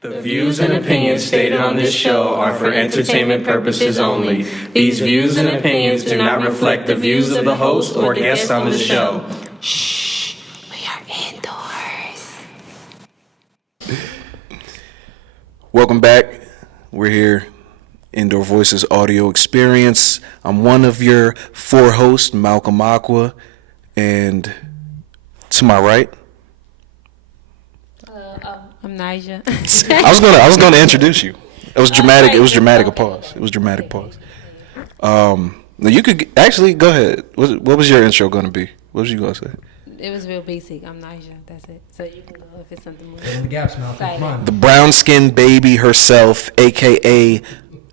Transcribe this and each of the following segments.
The views and opinions stated on this show are for entertainment purposes only. These views and opinions do not reflect the views of the host or guests on the show. Shh, we are indoors. Welcome back. We're here, Indoor Voices Audio Experience. I'm one of your four hosts, Malcolm Aqua, and to my right, I'm Nysia. I was gonna introduce you. It was dramatic. It was dramatic a pause. It was dramatic pause. Now you could actually go ahead. What was your intro gonna be? What was you gonna say? It was real basic. I'm Nysia. That's it. So you can go if it's something more. Fill in the gaps, Malcolm. Come on. The brown-skinned baby herself, aka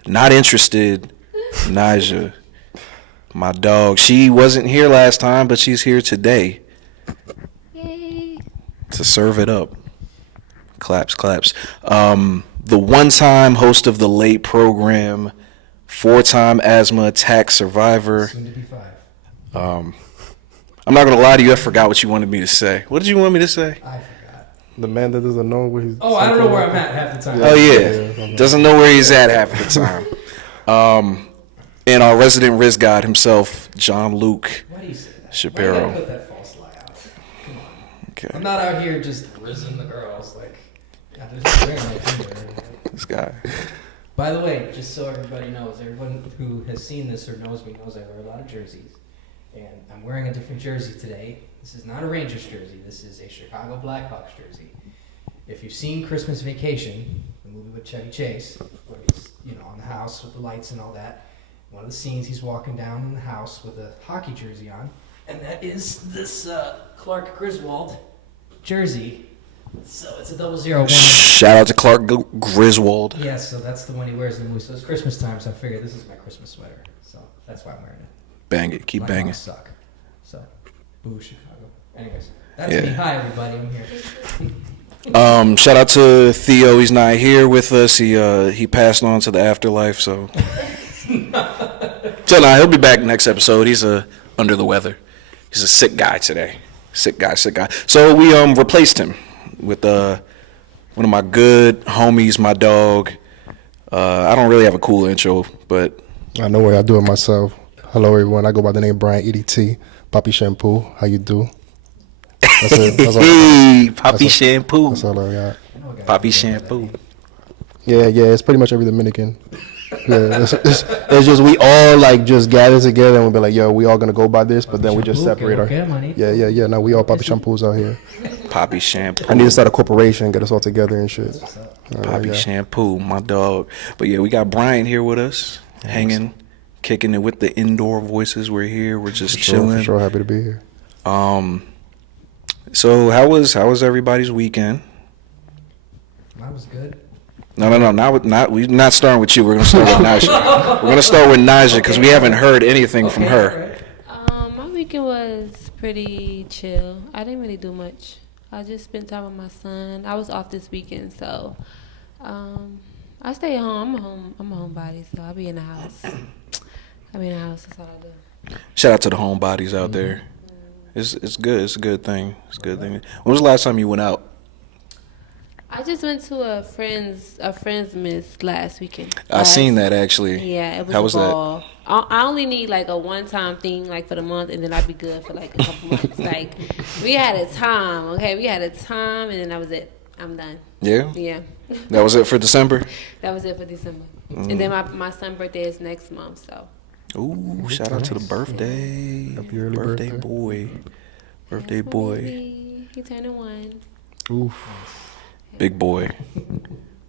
not interested, Nysia, my dog. She wasn't here last time, but she's here today. Yay. To serve it up. Claps. The one-time host of the late program, four-time asthma attack survivor. Soon to be five. I'm not gonna lie to you. I forgot what you wanted me to say. What did you want me to say? I forgot. The man that doesn't know where he's. Oh, I don't know where I'm at half the time. Oh yeah, doesn't know where he's at half the time. And our resident Riz God himself, John Luke Why do you say that? Shapiro. Why you gotta put that false lie out? Come on. Okay, I'm not out here just rizzing the girls like. I just wearing my finger. this guy. By the way, just so everybody knows, everyone who has seen this or knows me knows I wear a lot of jerseys. And I'm wearing a different jersey today. This is not a Rangers jersey. This is a Chicago Blackhawks jersey. If you've seen Christmas Vacation, the movie with Chevy Chase, where he's on the house with the lights and all that, one of the scenes he's walking down in the house with a hockey jersey on, and that is this Clark Griswold jersey. So it's a 001. Shout out to Clark Griswold. Yes, so that's the one he wears in the movie. So it's Christmas time, so I figured this is my Christmas sweater. So that's why I'm wearing it. Bang it, keep banging. Blackhawks suck. So, boo Chicago. Anyways, that's me. Hi everybody, I'm here. Shout out to Theo. He's not here with us. He passed on to the afterlife. So he'll be back next episode. He's under the weather. He's a sick guy today. Sick guy. So we replaced him with one of my good homies, my dog. I don't really have a cool intro, but I know where I do it myself. Hello, everyone. I go by the name Brian EDT. Poppy Shampoo. How you do? That's it. That's all hey, Poppy Shampoo. That's all I got. Poppy Shampoo. Yeah. It's pretty much every Dominican. Yeah, it's just we all just gather together and we'll be like, yo, we all gonna go by this, but then we just separate our. Yeah. No, we all Poppy Shampoos out here. Poppy Shampoo. I need to start a corporation, get us all together and shit. Poppy Shampoo, my dog. But yeah, we got Brian here with us, hanging, kicking it with the Indoor Voices. We're here. We're just chilling. For sure, happy to be here. So how was everybody's weekend? That was good. No. We're not starting with you. We're gonna start with Nysia. We're gonna start with Nysia because we haven't heard anything from her. My weekend was pretty chill. I didn't really do much. I just spent time with my son. I was off this weekend, so I stay home. I'm a homebody, so I'll be in the house. That's all I do. Shout out to the homebodies out there. It's good. It's a good thing. When was the last time you went out? I just went to a friend's miss last weekend. I seen that actually. Yeah, it was How was a ball. I only need a one-time thing for the month, and then I'd be good for a couple months. We had a time, okay? We had a time, and then that was it. I'm done. Yeah? Yeah. That was it for December? That was it for December. And then my son's birthday is next month, so. Ooh, shout out to the birthday. Happy early birthday birthday. boy. Birthday That's boy. He turning 1. Oof. Big boy.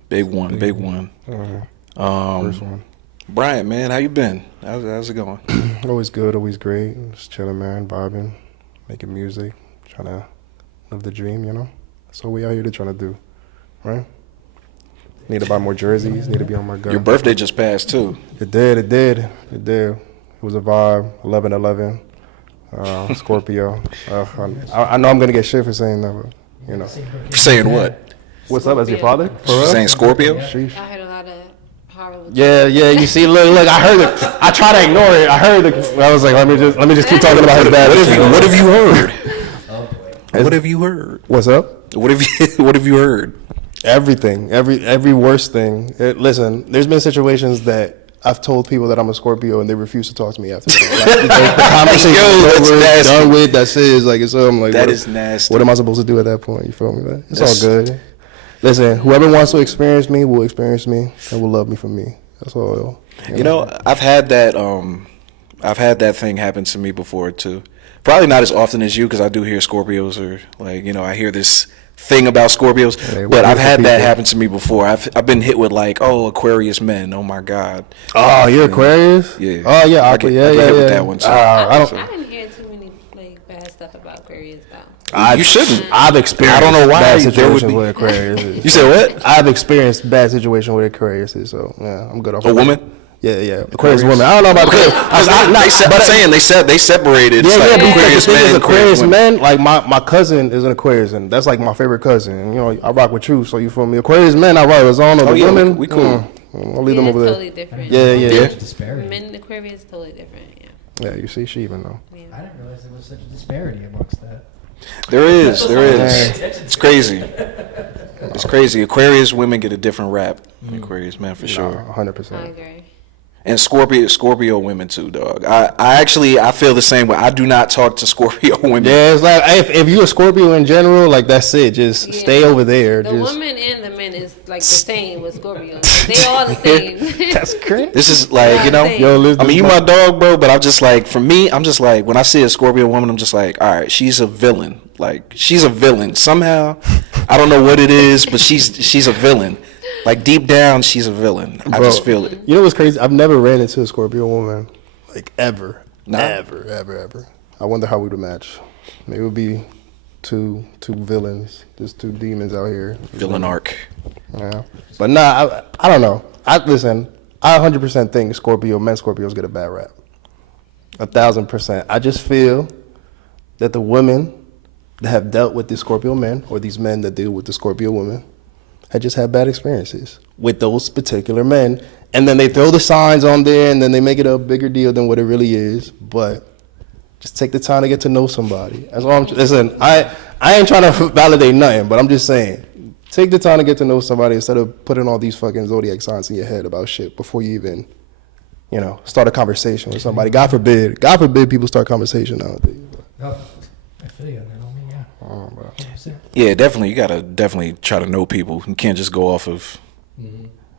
Big one. First one. Bryant, man, how you been? How's it going? Always good, always great. Just chilling, man, vibing, making music, trying to live the dream, That's what we out here to trying to do, right? Need to buy more jerseys, need to be on my gun. Your birthday just passed, too. It did. It was a vibe, 11/11, Scorpio. I know I'm going to get shit for saying that, but, Saying what? What's up, as your father? Saying Scorpio? Sheesh. I heard a lot of horrible. Yeah, you see, look, I heard it. I try to ignore it. I heard it. I was like, let me just keep talking about his bad. What have you heard? What have you heard? What's up? What have you heard? Everything, every worst thing. Listen, there's been situations that I've told people that I'm a Scorpio and they refuse to talk to me after. Like, the conversation is done with. That's it. It's like, so I'm like, that is nasty. What am I supposed to do at that point? You feel me? Man? It's all good. Listen, whoever wants to experience me will experience me and will love me for me. That's all. You know, I've had that thing happen to me before too. Probably not as often as you, because I do hear Scorpios, or like, you know, I hear this thing about Scorpios, but I've had that happen to me before. I've been hit with like, oh, Aquarius men. Oh my God. Oh, you're Aquarius? Yeah. Oh yeah. I get hit with that one too. I didn't hear too many like bad stuff about Aquarius though. You shouldn't. I've experienced. I don't know why bad there would situations be. with Aquarius. You said what? I've experienced bad situations with Aquarius, so yeah, I'm good off. A woman? Yeah. Aquarius woman. I don't know about Aquarius. They separated. Yeah, like Aquarius men. Aquarius women. men. Like my cousin is an Aquarius, and that's like my favorite cousin. And, you know, I rock with you, so you feel me. Aquarius men, I rock with on. The women, we cool. I'll leave them over there. Totally different. Yeah. Men in Aquarius totally different. Yeah. Yeah, you see, she even know. Yeah. I didn't realize there was such a disparity amongst that. There is. It's crazy. It's crazy. Aquarius women get a different rap than Aquarius men for sure. 100%. I agree. And Scorpio women too, dog. I feel the same way. I do not talk to Scorpio women. Yeah, it's like if you're a Scorpio in general, like that's it. Just stay over there. The women and the men is like the same with Scorpios. They all the same. That's crazy. This is like, you know, I mean, you my dog, bro, but I'm just like, for me, I'm just like, when I see a Scorpio woman, I'm just like, all right, she's a villain. Like, she's a villain. Somehow, I don't know what it is, but she's a villain. Like, deep down, she's a villain. I just feel it. You know what's crazy? I've never ran into a Scorpio woman, like, ever. No? Ever. I wonder how we would match. Maybe it would be two villains, just two demons out here. Villain arc. Yeah. But nah, I don't know. Listen, I 100% think men Scorpios get a bad rap. 1,000%. I just feel that the women that have dealt with the Scorpio men, or these men that deal with the Scorpio women, had just had bad experiences with those particular men. And then they throw the signs on there, and then they make it a bigger deal than what it really is. But just take the time to get to know somebody. That's all listen, I ain't trying to validate nothing, but I'm just saying, take the time to get to know somebody instead of putting all these fucking zodiac signs in your head about shit before you even, you know, start a conversation with somebody. God forbid people start conversation nowadays. Oh, I feel you on that. Oh, bro. Yeah, definitely. You gotta definitely try to know people. You can't just go off of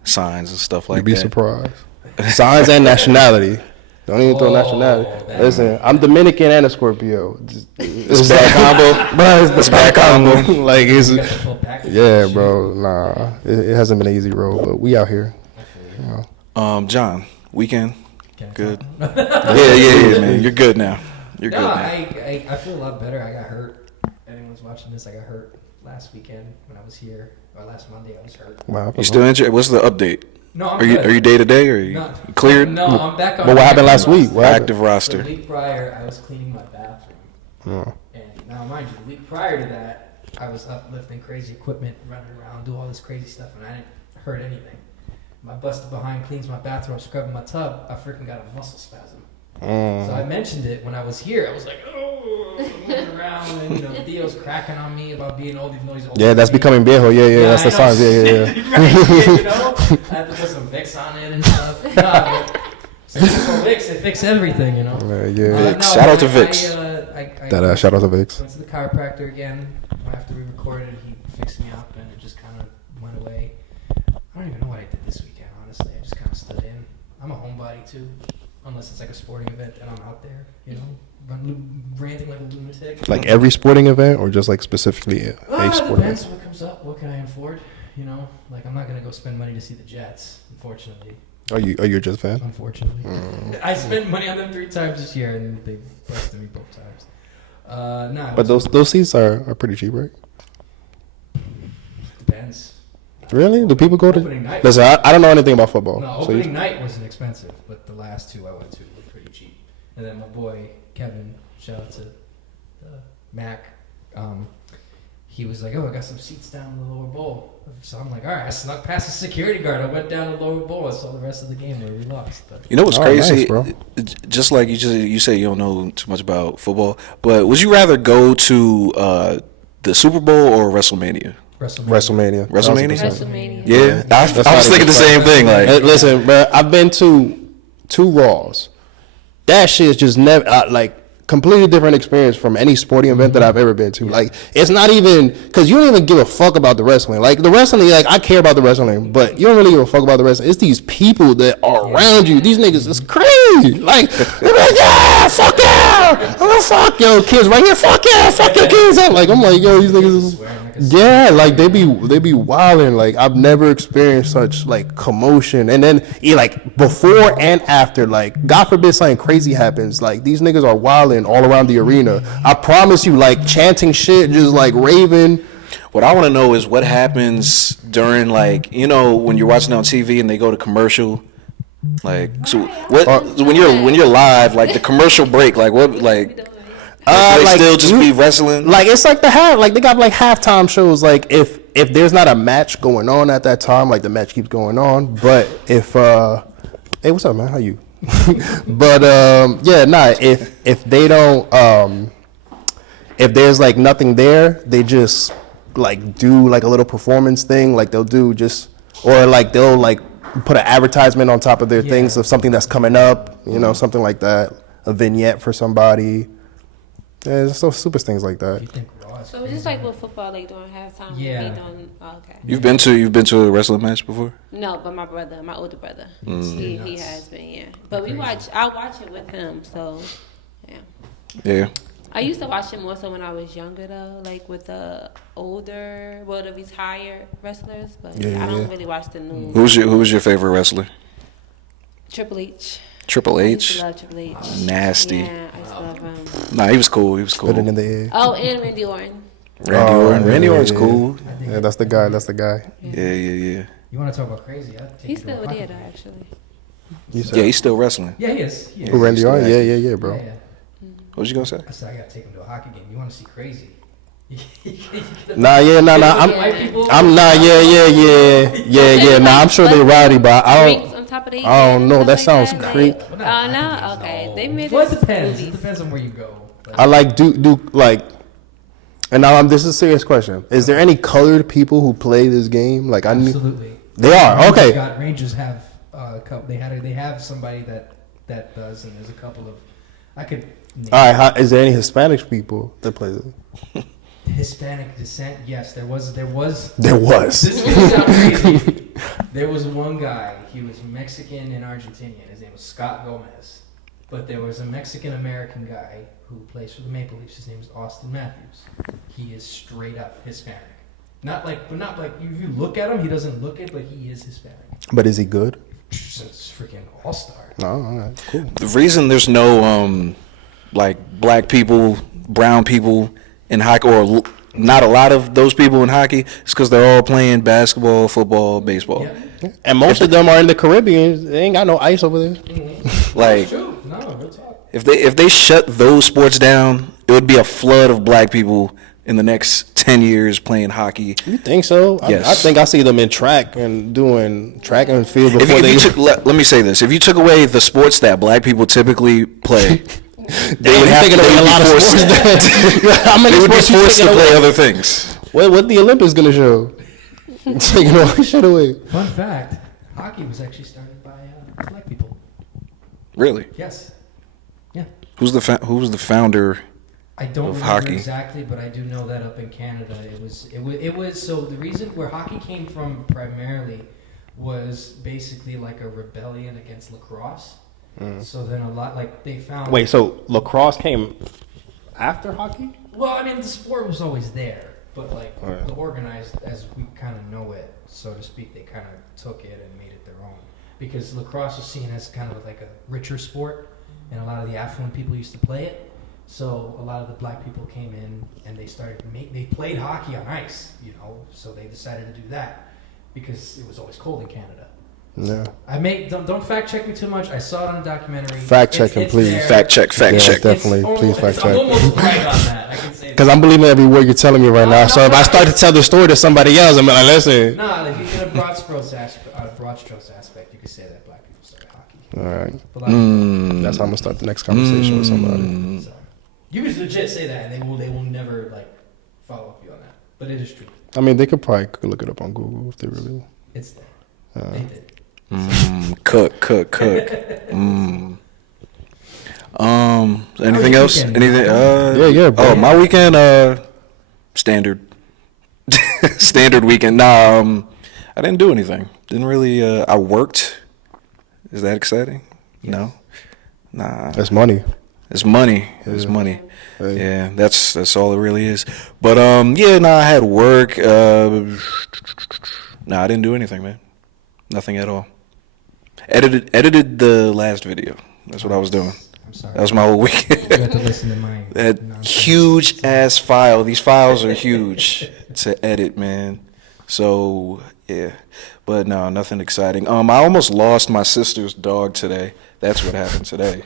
signs and stuff like You'd be that. surprised. Signs and nationality. Don't even throw nationality. Listen, I'm Dominican and a Scorpio. It's bad combo. Bro, it's bad combo. Like it's Yeah, bro. Nah, it hasn't been an easy road, but we out here. You know. John, weekend, good. yeah, man. You're good now. You're good now. I feel a lot better. I got hurt. Anyone's watching this, I got hurt last weekend when I was here, or last Monday I was hurt. Wow. You still injured? What's the update? No, I'm are good. you day to day, or are you cleared? No, I'm back on. But what happened last week? What happened? Active roster. The week prior, I was cleaning my bathroom. Oh. And now, mind you, the week prior to that, I was up lifting crazy equipment, running around, do all this crazy stuff, and I didn't hurt anything. My busted behind cleans my bathroom, I'm scrubbing my tub, I freaking got a muscle spasm. So I mentioned it when I was here. I was like, oh, moving around, and you know, Theo's cracking on me about being old, even though he's old. Yeah, that's becoming viejo. Yeah, that's the signs. Yeah. Right, yeah, you know, I had to put some Vicks on it and stuff. Vicks, it fixed everything, you know. Shout out to Vicks. Shout out to Vicks. Went to the chiropractor again after we recorded. He fixed me up, and it just kind of went away. I don't even know what I did this weekend. Honestly, I just kind of stood in. I'm a homebody too. Unless it's like a sporting event and I'm out there, you know, ranting like a lunatic. Like every sporting event, or just like specifically a sporting event? Depends what comes up. What can I afford? You know, like I'm not gonna go spend money to see the Jets, unfortunately. Are you a Jets fan? Unfortunately, I spent money on them 3 times this year, and they busted me both times. Nah. But those seats are pretty cheap, right? Depends. Really? Do people go to? Night. Listen, I don't know anything about football. No, opening night wasn't expensive, but the last 2 I went to were pretty cheap. And then my boy Kevin, shout out to Mac, he was like, "Oh, I got some seats down in the lower bowl." So I'm like, "All right." I snuck past the security guard. I went down the lower bowl. I saw the rest of the game where we lost. But. You know what's crazy? Nice, bro. Just like you say you don't know too much about football, but would you rather go to the Super Bowl or Wrestlemania? WrestleMania. WrestleMania? 1000%. WrestleMania. Yeah, I was not thinking the same thing. Like, Hey, listen, bro, I've been to 2 Raws. That shit is just never like completely different experience from any sporting event that I've ever been to. Like, it's not even because you don't even give a fuck about the wrestling. Like the wrestling, like I care about the wrestling, but you don't really give a fuck about the wrestling. It's these people that are around you. These niggas is crazy. Like they're like, yeah, fuck yeah, oh fuck yo, kids right here, fuck yeah, fuck your kids up. Like I'm like, yo, these niggas is, yeah, like they be wilding. Like I've never experienced such like commotion. And then like before and after, like God forbid something crazy happens, like these niggas are wilding all around the arena. I promise you, like chanting shit, just like raving. what I want to know is what happens during, like, you know, when you're watching on TV and they go to commercial. Like, so what when you're live, like the commercial break, like what, like they like, still just be wrestling? Like it's like like they got like halftime shows. Like if there's not a match going on at that time, like the match keeps going on. But if hey, what's up, man? How you? But yeah, nah. If they don't if there's like nothing there, they just like do like a little performance thing. Like they'll do just, or like they'll like put an advertisement on top of their things of something that's coming up, you know, something like that, a vignette for somebody. Yeah, there's so stupid things like that. So it's just like with football, like during halftime. Yeah. Okay. You've been to a wrestling match before? No, but my older brother, he has been, yeah. But I watch it with him, so yeah. Yeah. I used to watch it more so when I was younger though, like with the older, the retired wrestlers. But I don't really watch the new. Who was your favorite wrestler? Triple H. Triple I used H. to love Triple H. Nasty. Yeah, I used to love him. Nah, he was cool. He was cool. Put it in the air. Oh, and Randy Orton. Randy Orton. Randy Orton's cool. Yeah, that's the guy. That's the guy. Yeah. You want to talk about crazy? He's still there though, actually. Yeah, he's still wrestling. Yeah, he is. Who, Randy Orton? Yeah, bro. Yeah. What was you gonna say? I said I gotta take him to a hockey game. You want to see crazy? Nah. I'm not. Yeah. Nah, I'm sure they're rowdy, but Drinks on top of the I don't know. That sounds like creepy. Oh no, okay. They made Well, it it depends. It movies. depends on where you go. I like do like, and now this is a serious question. Is there any colored people who play this game? Like I knew Absolutely. they are. Okay. Rangers have a couple. They have somebody that does, and there's a couple of. I could. All right. Is there any Hispanic people that play this? Hispanic descent? Yes, there was. There was. This is gonna sound crazy. There was one guy. He was Mexican and Argentinian. His name was Scott Gomez. But there was a Mexican American guy who plays for the Maple Leafs. His name is Austin Matthews. He is straight up Hispanic. Not like if you look at him, he doesn't look it, but he is Hispanic. But is he good? It's freaking all-star. No, all right, cool. The reason there's no like black people, brown people in hockey, or not a lot of those people in hockey, is because they're all playing basketball, football, baseball. Yeah. And most of them are in the Caribbean. They ain't got no ice over there. Like, True. No, real talk. if they shut those sports down, it would be a flood of black people in the next 10 years playing hockey. You think so? Yes. I think I see them in track and doing track and field before If they. you took, let me say this: if you took away the sports that black people typically play, they would have taking away a lot of sports. How many they would be sports you forced to taking play away? other things. What the Olympics gonna show? Taking all shit away. Fun fact: hockey was actually started by black people. Really? Yes. Yeah. Who was the founder? I don't Of remember hockey. exactly, but I do know that up in Canada, it was so the reason where hockey came from primarily was basically like a rebellion against lacrosse. So then a lot like they found. Wait, so lacrosse came after hockey? Well, I mean, the sport was always there, but like Oh, yeah. the organized, as we kind of know it, so to speak, they kind of took it and made it their own. Because lacrosse was seen as kind of like a richer sport, and a lot of the affluent people used to play it. So a lot of the black people came in and they started they played hockey on ice, you know. So they decided to do that because it was always cold in Canada. Yeah. Don't fact check me too much. I saw it on a documentary. Fact check him, It's please. there. Fact check. Yeah, definitely. Please fact I'm check. almost right on that. I can say Because I'm believing every word you're telling me right now. So if I start to tell the story to somebody else, I'm like, listen. nah, if you get a broad strokes aspect, you could say that black people started hockey. All right. But a lot of people- That's how I'm gonna start the next conversation with somebody. So, you can legit say that, and they will never like follow up you on that. But it is true. I mean, they could probably look it up on Google if they really. It's there. They did. Cook. Anything else? weekend? Anything? Yeah, bro. Oh, my weekend. Standard. Standard weekend. Nah. I didn't do anything. Didn't really. I worked. Is that exciting? Yes. No. Nah. That's money. It's money. It's Yeah. money. Hey. Yeah, that's all it really is. But I had work. I didn't do anything, man. Nothing at all. Edited the last video. That's what I was doing. I'm sorry. That was my whole weekend. You have to listen to mine. That huge ass file. These files are huge to edit, man. So yeah, but no, nothing exciting. I almost lost my sister's dog today. That's what happened today.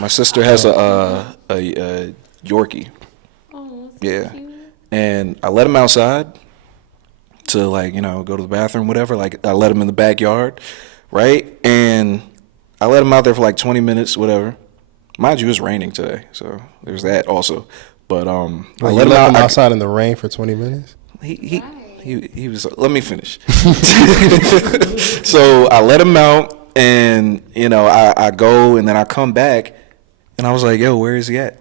My sister has a Yorkie. Oh, so Yeah. cute. And I let him outside to go to the bathroom, whatever. Like I let him in the backyard, right? And I let him out there for like 20 minutes, whatever. Mind you, it was raining today, so there's that also. But I Wait, let you him out outside in the rain for 20 minutes? He was. Let me finish. So I let him out, and I go, and then I come back, and I was like, "Yo, where is he at?"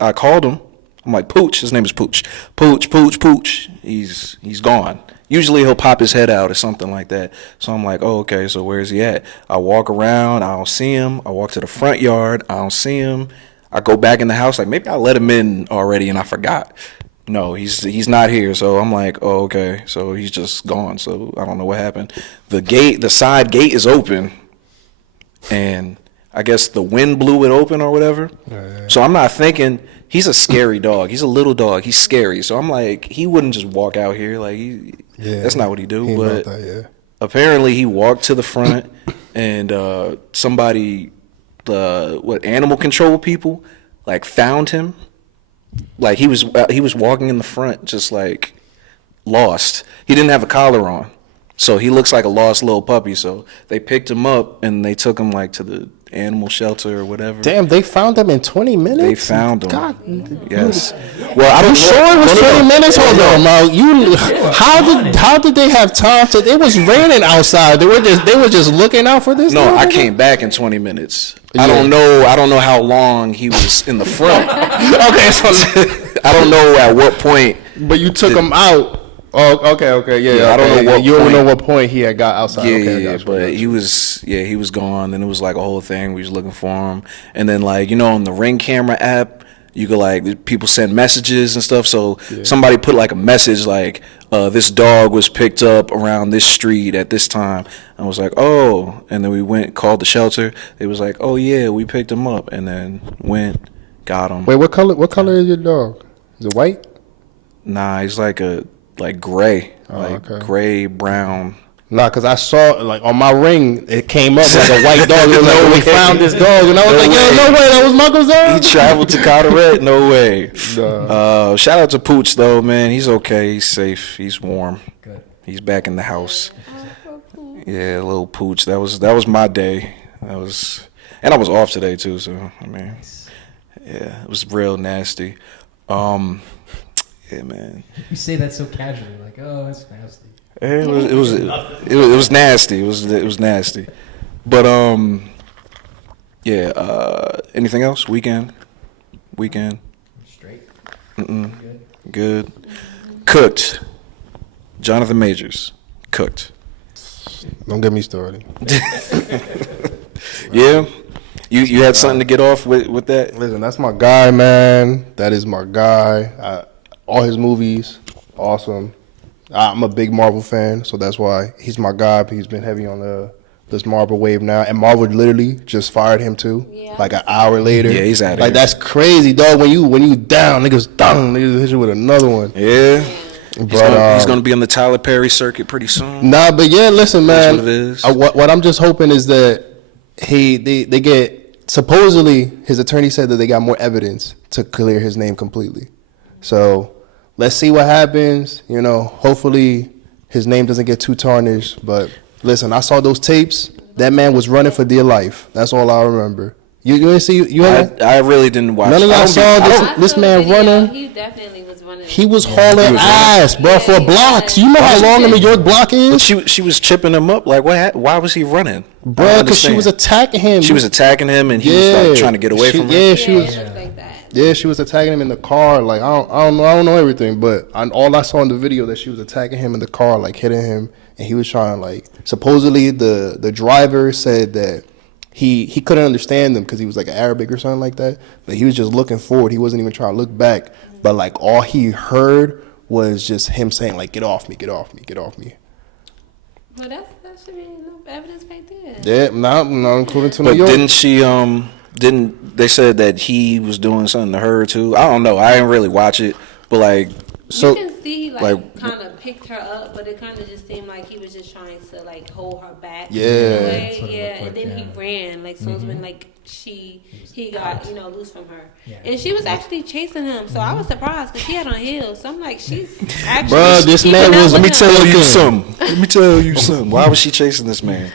I called him. I'm like, Pooch. His name is Pooch. Pooch. He's gone. Usually he'll pop his head out or something like that. So I'm like, oh, okay, so where is he at? I walk around, I don't see him. I walk to the front yard, I don't see him. I go back in the house, like maybe I let him in already and I forgot. No, he's not here. So I'm like, oh, okay, so he's just gone. So I don't know what happened. The side gate is open, and I guess the wind blew it open or whatever. Yeah. So I'm not thinking. He's a scary dog. He's a little dog. He's scary. So I'm like, he wouldn't just walk out here. Like, that's not what he do. He ain't But about that, yeah. apparently he walked to the front, and somebody, animal control people, like found him. Like he was walking in the front, just like lost. He didn't have a collar on, so he looks like a lost little puppy. So they picked him up and they took him like to the animal shelter or whatever. Damn, they found him in 20 minutes? They found him. God. Yes. Well, I don't You sure it was no, 20 minutes? Hold on, Mo. How did they have time to? It was raining outside. They were just looking out for this. No, dog? I came back in 20 minutes. Yeah. I don't know how long he was in the front. Okay, so I don't know at what point. but you took him out. Oh, okay, yeah. I don't know what you don't point. know what point he had got outside. Yeah, Okay, I yeah, got you, but I got you. he was gone. Then it was like a whole thing. We was looking for him, and then on the Ring camera app, you could people send messages and stuff. So somebody put like a message like, "This dog was picked up around this street at this time." I was like, "Oh," and then we called the shelter. It was like, "Oh yeah, we picked him up," and then got him. Wait, what color is your dog? Is it white? Nah, he's like gray, okay. gray brown. Nah, cause I saw on my ring it came up like a white dog. It was like, we found this dog, and I was like, yo, no way, that was Michael's dog. He traveled to Carteret? No way. Nah. Shout out to Pooch though, man. He's okay. He's safe. He's warm. Good. He's back in the house. Oh, so cool. Yeah, little Pooch. That was my day. And I was off today too. So I mean, yeah, it was real nasty. Yeah, man. You say that so casually, like, oh, it's nasty. It was nasty. It was nasty. But anything else? Weekend. Straight. Mm-mm. Good. Cooked. Johnthan Majors. Cooked. Don't get me started. Yeah. You had something to get off with that? Listen, that's my guy, man. That is my guy. All his movies, awesome. I'm a big Marvel fan, so that's why he's my guy. He's been heavy on this Marvel wave now, and Marvel literally just fired him too. Yeah. Like an hour later. Yeah, he's out of like here. That's crazy, dog. When you down, niggas hit you with another one. Yeah. But He's gonna be on the Tyler Perry circuit pretty soon. Nah, but yeah, listen, man. That's what it is. What I'm just hoping is that they get, supposedly his attorney said that they got more evidence to clear his name completely. So let's see what happens. Hopefully his name doesn't get too tarnished. But listen, I saw those tapes. That man was running for dear life. That's all I remember. You didn't see? I really didn't watch. None of y'all saw this man video. running. He definitely was running. He was hauling ass, bro, for blocks. You know how long a New York block is? She was chipping him up. Like, why was he running? Bro, because she was attacking him. She was attacking him, and he was like trying to get away from her. Yeah, she was. Like that. Yeah, she was attacking him in the car. Like I don't know everything, but all I saw in the video that she was attacking him in the car, like hitting him, and he was trying like. Supposedly, the driver said that he couldn't understand them because he was like Arabic or something like that. But he was just looking forward. He wasn't even trying to look back. But like all he heard was just him saying like, "Get off me, get off me, get off me." Well, that should be enough evidence right there. Yeah, not including to New York. But didn't she? Didn't they said that he was doing something to her too? I don't know. I didn't really watch it, but like, you can see like kind of picked her up, but it kind of just seemed like he was just trying to like hold her back. Yeah. In a way. And then he ran like so when like he got loose from her, and she was actually chasing him. So I was surprised because she had on heels. So I'm like, she's actually. Bro, this man was. Let me tell you something. Why was she chasing this man?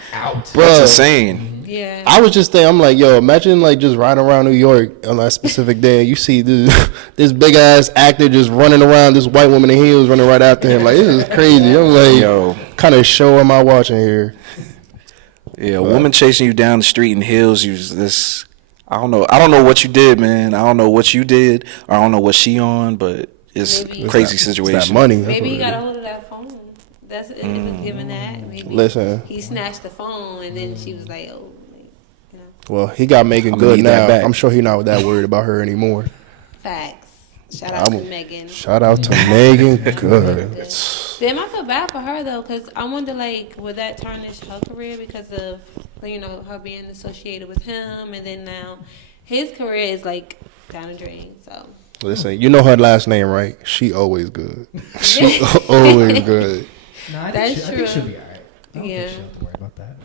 Bro, that's insane. Yeah. I was just thinking, I'm like, yo, imagine like just riding around New York on that specific day and you see this big ass actor just running around, this white woman in heels running right after him. Like, this is crazy. I'm like, yo, kind of show am I watching here? Yeah, a woman chasing you down the street in heels, I don't know what you did, man. I don't know what you did, or I don't know what she on, but it's a crazy situation. It's that money. Maybe he got a hold of that phone. That's it. Given that. Maybe listen, he snatched the phone and then she was like, oh. Well, he got Megan good now. I'm sure he's not that worried about her anymore. Facts. Shout out to Megan. Shout out to Megan good. Damn, I feel bad for her though, because I wonder like, would that tarnish her career because of her being associated with him, and then now his career is like down the drain. So listen, you know her last name, right? She always good. She always good. No, I think she'll be alright. I don't think she'll have to worry about that.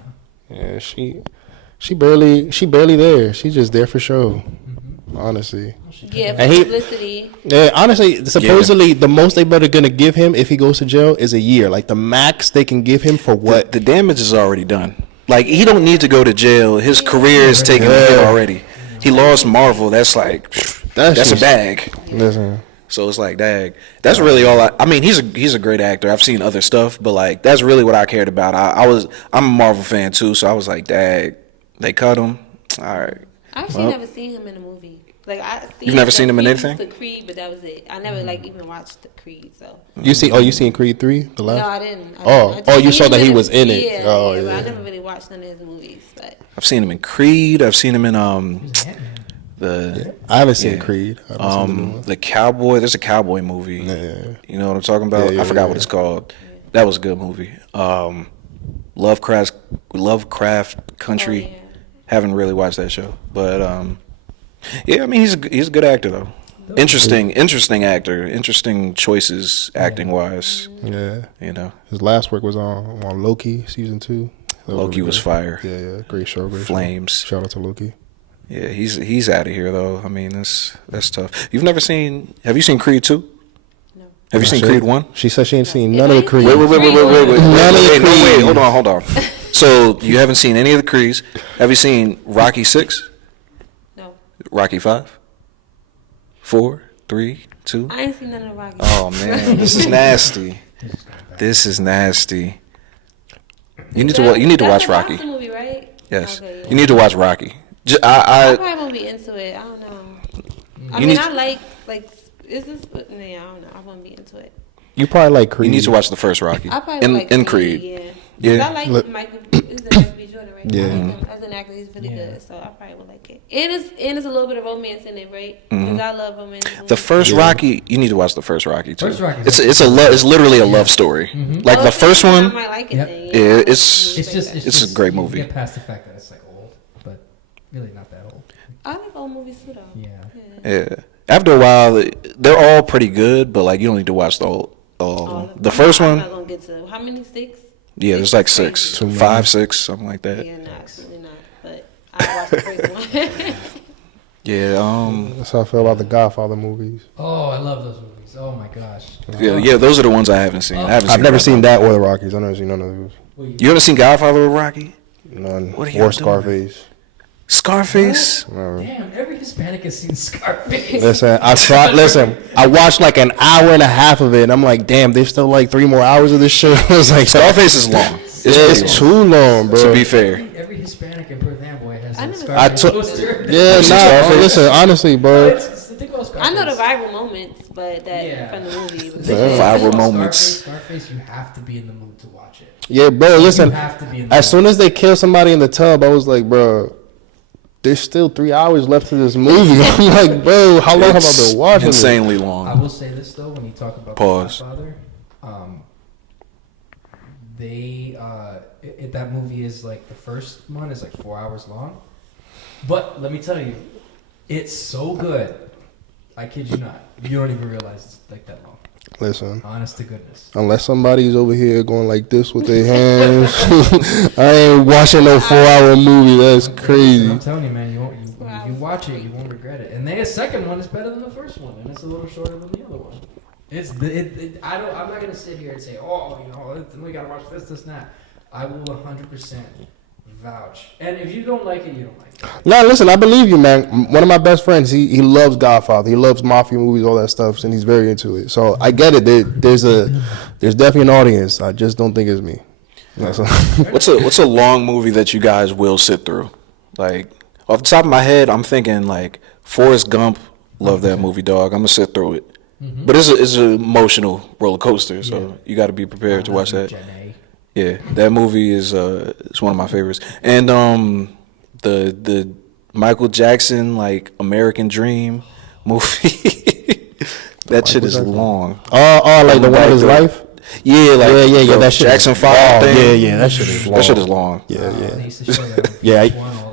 No. Yeah, she barely there. She's just there for show. Honestly. Yeah, for publicity. Yeah, honestly, supposedly the most they better gonna give him if he goes to jail is a year. Like the max they can give him for what? The damage is already done. Like he don't need to go to jail. His career is taken hit already. He lost Marvel. That's like that's a bag. Listen. So it's like, dang, that's really all I mean, he's a great actor. I've seen other stuff, but like that's really what I cared about. I'm a Marvel fan too, so I was like, dang, they cut him. All right. I actually never seen him in a movie. Like You've never seen him in anything? The Creed, but that was it. I never even watched the Creed. So you seen Creed 3? The last? No, I didn't. You saw that he was in it. Yeah, but I never really watched none of his movies. But I've seen him in Creed. I've seen him in I haven't seen Creed. The Cowboy. There's a cowboy movie. Yeah. You know what I'm talking about? I forgot what it's called. That was a good movie. Lovecraft Country. yeah. Haven't really watched that show, but yeah, I mean he's a good actor though. Interesting actor. Interesting choices acting wise. Yeah. You know. His last work was on Loki season 2. Loki was fire. Yeah, great show. Flames. Shout out to Loki. Yeah, he's out of here though. I mean that's tough. Have you seen Creed 2? No. Have you seen Creed 1? She said she ain't seen none of the Creed. Wait, hold on. So you haven't seen any of the Creeds. Have you seen Rocky 6? No. Rocky 5? 4? 3? 2? I ain't seen none of the Rocky. Oh man, this is nasty. This is nasty. You need to watch Rocky. That's a movie, right? Yes. Okay, yeah. You need to watch Rocky. I probably won't be into it. I don't know. I like is this? I don't know. I won't be into it. You probably like Creed. You need to watch the first Rocky. I probably like Creed. Yeah. I like Michael. Is it B. Jordan, right? Yeah. I like him as an actor. He's really good. So I probably would like it. And it's a little bit of romance in it, right? Because I love romance. The first Rocky, you need to watch the first Rocky too. First Rocky. It's literally a love story. Like the first one. I might like it. Yep. Then, Yeah, It's a great movie. You get past the fact that it's like old, but really not that old. I like old movies too, though. Yeah. Yeah. After a while, they're all pretty good, but like you don't need to watch all of them. The first one. I'm not gonna get to how many? 6? Yeah, there's like 6, 5, 6, something like that. Yeah, no, absolutely not. But I watched the first one. Yeah. That's how I feel about the Godfather movies. Oh, I love those movies. Oh my gosh. Yeah. Those are the ones I haven't seen. I've never seen that or the Rockies. I've never seen none of those. You haven't seen Godfather or Rocky? None. What are Or y'all Scarface. Scarface. Damn, every Hispanic has seen Scarface. Listen, I watched like an hour and a half of it, and I'm like, damn, there's still like 3 more hours of this shit. I was like, Scarface is long. It's too long, bro. To be fair. Every Hispanic and Perth Amboy has a never Scarface seen poster. Yeah, listen, honestly, bro. It's the thing about Scarface. I know the viral moments, but that from the movie. Viral moments. Scarface, you have to be in the mood to watch it. Yeah, bro, listen. You have to be in the As soon as they kill somebody in the tub, I was like, bro, there's still 3 hours left to this movie. I'm like, bro, how long have I been watching this? Insanely I long. will say this though, when you talk about Pause. The Godfather, that movie is like the first one is like 4 hours long, but let me tell you, it's so good. I kid you not. You don't even realize it's like that long. Listen, Honest to goodness. unless somebody's over here going like this with their hands, I ain't watching no 4-hour movie. That's crazy. I'm telling you, man, you watch it, you won't regret it. And the second one is better than the first one, and it's a little shorter than the other one. I'm not gonna sit here and say, we gotta watch this, and that. I will 100% vouch. And if you don't like it, you don't like it. No, listen, I believe you, man. One of my best friends, he loves Godfather. He loves mafia movies, all that stuff, and he's very into it. So I get it. There's definitely an audience. I just don't think it's me. That's all. What's a long movie that you guys will sit through? Like off the top of my head, I'm thinking like Forrest Gump. Love that movie, dog. I'm gonna sit through it. Mm-hmm. But it's an emotional roller coaster, so you got to be prepared to watch that. Yeah, that movie is it's one of my favorites. And the Michael Jackson like American Dream movie. That shit is long. Oh, like the one of his life. Yeah, like yeah. That shit Jackson is 5 thing. Yeah. That shit is long. That shit is long.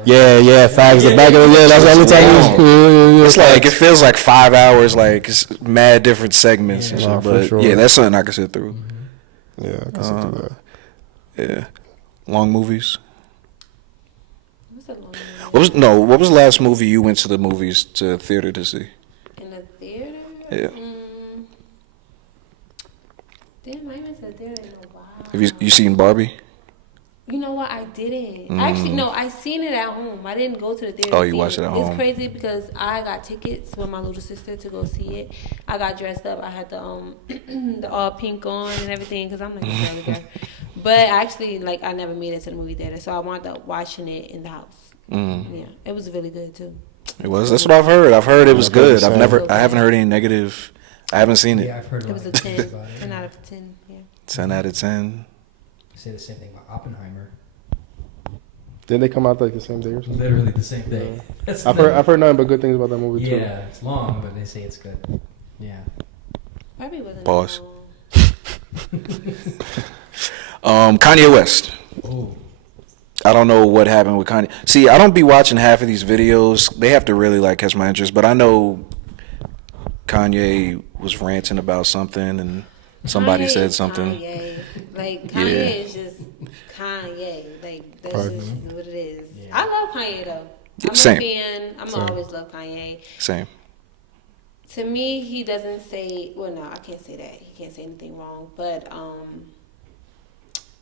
Yeah. Facts. The back of the that's the only time. It's like it feels like 5 hours. Like it's mad different segments and shit. But yeah, that's something I can sit through. Yeah, I can sit through that. Yeah, long movies. What's a long movie? What was the last movie you went to the movies to theater to see? In the theater? Yeah. Damn, I went to the theater in a while. Have you seen Barbie? You know what? I didn't. Actually, no, I seen it at home. I didn't go to the theater. Oh, you watched it at home. It's crazy because I got tickets with my little sister to go see it. I got dressed up. I had the the all pink on and everything because I'm like a girly girl. But actually, like, I never made it to the movie theater, so I wound up watching it in the house. Yeah, it was really good too. It was. That's what I've heard. I've heard it was good. I haven't heard any negative. I haven't seen it. Yeah, I've heard It was a 10, 10 out of 10. Yeah. 10 out of 10. I say the same thing about Oppenheimer. Didn't they come out like the same day or something? Literally the same day. I've heard nothing but good things about that movie too. Yeah, it's long, but they say it's good. Yeah. Probably wasn't. Pause. Kanye West. Oh. I don't know what happened with Kanye. See, I don't be watching half of these videos. They have to really like catch my interest. But I know Kanye was ranting about something, and somebody said something. Kanye. Like, Kanye is just Kanye. Like, that's just what it is. Yeah. I love Kanye though. I'm Same. a fan. I'm always love Kanye. Same. To me, he doesn't say. Well, no, I can't say that. He can't say anything wrong. But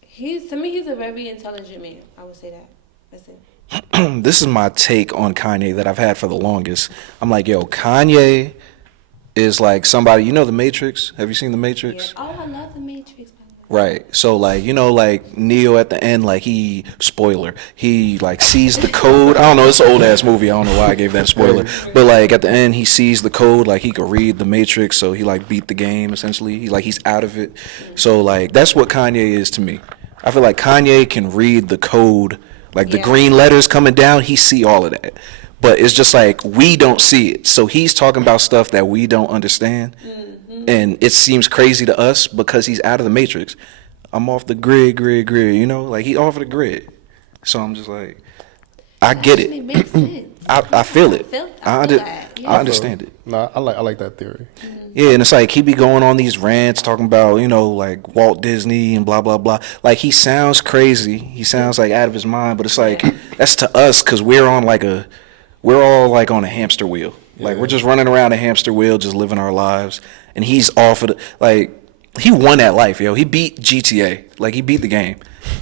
he's a very intelligent man. I would say that. That's it. This is my take on Kanye that I've had for the longest. I'm like, yo, Kanye is like somebody. You know The Matrix? Have you seen The Matrix? Yeah. Oh, I love The Matrix. Right. So like, you know, like Neo at the end, like he like sees the code. I don't know, it's an old ass movie. I don't know why I gave that spoiler. But like at the end he sees the code, like he could read the Matrix, so he like beat the game essentially. He's out of it. So like that's what Kanye is to me. I feel like Kanye can read the code, like the green letters coming down, he see all of that. But it's just like we don't see it. So he's talking about stuff that we don't understand. And it seems crazy to us because he's out of the Matrix. I'm off the grid, you know? Like, he off of the grid. So I'm just like, I get it. It makes sense. I feel it. I I understand it. No, I like that theory. Yeah, and it's like he be going on these rants talking about, you know, like Walt Disney and blah, blah, blah. Like, he sounds crazy. He sounds like out of his mind. But it's like, that's to us because we're all like on a hamster wheel. Like, we're just running around a hamster wheel, just living our lives. And he's off of the, like, he won that life, yo. He beat GTA. Like, he beat the game.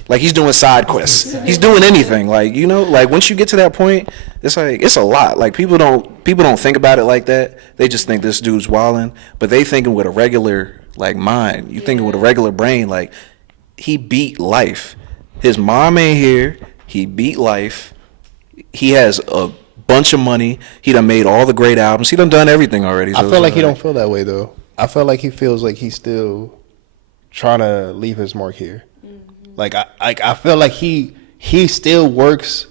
Like he's doing side quests. He's doing anything. Like, you know, like once you get to that point, it's like it's a lot. Like people don't think about it like that. They just think this dude's wilding, but they thinking with a regular like mind. You thinking with a regular brain. Like he beat life. His mom ain't here. He beat life. He has a bunch of money. He done made all the great albums. He done everything already. So I feel like he don't feel that way though. I feel like he feels like he's still trying to leave his mark here. Like I feel like he still works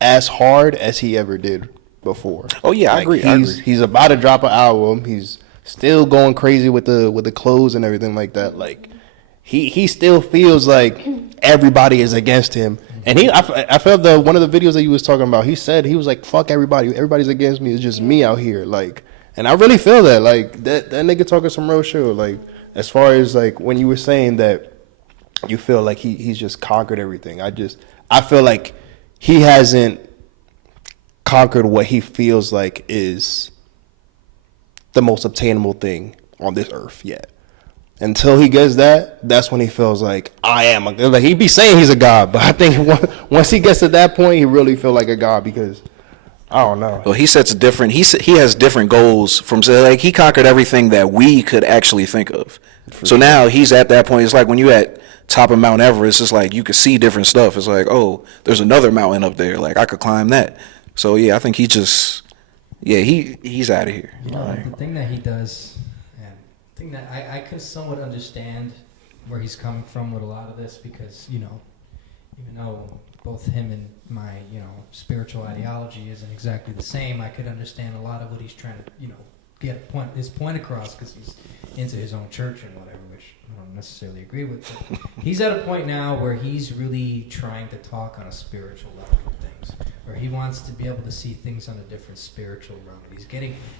as hard as he ever did before. Oh yeah, like I agree. He's about to drop an album. He's still going crazy with the clothes and everything like that. Like he still feels like everybody is against him. And I felt one of the videos that he was talking about. He said he was like, "Fuck everybody. Everybody's against me. It's just me out here." Like, and I really feel that. Like that nigga talking some real shit. Like as far as like when you were saying that. You feel like he's just conquered everything. I feel like he hasn't conquered what he feels like is the most obtainable thing on this earth yet. Until he gets that, that's when he feels like I am like he be saying he's a god, but I think once he gets to that point, he really feel like a god because I don't know. Well, he sets different. He has different goals from like he conquered everything that we could actually think of. So now he's at that point. It's like when you at top of Mount Everest, it's like you could see different stuff. It's like, oh, there's another mountain up there. Like I could climb that. So yeah, I think he's out of here. You know, the thing that he does, and the thing that I could somewhat understand where he's coming from with a lot of this because, you know, even though both him and my, you know, spiritual ideology isn't exactly the same, I could understand a lot of what he's trying to, you know, get his point across because he's into his own church and whatever, which I don't necessarily agree with. But he's at a point now where he's really trying to talk on a spiritual level of things, where he wants to be able to see things on a different spiritual realm.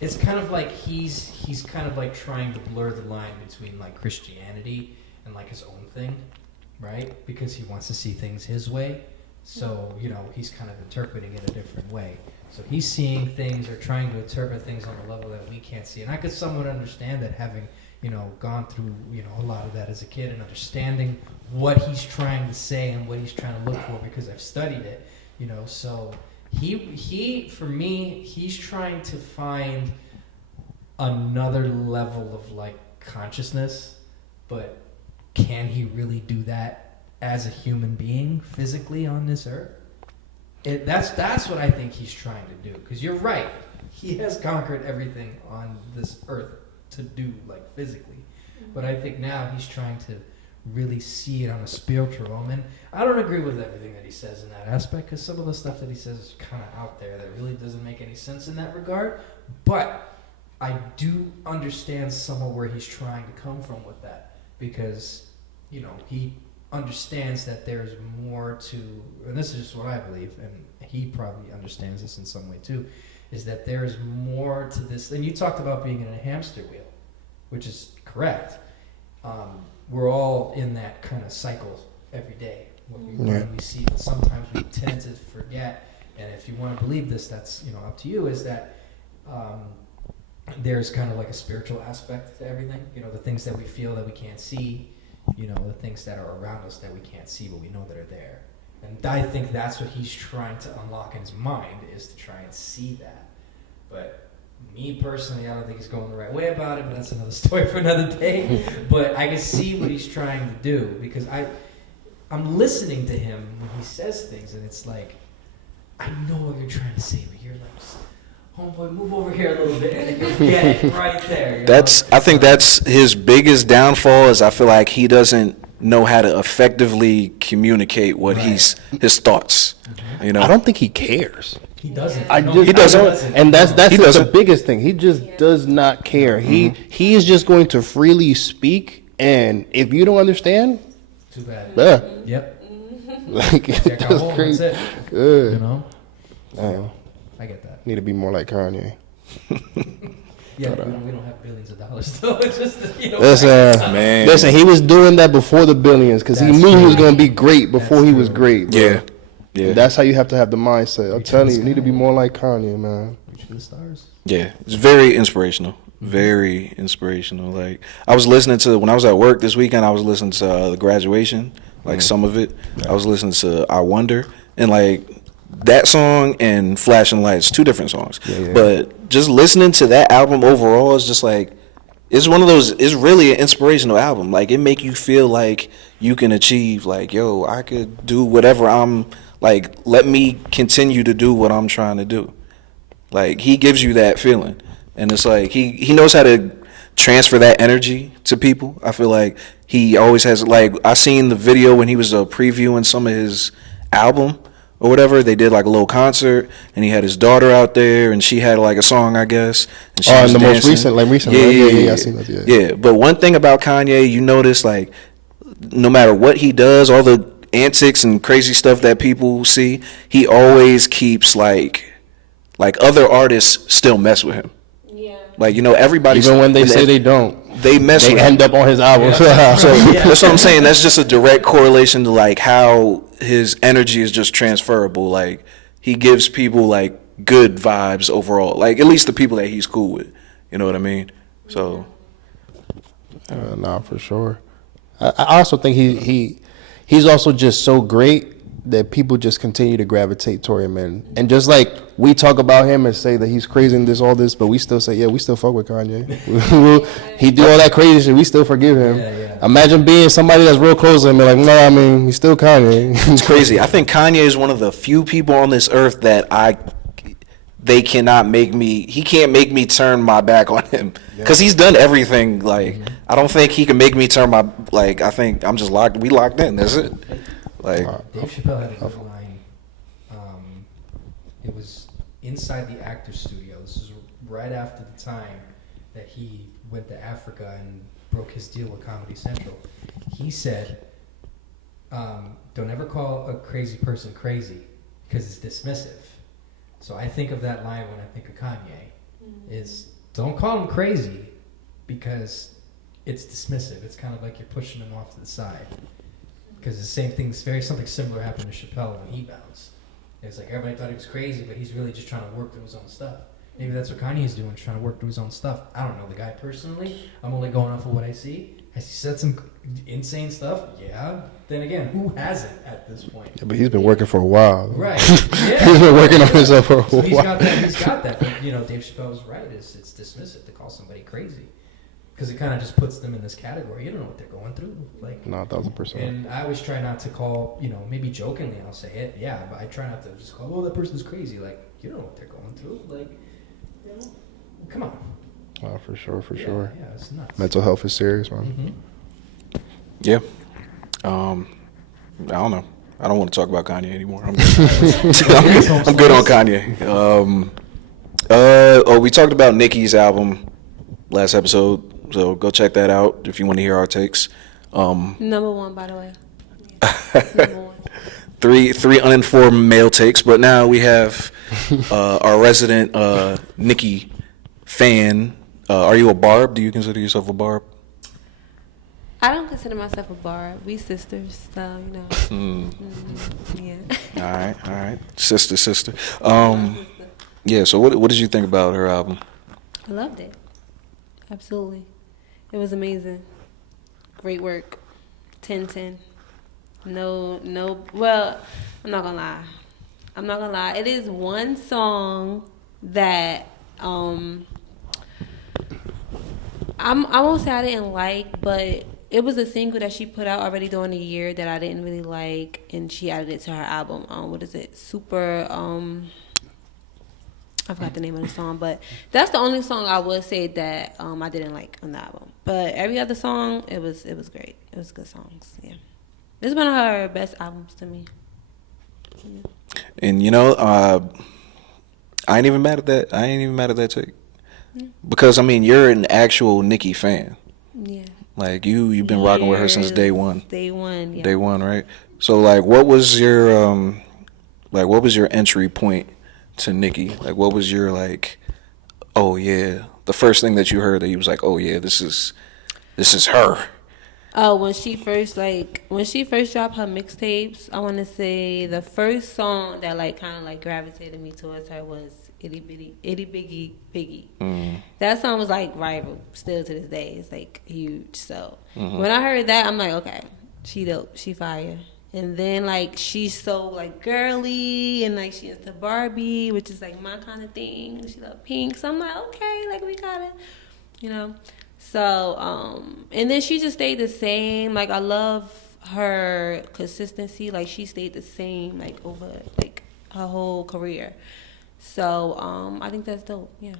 It's kind of like he's kind of like trying to blur the line between like Christianity and like his own thing, right? Because he wants to see things his way. So, you know, he's kind of interpreting it a different way. So he's seeing things or trying to interpret things on a level that we can't see. And I could somewhat understand that having, you know, gone through, you know, a lot of that as a kid and understanding what he's trying to say and what he's trying to look for because I've studied it, you know. So he for me, he's trying to find another level of like consciousness, but can he really do that as a human being physically on this earth? That's what I think he's trying to do. Because you're right, he has conquered everything on this earth to do like physically, but I think now he's trying to really see it on a spiritual realm. And I don't agree with everything that he says in that aspect because some of the stuff that he says is kind of out there that really doesn't make any sense in that regard. But I do understand some of where he's trying to come from with that because, you know, he understands that there's more to, and this is just what I believe, and he probably understands this in some way too, is that there's more to this. And you talked about being in a hamster wheel, which is correct. We're all in that kind of cycle every day. When we see, but sometimes we tend to forget. And if you want to believe this, that's, you know, up to you. Is that there's kind of like a spiritual aspect to everything. You know, the things that we feel that we can't see. You know, the things that are around us that we can't see, but we know that are there. And I think that's what he's trying to unlock in his mind, is to try and see that. But me personally, I don't think he's going the right way about it, but that's another story for another day. But I can see what he's trying to do, because I'm listening to him when he says things, and it's like, I know what you're trying to say, but you're like, homeboy, move over here a little bit, and you'll get it right there. You know? I think that's his biggest downfall, is I feel like he doesn't know how to effectively communicate what his thoughts. You know, I don't think he cares. He doesn't. He doesn't. And that's the biggest thing. He just does not care. He is just going to freely speak, and if you don't understand, too bad. Yeah. Yep. Like, it's Check out just home, crazy. that's it. Good. You know? Damn. I get that. Need to be more like Kanye. Yeah, we don't have billions of dollars, though. It's just, you know. man. Listen, he was doing that before the billions, because he That's knew he was true. going to be great before That's he was true. great. Bro. Yeah. Yeah. And that's how you have to have the mindset. I'm Reach telling for you, the you need to be sky. more like Kanye, man. Reach for the stars. Yeah, it's very inspirational. Very inspirational. Like, I was listening to, when I was at work this weekend, I was listening to the graduation like some of it. I was listening to I Wonder, and like that song and Flashing Lights, 2 different songs. But just listening to that album overall is just like, it's one of those, it's really an inspirational album. Like, it make you feel like you can achieve, like, yo, I could do whatever I'm, like, let me continue to do what I'm trying to do. Like, he gives you that feeling. And it's like, he knows how to transfer that energy to people. I feel like he always has, like, I seen the video when he was previewing some of his album or whatever. They did like a little concert, and he had his daughter out there, and she had like a song, I guess. And she was and the dancing. most recent, yeah, I seen that, yeah. But one thing about Kanye, you notice, like, no matter what he does, all the antics and crazy stuff that people see, he always keeps like other artists still mess with him. Yeah. Like, you know, everybody, even when they say they don't, they mess they with end him. up on his album. So that's what I'm saying. That's just a direct correlation to like how his energy is just transferable. Like, he gives people like good vibes overall. Like, at least the people that he's cool with. You know what I mean? So Nah, for sure. I also think he's also just so great that people just continue to gravitate toward him, and just like we talk about him and say that he's crazy and this all this, but we still say, yeah, we still fuck with Kanye. He do all that crazy shit, we still forgive him. Imagine being somebody that's real close to him and like, no, I mean, he's still Kanye. it's crazy. I think Kanye is one of the few people on this earth that he can't make me turn my back on him, because he's done everything. Like, I don't think he can make me turn my, like, I think I'm just we locked in. That's it. Like, Dave Chappelle had a good line. It was inside the Actors Studio. This is right after the time that he went to Africa and broke his deal with Comedy Central. He said, don't ever call a crazy person crazy, because it's dismissive. So I think of that line when I think of Kanye, is don't call him crazy, because it's dismissive. It's kind of like you're pushing him off to the side. Because the same thing, something similar happened to Chappelle when he bounced. It's like everybody thought he was crazy, but he's really just trying to work through his own stuff. Maybe that's what Kanye's doing, trying to work through his own stuff. I don't know the guy personally. I'm only going off of what I see. Has he said some insane stuff? Yeah. Then again, who hasn't at this point? Yeah, but he's been working for a while. Right. Yeah. He's been working on himself for a while. He's got that. But, you know, Dave Chappelle was right. It's dismissive to call somebody crazy. Because it kind of just puts them in this category. You don't know what they're going through. Like, No, 1,000%. and I always try not to call, you know, maybe jokingly I'll say it, yeah, but I try not to just call, oh, that person's crazy. Like, you don't know what they're going through. Like, you know, come on. Oh, for sure. Yeah, it's nuts. Mental health is serious, man. yeah. I don't know. I don't want to talk about Kanye anymore. I'm good. I'm good on Kanye. We talked about Nicki's album last episode, so go check that out if you want to hear our takes. Number 1, by the way. Number 1. Three uninformed male takes, but now we have our resident Nicki fan. Are you a Barb? Do you consider yourself a Barb? I don't consider myself a bar. We sisters, so you know. Yeah. All right. Sister. Yeah. So what did you think about her album? I loved it. Absolutely. It was amazing. Great work. 10/10. No. Well, I'm not gonna lie. It is one song that I won't say I didn't like, but it was a single that she put out already during the year that I didn't really like, and she added it to her album. What is it? Super. I forgot the name of the song, but that's the only song I would say that I didn't like on the album. But every other song, it was great. It was good songs. Yeah, it's one of her best albums to me. Yeah. And you know, I ain't even mad at that. I ain't even mad at that take, because I mean, you're an actual Nicki fan. Yeah. Like you've been rocking with her since day one. Day one, yeah. Day one, right? So like, what was your entry point to Nicki? Like, what was your like, oh yeah, the first thing that you heard that you was like, oh yeah, this is her. Oh, when she first dropped her mixtapes, I want to say the first song that like kind of like gravitated me towards her was Itty Biggie Piggy. That song was like rival still to this day. It's like huge. So when I heard that, I'm like, okay, She dope. She fire. And then like she's so like girly and like she into Barbie, which is like my kind of thing. She love pink. So I'm like, okay, like we got it. You know? So, and then she just stayed the same. Like I love her consistency. Like she stayed the same like over like her whole career. So, I think that's dope. Yeah.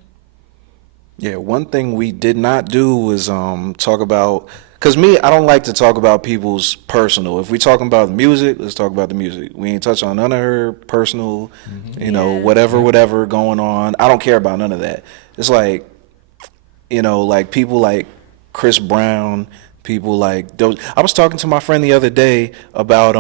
Yeah, one thing we did not do was talk about, because me, I don't like to talk about people's personal. If we talking about music, let's talk about the music. We ain't touch on none of her personal, you know, whatever going on. I don't care about none of that. It's like, you know, like people like Chris Brown, people like those. I was talking to my friend the other day about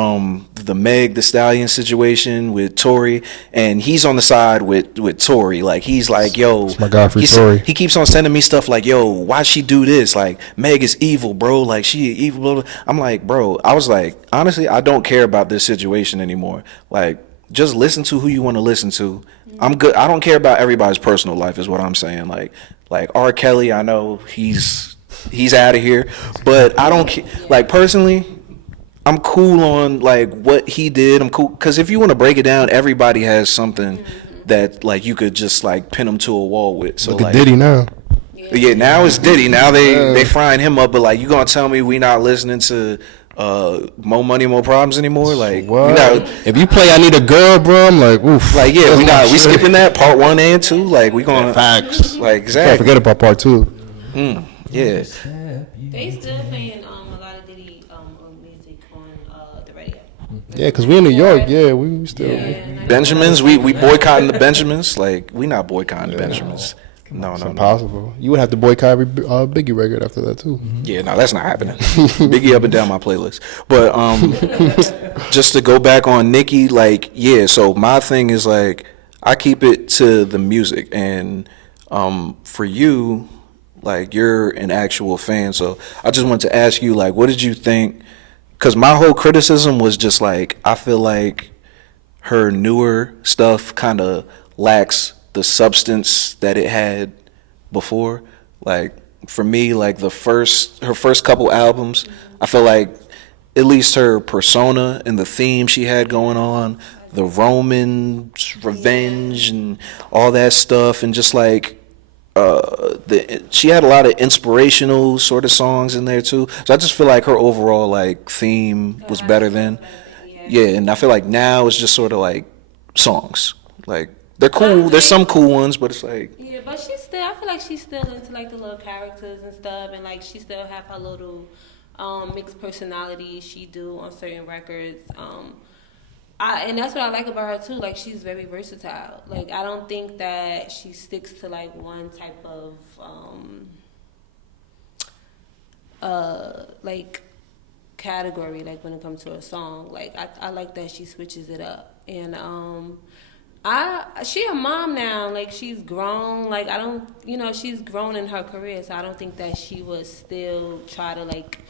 the Meg Thee Stallion situation with Tory, and he's on the side with Tory. Like he's like, yo, It's my guy Free Tory. he keeps on sending me stuff like, yo, why she do this? Like Meg is evil, bro. Like she evil. Blah, blah. I'm like, bro. I was like, honestly, I don't care about this situation anymore. Like, just listen to who you want to listen to. I'm good. I don't care about everybody's personal life, is what I'm saying. Like R. Kelly, I know he's out of here, but I don't like personally. I'm cool on like what he did. I'm cool because if you want to break it down, everybody has something that like you could just like pin them to a wall with. So Look at like Diddy now. yeah, now it's Diddy. Now they frying him up, but like you gonna tell me we not listening to More Money, More Problems anymore? Like What? we not, If you play I Need a Girl, bro, I'm like, oof. like yeah, we That's not my we shit. skipping that part 1 and 2. Like we gonna Facts. like Can't exactly. forget about part 2. Yeah. They still playing a lot of Diddy music on the radio. Yeah, because we in New York. Yeah, we still. Yeah, Benjamins, we boycotting the Benjamins. Like we not boycotting the Benjamins. No, It's no, no. impossible. You would have to boycott every Biggie record after that too. Yeah, no, that's not happening. Biggie up and down my playlist. But just to go back on Nicki, like, yeah, so my thing is like I keep it to the music, and for you, like you're an actual fan, so I just wanted to ask you, like, what did you think? Because my whole criticism was just like I feel like her newer stuff kind of lacks the substance that it had before. Like for me, like her first couple albums, I feel like at least her persona and the theme she had going on, the Roman revenge and all that stuff, and just like she had a lot of inspirational sort of songs in there too. So I just feel like her overall like theme was better then. Yeah, and I feel like now it's just sort of like songs. Like they're cool. There's some cool ones, but it's like Yeah, but she's still. I feel like she's still into like the little characters and stuff, and like she still have her little mixed personality she do on certain records. And that's what I like about her too. Like she's very versatile. Like I don't think that she sticks to like one type of like category. Like when it comes to a song, like I like that she switches it up. And she a mom now. Like she's grown. Like I don't, she's grown in her career. So I don't think that she would still try to like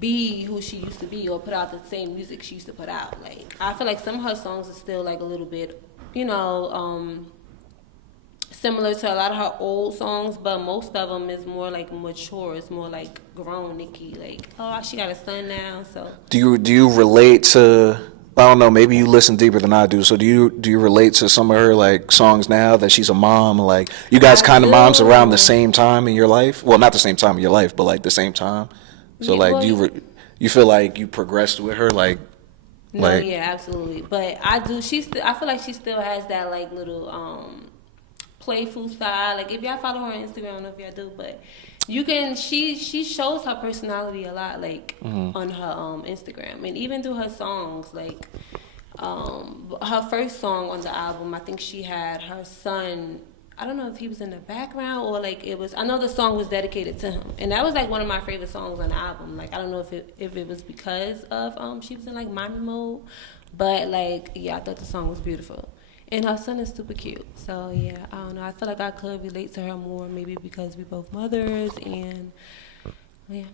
be who she used to be or put out the same music she used to put out. Like I feel like some of her songs are still like a little bit, similar to a lot of her old songs, but most of them is more like mature. It's more like grown Nicki. Like, oh, she got a son now. So do you relate to? I don't know. Maybe you listen deeper than I do. So do you relate to some of her like songs now that she's a mom? Like you guys kind of moms around the same time in your life. Well, not the same time in your life, but like the same time. So yeah, like, well, do you feel like you progressed with her? Like, no, yeah, absolutely. But I do. I feel like she still has that like little playful side. Like if y'all follow her on Instagram, I don't know if y'all do, but you can. She shows her personality a lot, like on her Instagram, and even through her songs. Like her first song on the album, I think she had her son. I don't know if he was in the background or like it was. I know the song was dedicated to him, and that was like one of my favorite songs on the album. Like I don't know if it was because of she was in like mommy mode, but like yeah, I thought the song was beautiful, and her son is super cute. So yeah, I don't know. I feel like I could relate to her more, maybe because we both mothers, and yeah.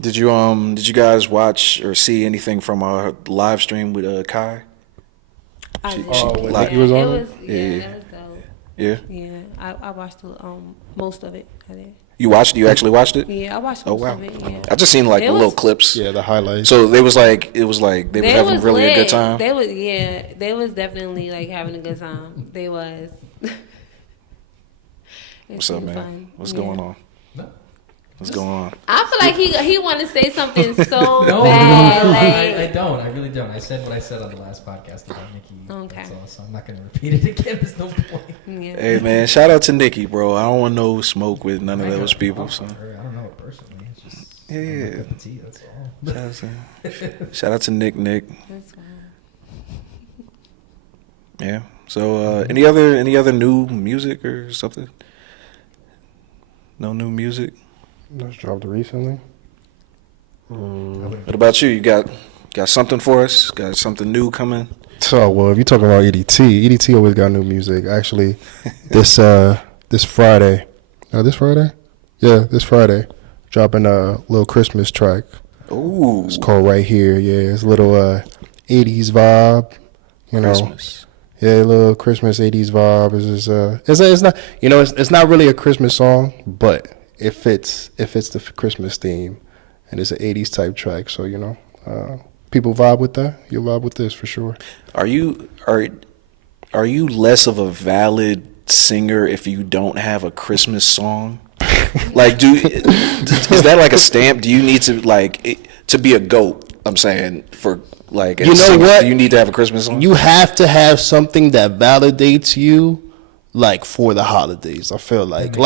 did you guys watch or see anything from our live stream with Kai? I did. when Nicki was on it it? was, yeah, that was dope. Yeah. Yeah, I watched most of it. I did. You actually watched it? Yeah, I watched Oh most wow. of it, yeah. I just seen like It the was- little clips. Yeah, the highlights. So it was like they were having really a good time. They was definitely like having a good time. They was. What's up, man? Fun. What's Yeah. going on? No. What's going on? I feel like he want to say something so No, bad. I Like, don't. I really don't. I said what I said on the last podcast about Nikki. Okay. That's all, so I'm not going to repeat it again. There's no point. yeah. Hey man, shout out to Nikki, bro. I don't want no smoke with none of those people. So I don't know her personally. It's just Yeah. a cup of tea, that's all. shout out to Nick. That's fine. Yeah. So any other new music or something? No new music. That's dropped recently. What about you? You got something for us? Got something new coming? So, well, if you're talking about EDT always got new music. Actually, this Friday. This Friday? Yeah, this Friday. Dropping a little Christmas track. Ooh. It's called Right Here. Yeah, it's a little 80s vibe. You know. Christmas. Yeah, a little Christmas 80s vibe. It's not, it's not really a Christmas song, but it fits the Christmas theme, and it's an 80s type track. So, people vibe with that. You'll vibe with this for sure. Are you less of a valid singer if you don't have a Christmas song? Like, is that like a stamp? Do you need to to be a GOAT? I'm saying for like, You know singer, what? do you need to have a Christmas song? You have to have something that validates you, like for the holidays. I feel like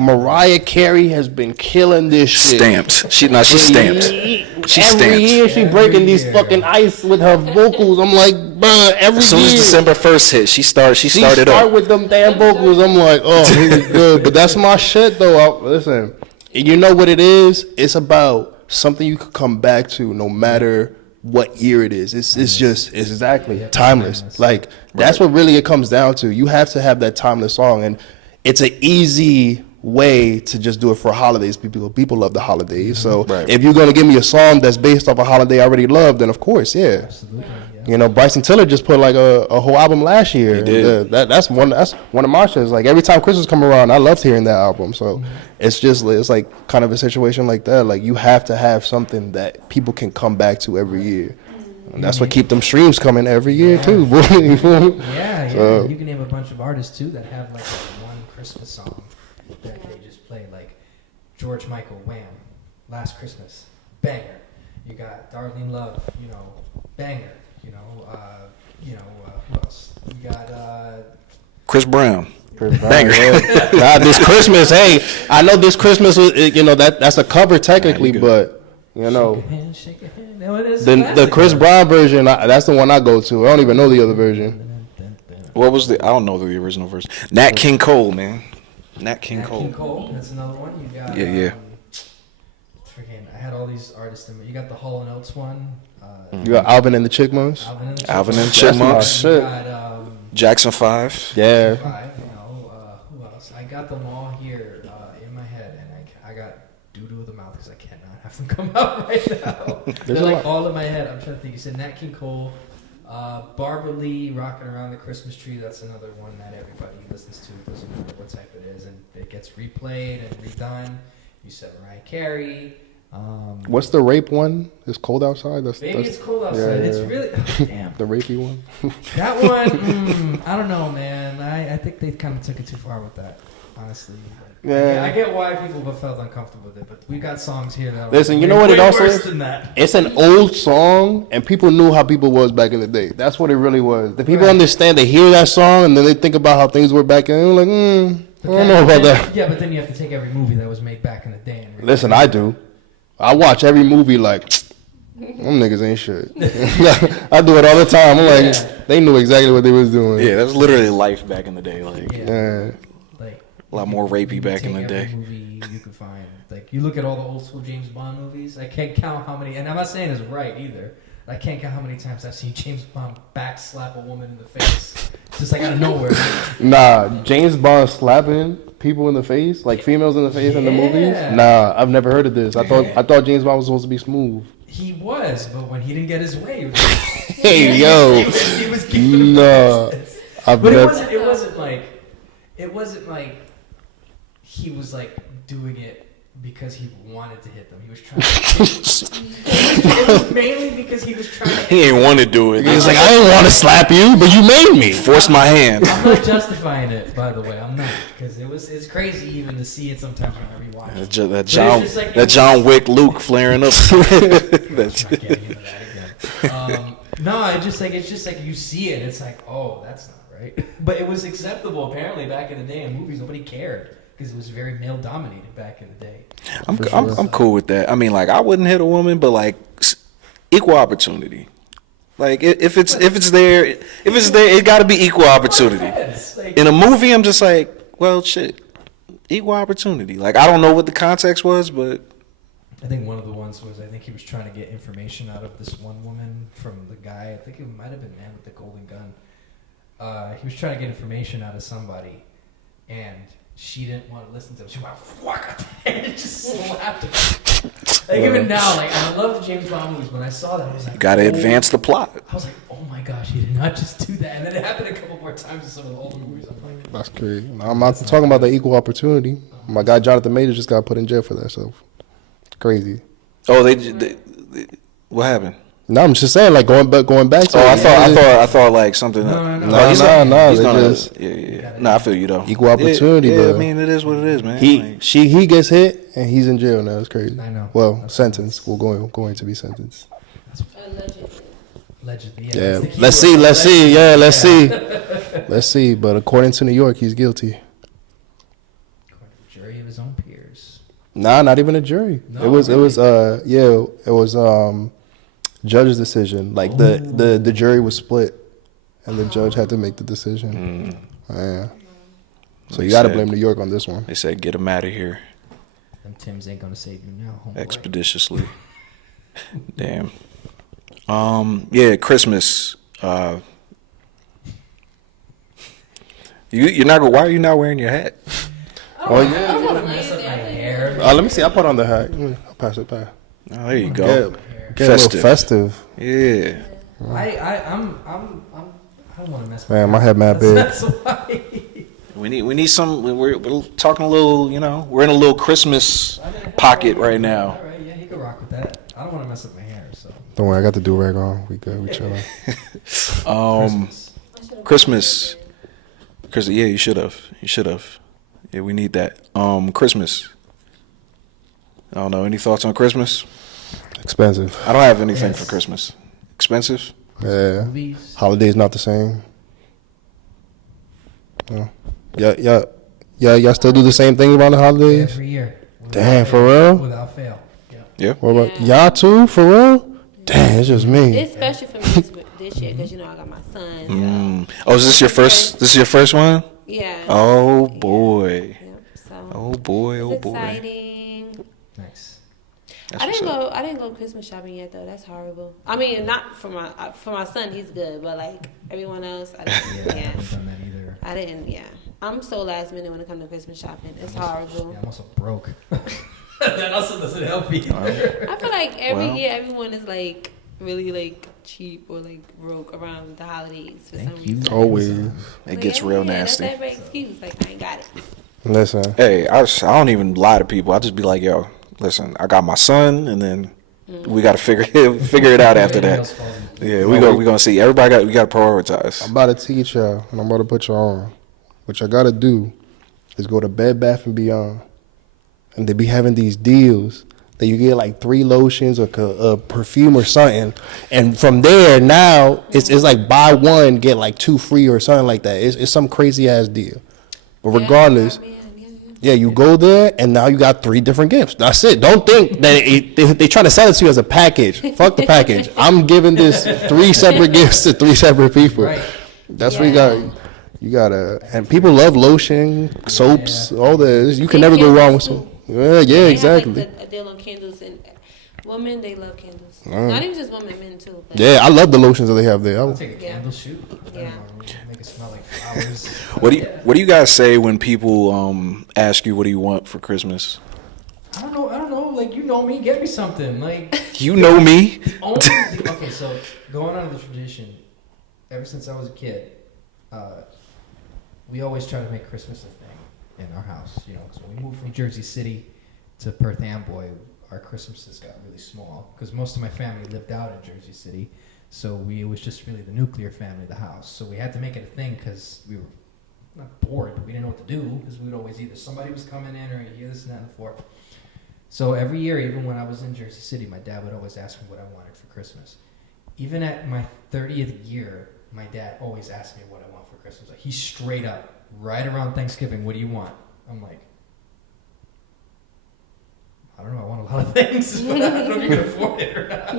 Mariah Carey has been killing this shit. Stamped. She's stamped. She's Every stamped. year she breaking these fucking ice with her vocals. I'm like, bruh, every As soon year. as December 1st hit, she started Start up. with them damn vocals. I'm like, oh, he was good. But that's my shit, though. Listen, you know what it is? It's about something you could come back to no matter what year it is. It's exactly timeless. Like, that's what really it comes down to. You have to have that timeless song. And it's an easy way to just do it for holidays. People love the holidays. So if you're going to give me a song that's based off a holiday I already love, then of course, yeah. Absolutely. Yeah. You know, Bryson Tiller just put like a whole album last year. He did. That's one of my shows. Like every time Christmas come around, I loved hearing that album. So it's like kind of a situation like that. Like you have to have something that people can come back to every year. And that's what keep them streams coming every year too. Boy. Yeah. So- You can name a bunch of artists too that have like one Christmas song that they just play, like George Michael, Wham, Last Christmas, banger. You got Darlene Love, banger. Who else? You got Chris Brown. Banger. God, this Christmas, hey, I know this Christmas was, that's a cover technically, good. but Shake a Hand, Shake a Hand. No, it is a the classic, Chris though. Brown version, that's the one I go to. I don't even know the other version. What was I don't know the original version. Nat King Cole, man. Nat King Cole. King Cole, that's another one. You got Yeah. Freaking, I had all these artists in. You got the Hall and Oates one. You got Alvin and the Chipmunks. Alvin and the Alvin and Chipmunks. Chipmunks. You Shit. got Jackson 5. Yeah. Five, who else? I got them all here in my head, and I got doo-doo of the mouth because I cannot have them come out right now. They're a like lot. all in my head. I'm trying to think. You said Nat King Cole, Barbara Lee, Rocking Around the Christmas Tree. That's another one that everybody listens to. It doesn't matter what type it is, and it gets replayed and redone. You said Mariah Carey. What's the rape one? It's cold outside. Maybe it's cold outside. yeah, It's yeah. really damn. The rapey one. That one, I don't know, man. I think they kind of took it too far with that, honestly. Yeah. I get why people have felt uncomfortable with it, but we got songs here that are Listen, you way- know what it way also worse is? than that. It's an old song, and people knew how people was back in the day. That's what it really was. The people Right. understand. They hear that song, and then they think about how things were back then. They're like, I But don't then- know about then- that. Yeah, but then you have to take every movie that was made back in the day. And Listen, I do. I watch every movie like, them niggas ain't shit. I do it all the time. I'm like, Yeah. they knew exactly what they was doing. Yeah, that was literally life back in the day. Like Yeah. Like a lot more rapey you back in take the every day. Movie you can find. Like you look at all the old school James Bond movies. I can't count how many, and I'm not saying it's right either. I can't count how many times I've seen James Bond back slap a woman in the face, just like out of nowhere. Nah, James Bond slapping people in the face, like females in the face in the movies. Yeah. Nah, I've never heard of this. I thought James Bond was supposed to be smooth. He was, but when he didn't get his way, he was Hey, yo. he was keeping No. I've But never. it wasn't like he was like doing it because he wanted to hit them. He was trying to it was mainly because he was trying to He ain't want to do it. He was like, I didn't want to slap you, but you made me. Force my hand. I'm not justifying it, by the way. I'm not, because it's crazy even to see it sometimes when I rewatch it. That John Wick Luke flaring up. Let's not get into that again. No, it's just like you see it, it's like, oh, that's not right. But it was acceptable apparently back in the day in movies. Nobody cared because it was very male dominated back in the day. I'm cool with that. I mean, like, I wouldn't hit a woman, but like equal opportunity. Like if it's there, it got to be equal opportunity. In a movie, I'm just like, well, shit, equal opportunity. Like, I don't know what the context was, but I think one of the ones was, I think he was trying to get information out of this one woman from the guy. I think it might have been Man with the Golden Gun. He was trying to get information out of somebody, and she didn't want to listen to him. She went, fuck, and just slapped him. Like, even now, like, I love James Bond movies. When I saw that, I was like, you got to advance the plot. I was like, oh my gosh, he did not just do that. And then it happened a couple more times in some of the older movies. I'm like, That's crazy. I'm not talking about the equal opportunity. My guy Jonathan Majors just got put in jail for that, so it's crazy. Oh, they what happened? No, I'm just saying, like, going back to. Oh, I thought like something. No. Yeah. No, I feel you though. Equal opportunity, Yeah, bro. I mean, it is what it is, man. He gets hit and he's in jail now. It's crazy. I know. Well, sentenced. We're going to be sentenced. Allegedly. Yeah. That's the key Let's word. see. Yeah, let's see. Let's see. But according to New York, he's guilty. According to the jury of his own peers. Nah, not even a jury. No, It was judge's decision. Like the jury was split, and the judge had to make the decision. Yeah. So you got to blame New York on this one. They said, get him out of here Them Tims ain't gonna save you now, homeboy. expeditiously. Damn. Yeah, Christmas. You're not. Why are you not wearing your hat? Oh yeah. I don't want to mess up my hair. Let me see. I put on the hat. I'll pass it back. Oh, there you go. Get a little festive. Yeah. I don't want to mess. Man, my head mad big. That's why. We need some. We're talking a little. We're in a little Christmas pocket right now. All right, yeah, he can rock with that. I don't want to mess up my hair, so. Don't worry, I got the do-rag on. We good. We chilling. Christmas. Yeah, you should have. Yeah, we need that. Christmas. I don't know. Any thoughts on Christmas? Expensive. I don't have anything for Christmas. Expensive? Yeah. Movies. Holidays not the same. Yeah. Y'all still do the same thing around the holidays? Every year. Damn, for real? Without fail. Yeah. Yeah. What about y'all too? For real? Damn, it's just me. It's special for me this year because I got my son. So. Oh, is this your first? This is your first one? Yeah. Oh boy. Yep, so Oh boy. Oh it's boy. exciting. Nice. That's I what's didn't up. go. I didn't go Christmas shopping yet though. That's horrible. I mean, not for my son. He's good, but like everyone else, I didn't. Yeah, I Yeah. haven't done that either. I didn't. Yeah. I'm so last minute when it comes to Christmas shopping. It's horrible. Yeah, I'm also broke. That also doesn't help either. I feel like every Well. year everyone is like really like cheap or like broke around the holidays for some Thank you. reason. Always. It Like, gets real nasty. That's every excuse. Like I ain't got it. Listen. Hey, I don't even lie to people. I just be like, yo, listen, I got my son, and then we got to figure it out after Everything that. else falls into Yeah, we gonna see. We got to prioritize. I'm about to teach y'all, and I'm about to put y'all on. What y'all gotta do is go to Bed Bath & Beyond, and they be having these deals that you get like 3 lotions or a perfume or something, and from there now it's like buy one get like 2 free or something like that. It's some crazy ass deal. But regardless, yeah, you go there and now you got 3 different gifts. That's it. Don't think that they try to sell it to you as a package. Fuck the package. I'm giving this 3 separate gifts to 3 separate people. Right. That's what you got. You gotta, and people love lotion, soaps, all this. You can never go wrong with soap. Yeah, exactly. They have, like, a deal on candles, and women they love candles. Not even just women, men too. But Yeah, I love the lotions that they have there. I'll take a candle shoot. Yeah. Make it smell like flowers. What do you guys say when people ask you what do you want for Christmas? I don't know. Like, you know me. Get me something. Like. You know me. Okay, so going on to the tradition, ever since I was a kid, we always try to make Christmas a thing. in our house. You know, because when we moved from Jersey City to Perth Amboy, our Christmases got really small because most of my family lived out in Jersey City. So it was just really the nuclear family of the house. So we had to make it a thing because we were not bored, but we didn't know what to do because we'd always either somebody was coming in or you this and that and the fourth. So every year, even when I was in Jersey City, my dad would always ask me what I wanted for Christmas. Even at my 30th year, my dad always asked me what I want for Christmas. Like, he straight up, right around Thanksgiving, what do you want? I'm like, I don't know, I want a lot of things, but I don't know if you can afford it or not.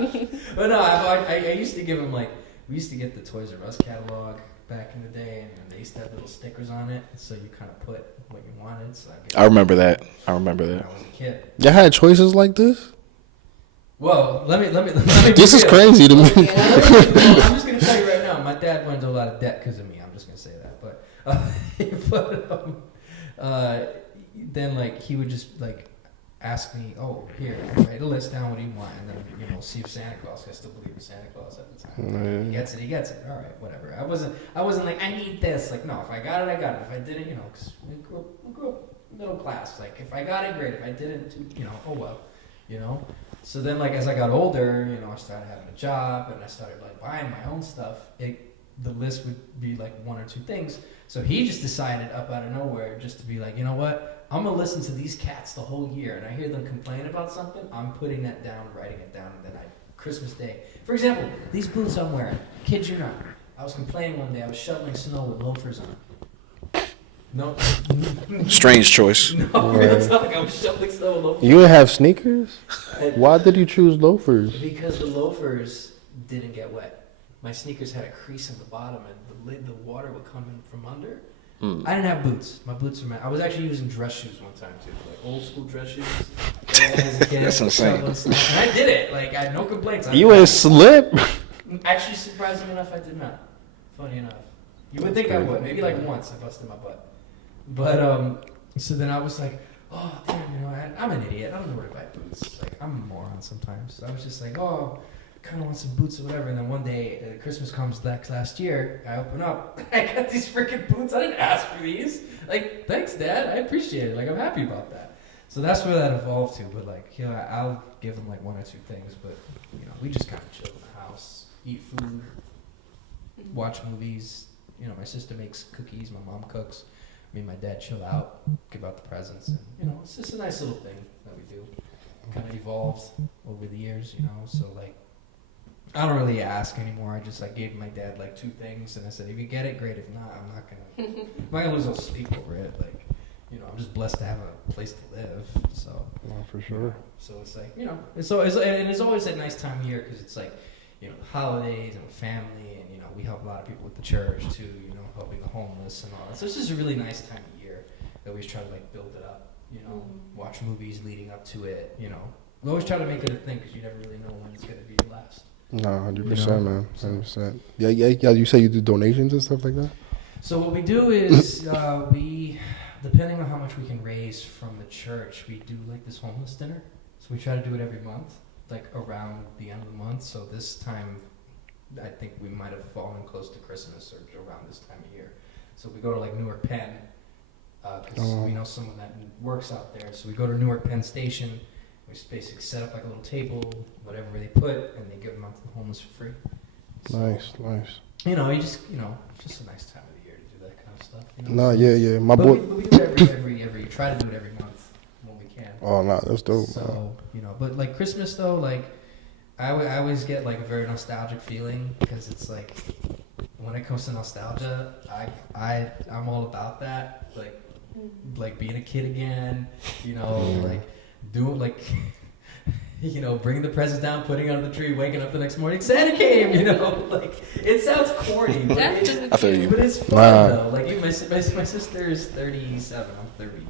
But no, I used to give him, like, we used to get the Toys R Us catalog back in the day, and they used to have little stickers on it, so you kind of put what you wanted. So I remember that. when I was a kid. Y'all had choices like this? Well, let me This is crazy to me. Well, I'm just gonna tell you right now. My dad went into a lot of debt because of me. I'm just gonna say that. But then like he would just like ask me, oh, here, write a list down. What do you want? And then see if Santa Claus. I still believe in Santa Claus at the time. He gets it. All right, whatever. I wasn't like I need this. Like no, if I got it, I got it. If I didn't, because we grew up middle class. Like if I got it, great. If I didn't, oh well, So then, like, as I got older, I started having a job, and I started, like, buying my own stuff. The list would be, like, one or two things. So he just decided up out of nowhere just to be like, you know what? I'm going to listen to these cats the whole year, and I hear them complain about something. I'm putting that down, writing it down, and then Christmas Day. For example, these boots I'm wearing, kid you not, I was complaining one day. I was shoveling snow with loafers on. No. Strange choice. No, it's not like I was shoveling snow with loafers. You didn't have sneakers? Why did you choose loafers? Because the loafers didn't get wet. My sneakers had a crease in the bottom, and the water would come in from under. I didn't have boots. My boots were I was actually using dress shoes one time too, like old school dress shoes. As a kid, That's insane. And I did it. Like I had no complaints. You ain't slip. Actually, surprisingly enough, I did not. Funny enough, you would think I would. Maybe like once I busted my butt. But so then I was like, oh damn, I'm an idiot. I don't know where to buy boots. Like I'm a moron sometimes. So I was just like, oh, I kind of want some boots or whatever. And then one day, Christmas comes last year. I open up, I got these freaking boots. I didn't ask for these. Like, thanks, Dad. I appreciate it. Like I'm happy about that. So that's where that evolved to. But like, I'll give them like one or two things. But we just kind of chill in the house, eat food, watch movies. My sister makes cookies. My mom cooks. Me and my dad chill out, give out the presents, and it's just a nice little thing that we do. Kind of evolved over the years, So like, I don't really ask anymore. I just gave my dad like two things, and I said, if you get it, great. If not, I'm not gonna lose no sleep over it. Like, I'm just blessed to have a place to live. So. Oh, for sure. So it's like it's always a nice time of year because it's like holidays and family, and we help a lot of people with the church too. Helping the homeless and all that. So it's just a really nice time of year that we always try to build it up. Watch movies leading up to it. We always try to make it a thing because you never really know when it's gonna be the last. No, 100%, man, 100%. Yeah. You say you do donations and stuff like that. So what we do is we, depending on how much we can raise from the church, we do this homeless dinner. So we try to do it every month, around the end of the month. So this time, I think we might have fallen close to Christmas or around this time of year. So we go to Newark Penn because we know someone that works out there. So we go to Newark Penn Station. We basically set up a little table, whatever they put, and they give them out to the homeless for free. So, Nice. it's just a nice time of the year to do that kind of stuff. No, yeah. My But boy. we do it every try to do it every month when we can. Oh, no, that's dope. So but Christmas though, I always get a very nostalgic feeling because it's when it comes to nostalgia, I'm all about that. Like being a kid again, doing bringing the presents down, putting it under the tree, waking up the next morning, Santa came. It sounds corny, but I feel you. But it's fun though. My sister is 37. I'm 30.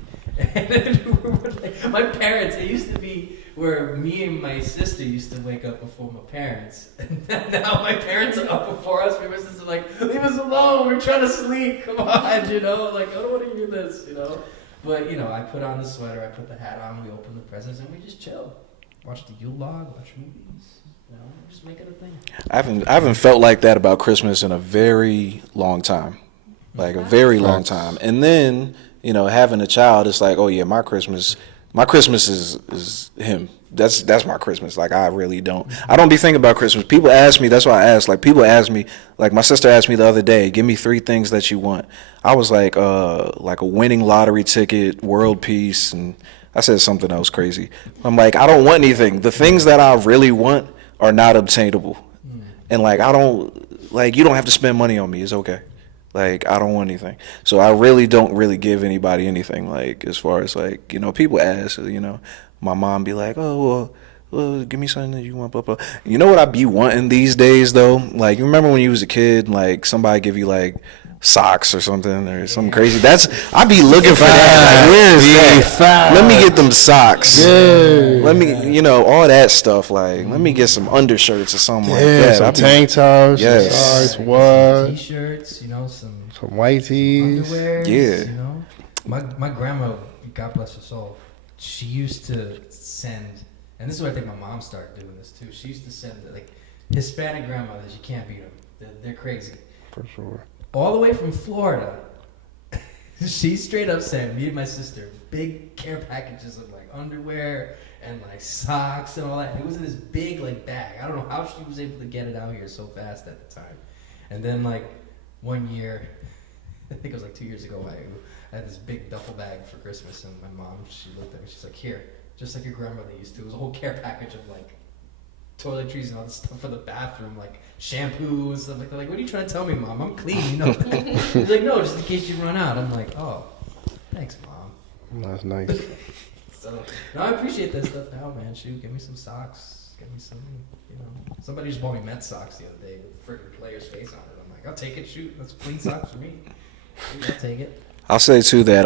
And my parents, it used to be where me and my sister used to wake up before my parents. And now my parents are up before us. My sister's like, leave us alone. We're trying to sleep. Come on, I don't want to hear this, But, I put on the sweater. I put the hat on. We open the presents and we just chill. Watch the Yule log, watch movies. Just make it a thing. I haven't felt like that about Christmas in a very long time. A very long time. And then you know, having a child, it's like, oh yeah, my Christmas is him. That's my Christmas. Like I really don't be thinking about Christmas. People ask me, that's why I ask. Like people ask me, like my sister asked me the other day, give me 3 things that you want. I was like a winning lottery ticket, world peace, and I said something else crazy. I'm like, I don't want anything. The things that I really want are not obtainable. And like I don't, like you don't have to spend money on me. It's okay. Like I don't want anything. So I really don't really give anybody anything. Like as far as like, you know, people ask, you know, my mom be like, oh well, give me something that you want, blah blah. You know what I be wanting these days though? Like you remember when you was a kid, like somebody give you like socks or something or something crazy. I be looking for that. Like where is that? Let me get them socks. Yeah. Let me, you know, all that stuff. Like let me get some undershirts or something like Yeah, that. some tank tops, Yes. some what? T-shirts, you know, some White tees. underwear. Yeah. You know, my grandma, God bless her soul, she used to send, and this is where I think my mom started doing this too. She used to send like Hispanic grandmothers. You can't beat them. They're crazy. For sure. All the way from Florida. She straight up sent me and my sister big care packages of like underwear and like socks and all that. And it was in this big like bag. I don't know how she was able to get it out here so fast at the time. And then like one year, I think it was like 2 years ago, I had this big duffel bag for Christmas, and my mom, she looked at me, she's like, here, just like your grandmother used to. It was a whole care package of like toiletries and all this stuff for the bathroom, like shampoo and stuff like that. Like, what are you trying to tell me, Mom? I'm clean, you know? She's like, no, just in case you run out. I'm like, oh, thanks, Mom. That's nice. So, no, I appreciate that stuff now, man. Shoot, give me some socks. Give me some, you know. Somebody just bought me Mets socks the other day with the freaking player's face on it. I'm like, I'll take it. Shoot, that's clean socks for me. Shoot, I'll take it. I'll say too that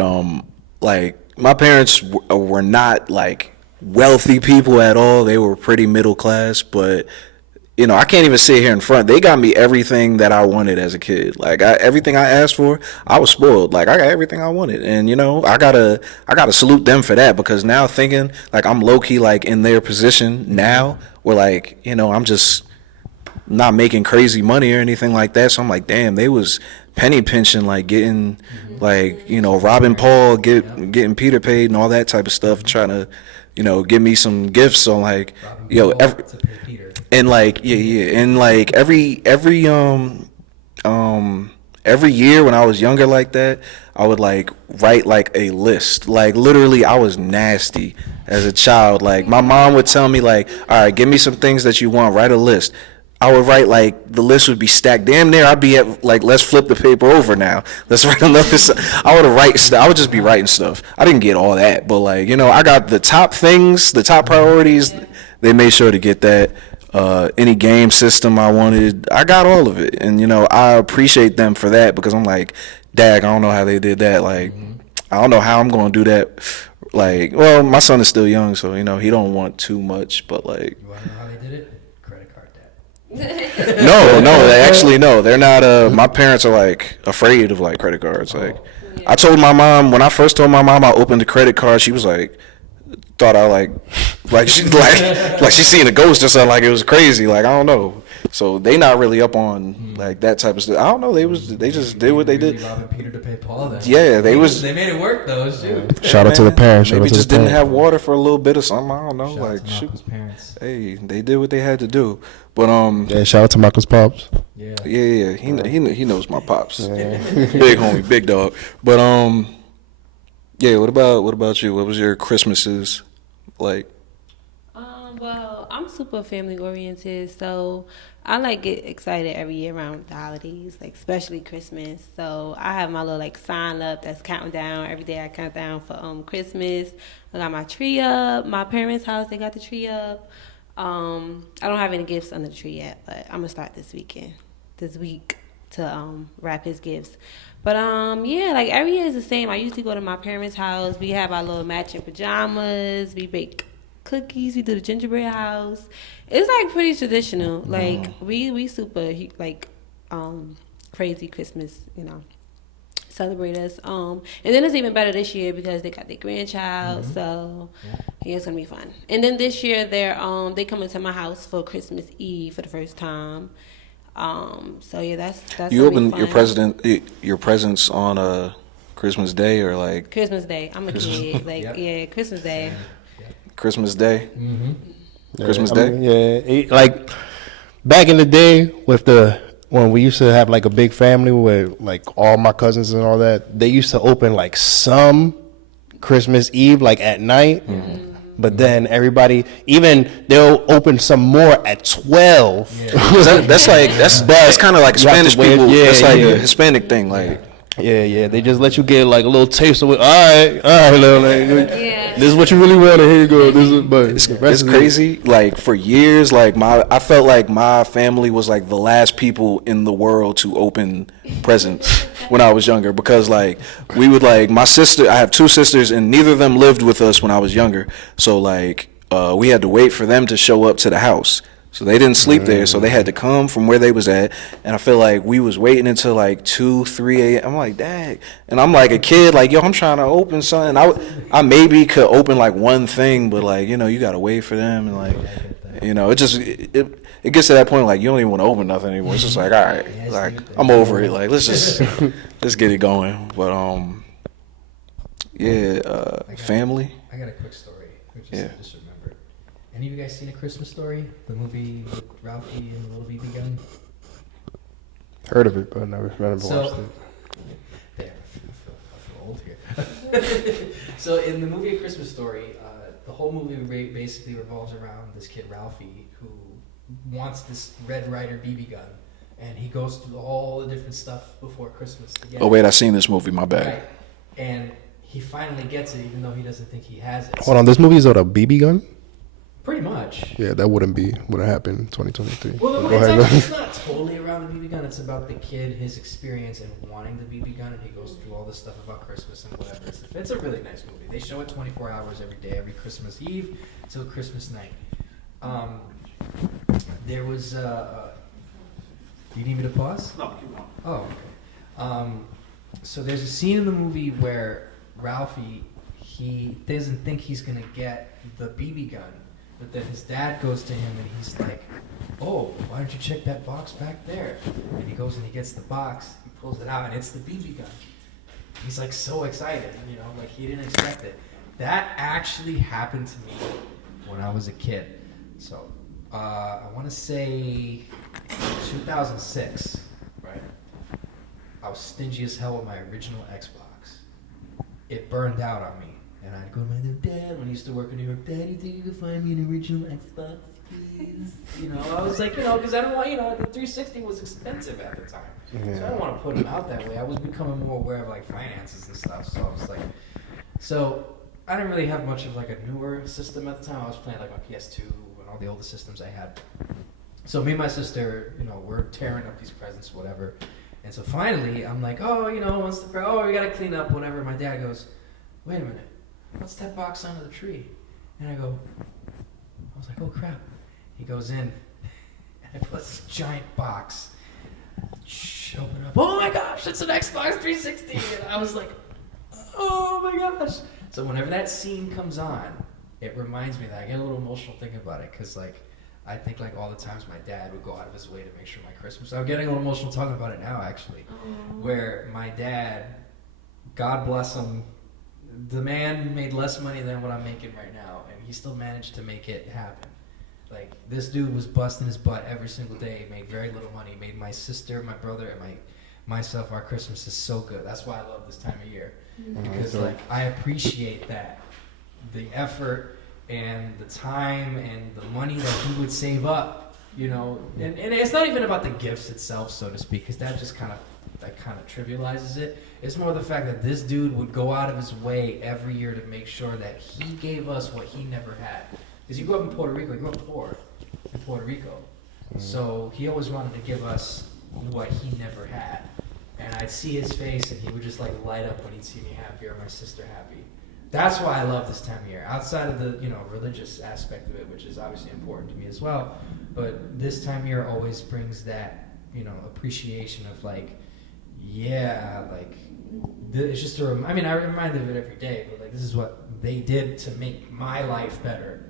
like my parents were not like wealthy people at all. They were pretty middle class, but you know, I can't even sit here in front. They got me everything that I wanted as a kid. Like everything I asked for, I was spoiled. Like I got everything I wanted, and you know, I gotta salute them for that, because now thinking like I'm low key like in their position now, where like, you know, I'm just not making crazy money or anything like that. So I'm like, damn, they was penny pinching, like getting like, you know, robbing Paul, getting Peter paid and all that type of stuff, trying to, you know, give me some gifts. So like, yo, and like and like every year when I was younger like that, I would like write like a list. Like literally I was nasty as a child. Like my mom would tell me like, all right, give me some things that you want, write a list. I would write like the list would be stacked. Damn near I'd be at like, let's flip the paper over now. Let's write another. I would just be writing stuff. I didn't get all that, but like, you know, I got the top things, the top priorities. They made sure to get that. Any game system I wanted, I got all of it, and you know, I appreciate them for that, because I'm like, dag, I don't know how they did that. Like, I don't know how I'm gonna do that. Like, well, my son is still young, so you know, he don't want too much, but like. You wanna know how they did it? Credit card debt. No, they actually no. They're not. My parents are like afraid of like credit cards. Like, I told my mom when I first told my mom I opened a credit card, she was like, thought I like she like she seen a ghost or something. Like it was crazy. Like I don't know. So they not really up on like that type of stuff. I don't know. They just did what they did. Robbing Peter to pay Paul. Then. Yeah, they made it work though. Shoot. Shout out to the parents. Maybe just didn't have water for a little bit or something. I don't know. Shout like out to shoot. Malcolm's parents. Hey, they did what they had to do. But Yeah, shout out to Michael's pops. Yeah. Yeah. He knows my pops. Big homie, big dog. But yeah. What about you? What was your Christmases like? Well, I'm super family oriented, so I like get excited every year around the holidays, like especially Christmas. So I have my little like sign up that's counting down. Every day I count down for Christmas. I got my tree up. My parents' house, they got the tree up. I don't have any gifts under the tree yet, but I'm gonna start this week to wrap his gifts. But yeah, like every year is the same. I usually go to my parents' house. We have our little matching pajamas. We bake cookies. We do the gingerbread house. It's like pretty traditional. Like we super like crazy Christmas, you know, celebrate us. And then it's even better this year because they got their grandchild, so yeah, it's gonna be fun. And then this year they come into my house for Christmas Eve for the first time. So yeah, that's You gonna be opened fun. your presents on Christmas Day or like Christmas Day. I'm a kid. Like, Yep. yeah, Christmas Day. Christmas Day? Yeah, Christmas I Day? mean, yeah, like back in the day when we used to have like a big family with like all my cousins and all that, they used to open like some Christmas Eve like at night. But then everybody, even they'll open some more at 12. That's kind of like You have to Spanish wait, people. yeah, That's like yeah. a Hispanic thing. Like, Yeah, they just let you get like a little taste of it. All right, like, Yeah. this is what you really want. Here you go. This is, but it's the rest of it- crazy. Like for years, like I felt like my family was like the last people in the world to open presents when I was younger, because like we would like my sister. I have two sisters, and neither of them lived with us when I was younger. So like we had to wait for them to show up to the house. So they didn't sleep there, so they had to come from where they was at. And I feel like we was waiting until like 2, 3 a.m. I'm like, dang. And I'm like a kid, like, yo, I'm trying to open something. I maybe could open like one thing, but like, you know, you got to wait for them. And like, you know, it gets to that point, like, you don't even want to open nothing anymore. It's just like, all right, like, I'm over it. Like, let's get it going. But, family. I got a quick story. Which Yeah. I just remembered. Any of you guys seen A Christmas Story? The movie with Ralphie and the little BB gun? Heard of it, but never watched it. Damn, I feel old here. So in the movie A Christmas Story, the whole movie basically revolves around this kid Ralphie who wants this Red Ryder BB gun, and he goes through all the different stuff before Christmas to get Oh, wait, I seen this movie. My bad. Right. And he finally gets it, even though he doesn't think he has it. Hold on, this movie is about a BB gun? Pretty much. Yeah, that wouldn't happen in 2023. Well, Go ahead. it's not totally around the BB gun. It's about the kid, his experience, and wanting the BB gun, and he goes through all this stuff about Christmas and whatever. It's a really nice movie. They show it 24 hours every day, every Christmas Eve till Christmas night. There was. Do you need me to pause? No, keep going. Oh, okay. So there's a scene in the movie where Ralphie, he doesn't think he's gonna get the BB gun. But then his dad goes to him and he's like, oh, why don't you check that box back there? And he goes and he gets the box, he pulls it out, and it's the BB gun. He's like so excited, you know, like he didn't expect it. That actually happened to me when I was a kid. So I want to say 2006, right? I was stingy as hell with my original Xbox. It burned out on me. And I'd go to my dad when he used to work in New York. Dad, you think you could find me an original Xbox, please? You know, I was like, you know, because I don't want, you know, the 360 was expensive at the time. So I don't want to put him out that way. I was becoming more aware of like finances and stuff. So I was like, so I didn't really have much of like a newer system at the time. I was playing like my PS2 and all the older systems I had. So me and my sister, you know, we're tearing up these presents, whatever. And so finally, I'm like, oh, you know, we got to clean up, whatever. My dad goes, wait a minute. What's that box under the tree? And I was like, oh crap. He goes in and I put this giant box. Open up. Oh my gosh, it's an Xbox 360. And I was like, oh my gosh. So whenever that scene comes on, it reminds me that I get a little emotional thinking about it. Because like, I think like all the times my dad would go out of his way to make sure my Christmas. I'm getting a little emotional talking about it now actually. Where my dad, God bless him, the man made less money than what I'm making right now, and he still managed to make it happen. Like, this dude was busting his butt every single day, made very little money, made my sister, my brother, and myself, our Christmas is so good. That's why I love this time of year. Because, like, I appreciate that. The effort and the time and the money that he would save up, you know. And it's not even about the gifts itself, so to speak, because that just kind of trivializes it. It's more the fact that this dude would go out of his way every year to make sure that he gave us what he never had. Because you grew up in Puerto Rico, you grew up poor in Puerto Rico. So he always wanted to give us what he never had. And I'd see his face and he would just like light up when he'd see me happy or my sister happy. That's why I love this time of year. Outside of the, you know, religious aspect of it, which is obviously important to me as well. But this time of year always brings that, you know, appreciation of like, yeah, like, it's just I remind of it every day, but like, this is what they did to make my life better.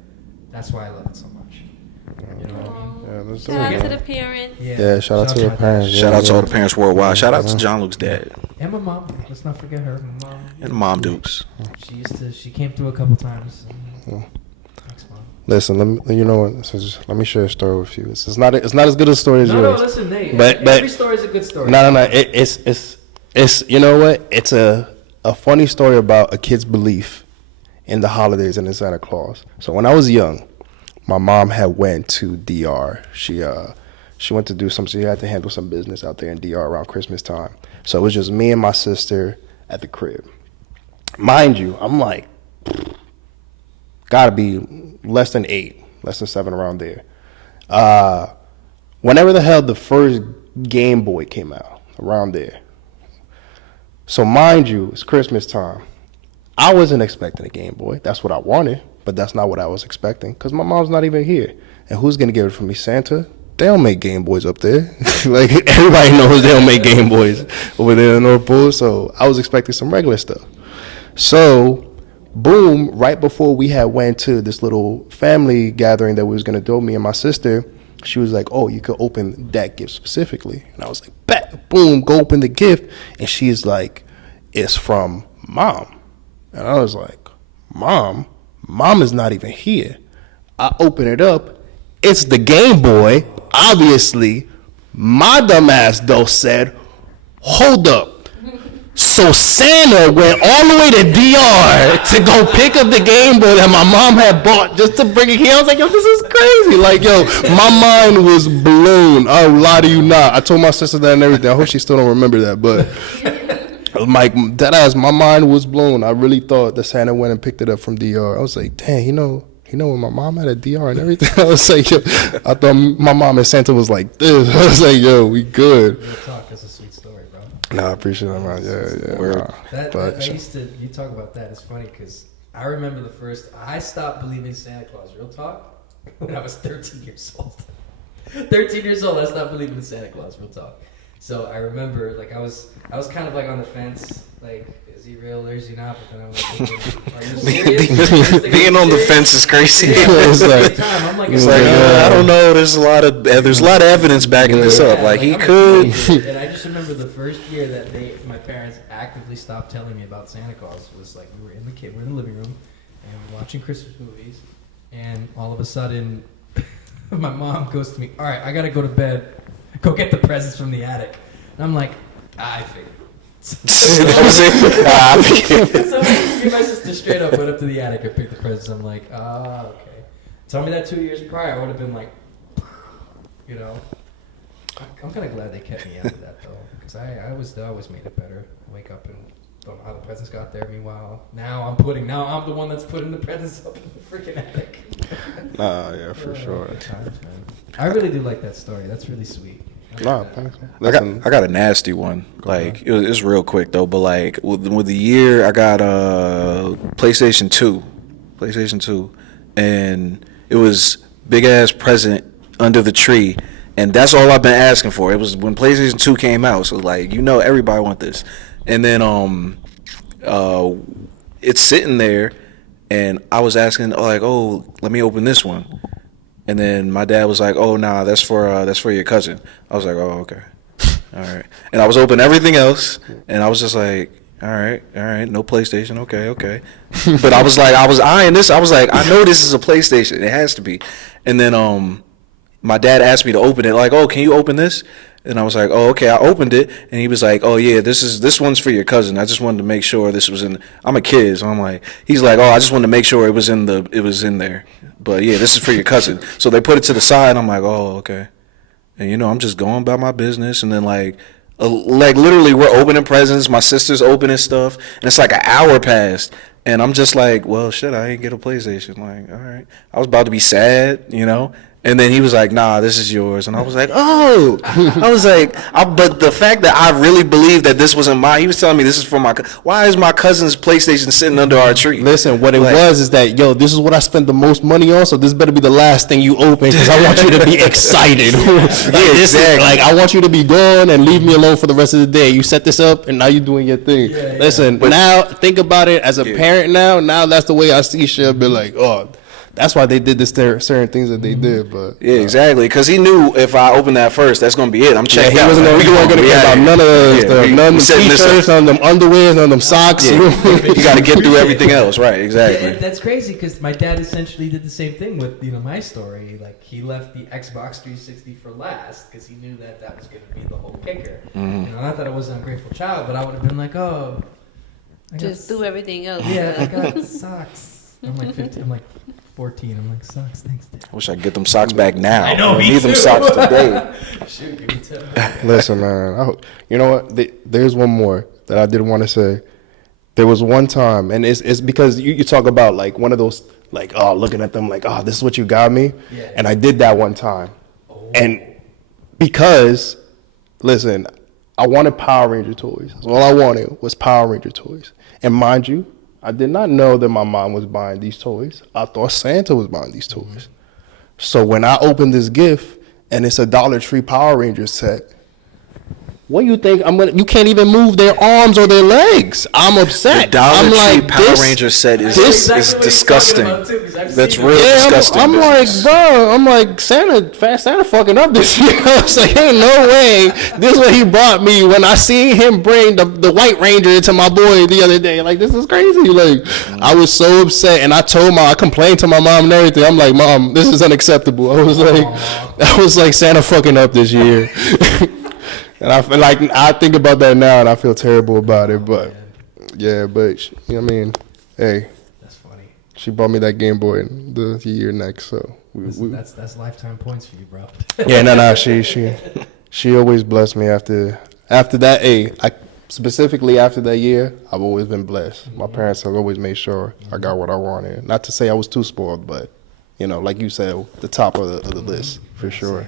That's why I love it so much. You know what I mean? Yeah, let's do Shout out it. to Man. the parents. Yeah, shout out to the my parents. dad. Yeah, Shout out to yeah. all the parents worldwide. Shout out to John Luke's dad And my mom. Let's not forget her. My mom. and the mom Dukes. She came through a couple times. Yeah. Thanks, mom. Listen, you know what? Let me share a story with you. It's not as good a story as No, yours. listen, Nate. But- Every story is a good story. No. It's you know what? It's a funny story about a kid's belief in the holidays and in Santa Claus. So when I was young, my mom had went to DR. She went to do some. She had to handle some business out there in DR around Christmas time. So it was just me and my sister at the crib. Mind you, I'm like, gotta be less than 8, less than 7 around there. Whenever the hell the first Game Boy came out, around there. So mind you, it's Christmas time. I wasn't expecting a Game Boy. That's what I wanted, but that's not what I was expecting because my mom's not even here. And who's gonna give it for me? Santa? They don't make Game Boys up there. Like everybody knows they don't make Game Boys over there in the North Pole. So I was expecting some regular stuff. So boom, right before we had went to this little family gathering that we was gonna do, me and my sister, she was like, oh, you could open that gift specifically. And I was like, bet, boom, go open the gift. And she's like, it's from mom. And I was like, mom? Mom is not even here. I open it up. It's the Game Boy. Obviously, my dumb ass though said, hold up. So Santa went all the way to DR to go pick up the Game Boy that my mom had bought just to bring it here. I was like, yo, this is crazy. Like, yo, my mind was blown. I'll lie to you not. I told my sister that and everything. I hope she still don't remember that. But, like, that ass, my mind was blown. I really thought that Santa went and picked it up from DR. I was like, dang, you know when my mom had a DR and everything? I was like, yo, I thought my mom and Santa was like this. I was like, yo, we good. Real talk. That's a sweet story, bro. Nah, I appreciate that, man. Yeah. Nah. I used to. You talk about that. It's funny because I remember the first. I stopped believing in Santa Claus. Real talk. When I was 13 years old. 13 years old. I stopped believing in Santa Claus. Real talk. So I remember, like, I was kind of like on the fence. Like, is he real or is he not? But then I was like, are you serious? Being on the fence is crazy. Yeah, It's like- I'm like, It's like, I don't know. There's a lot of evidence backing this up. Like he I'm a could. kid, and I just remember the first year that my parents actively stopped telling me about Santa Claus was like we're in the living room and we're watching Christmas movies, and all of a sudden, my mom goes to me, "All right, I gotta go to bed. Go get the presents from the attic." And I'm like, I figured. That was it. So me and my sister straight up went up to the attic and picked the presents. I'm like, okay. Tell me that 2 years prior, I would have been like, you know. I'm kind of glad they kept me out of that though, because I always made it better. I wake up and don't know how the presents got there. Meanwhile, now I'm the one that's putting the presents up in the freaking attic. Nah, yeah, for sure. Good times, man. I really do like that story. That's really sweet. Nah, thanks. Man. I got a nasty one. Like it's real quick though, but like with the year I got PlayStation 2, and it was big ass present under the tree, and that's all I've been asking for. It was when PlayStation 2 came out, so like everybody want this, and then it's sitting there, and I was asking like, oh, let me open this one. And then my dad was like, "Oh, nah, that's for your cousin." I was like, "Oh, okay, all right." And I was opening everything else, and I was just like, "All right, no PlayStation, okay." But I was eyeing this. I was like, I know this is a PlayStation. It has to be. And then my dad asked me to open it. Like, "Oh, can you open this?" And I was like, "Oh, okay." I opened it, and he was like, "Oh yeah, this one's for your cousin. I just wanted to make sure this was in." I'm a kid, so I'm like, he's like, "Oh, I just wanted to make sure it was in there." But yeah, this is for your cousin. So they put it to the side. I'm like, oh, okay. And I'm just going about my business. And then like literally we're opening presents. My sister's opening stuff. And it's like an hour passed. And I'm just like, well, shit, I ain't get a PlayStation. Like, all right. I was about to be sad, And then he was like, nah, this is yours. And I was like, oh. I was like, but the fact that I really believed that this wasn't mine, he was telling me this is for why is my cousin's PlayStation sitting under our tree? Listen, what it was is that, yo, this is what I spent the most money on, so this better be the last thing you open, because I want you to be excited. Exactly. Like, I want you to be gone and leave me alone for the rest of the day. You set this up, and now you're doing your thing. Listen, but now, think about it as a parent now that's the way I see shit. Be like, oh, That's why they did this certain things that they did. But Yeah, exactly. Because he knew if I open that first, that's gonna be it. I'm checked he out. wasn't gonna care about none of the stuff, none of them setting this up. t-shirts, none of them underwears, none of them socks. Yeah. You got to get through everything else, right? Exactly. Yeah, that's crazy because my dad essentially did the same thing with my story. Like he left the Xbox 360 for last because he knew that was going to be the whole kicker. Not that I was an ungrateful child, but I would have been like, oh, Just do everything else. Yeah, I got socks. I'm like 15. I'm like 14. I'm like socks. Thanks, Dad. I wish I could get them socks back now. I know, I me need them too. socks today. Shoot, me too. Listen, man. You know what? There's one more that I did want to say. There was one time, and it's because you talk about like one of those like looking at them like this is what you got me, Yeah. and I did that one time, and because listen, I wanted Power Ranger toys. All I wanted was Power Ranger toys, and mind you, I did not know that my mom was buying these toys. I thought Santa was buying these toys. So when I opened this gift and it's a Dollar Tree Power Ranger set, what do you think you can't even move their arms or their legs. I'm upset. The Dollar I'm Tree like, Power Ranger set is disgusting. That's real disgusting. I'm like, business. bro, I'm like, Santa fucking up this year. I was like, ain't no way. This is what he brought me when I seen him bring the White Ranger to my boy the other day. Like, this is crazy. Like, I was so upset, and I complained to my mom and everything. I'm like, Mom, this is unacceptable. I was like, Santa fucking up this year. And I feel like I think about that now, and I feel terrible about it. But yeah, but you know what I mean, hey, That's funny. she bought me that Game Boy the year next, so That's lifetime points for you, bro. yeah, no, she always blessed me after that. Hey, specifically after that year, I've always been blessed. My parents have always made sure I got what I wanted. Not to say I was too spoiled, but like you said, the top of the list for sure.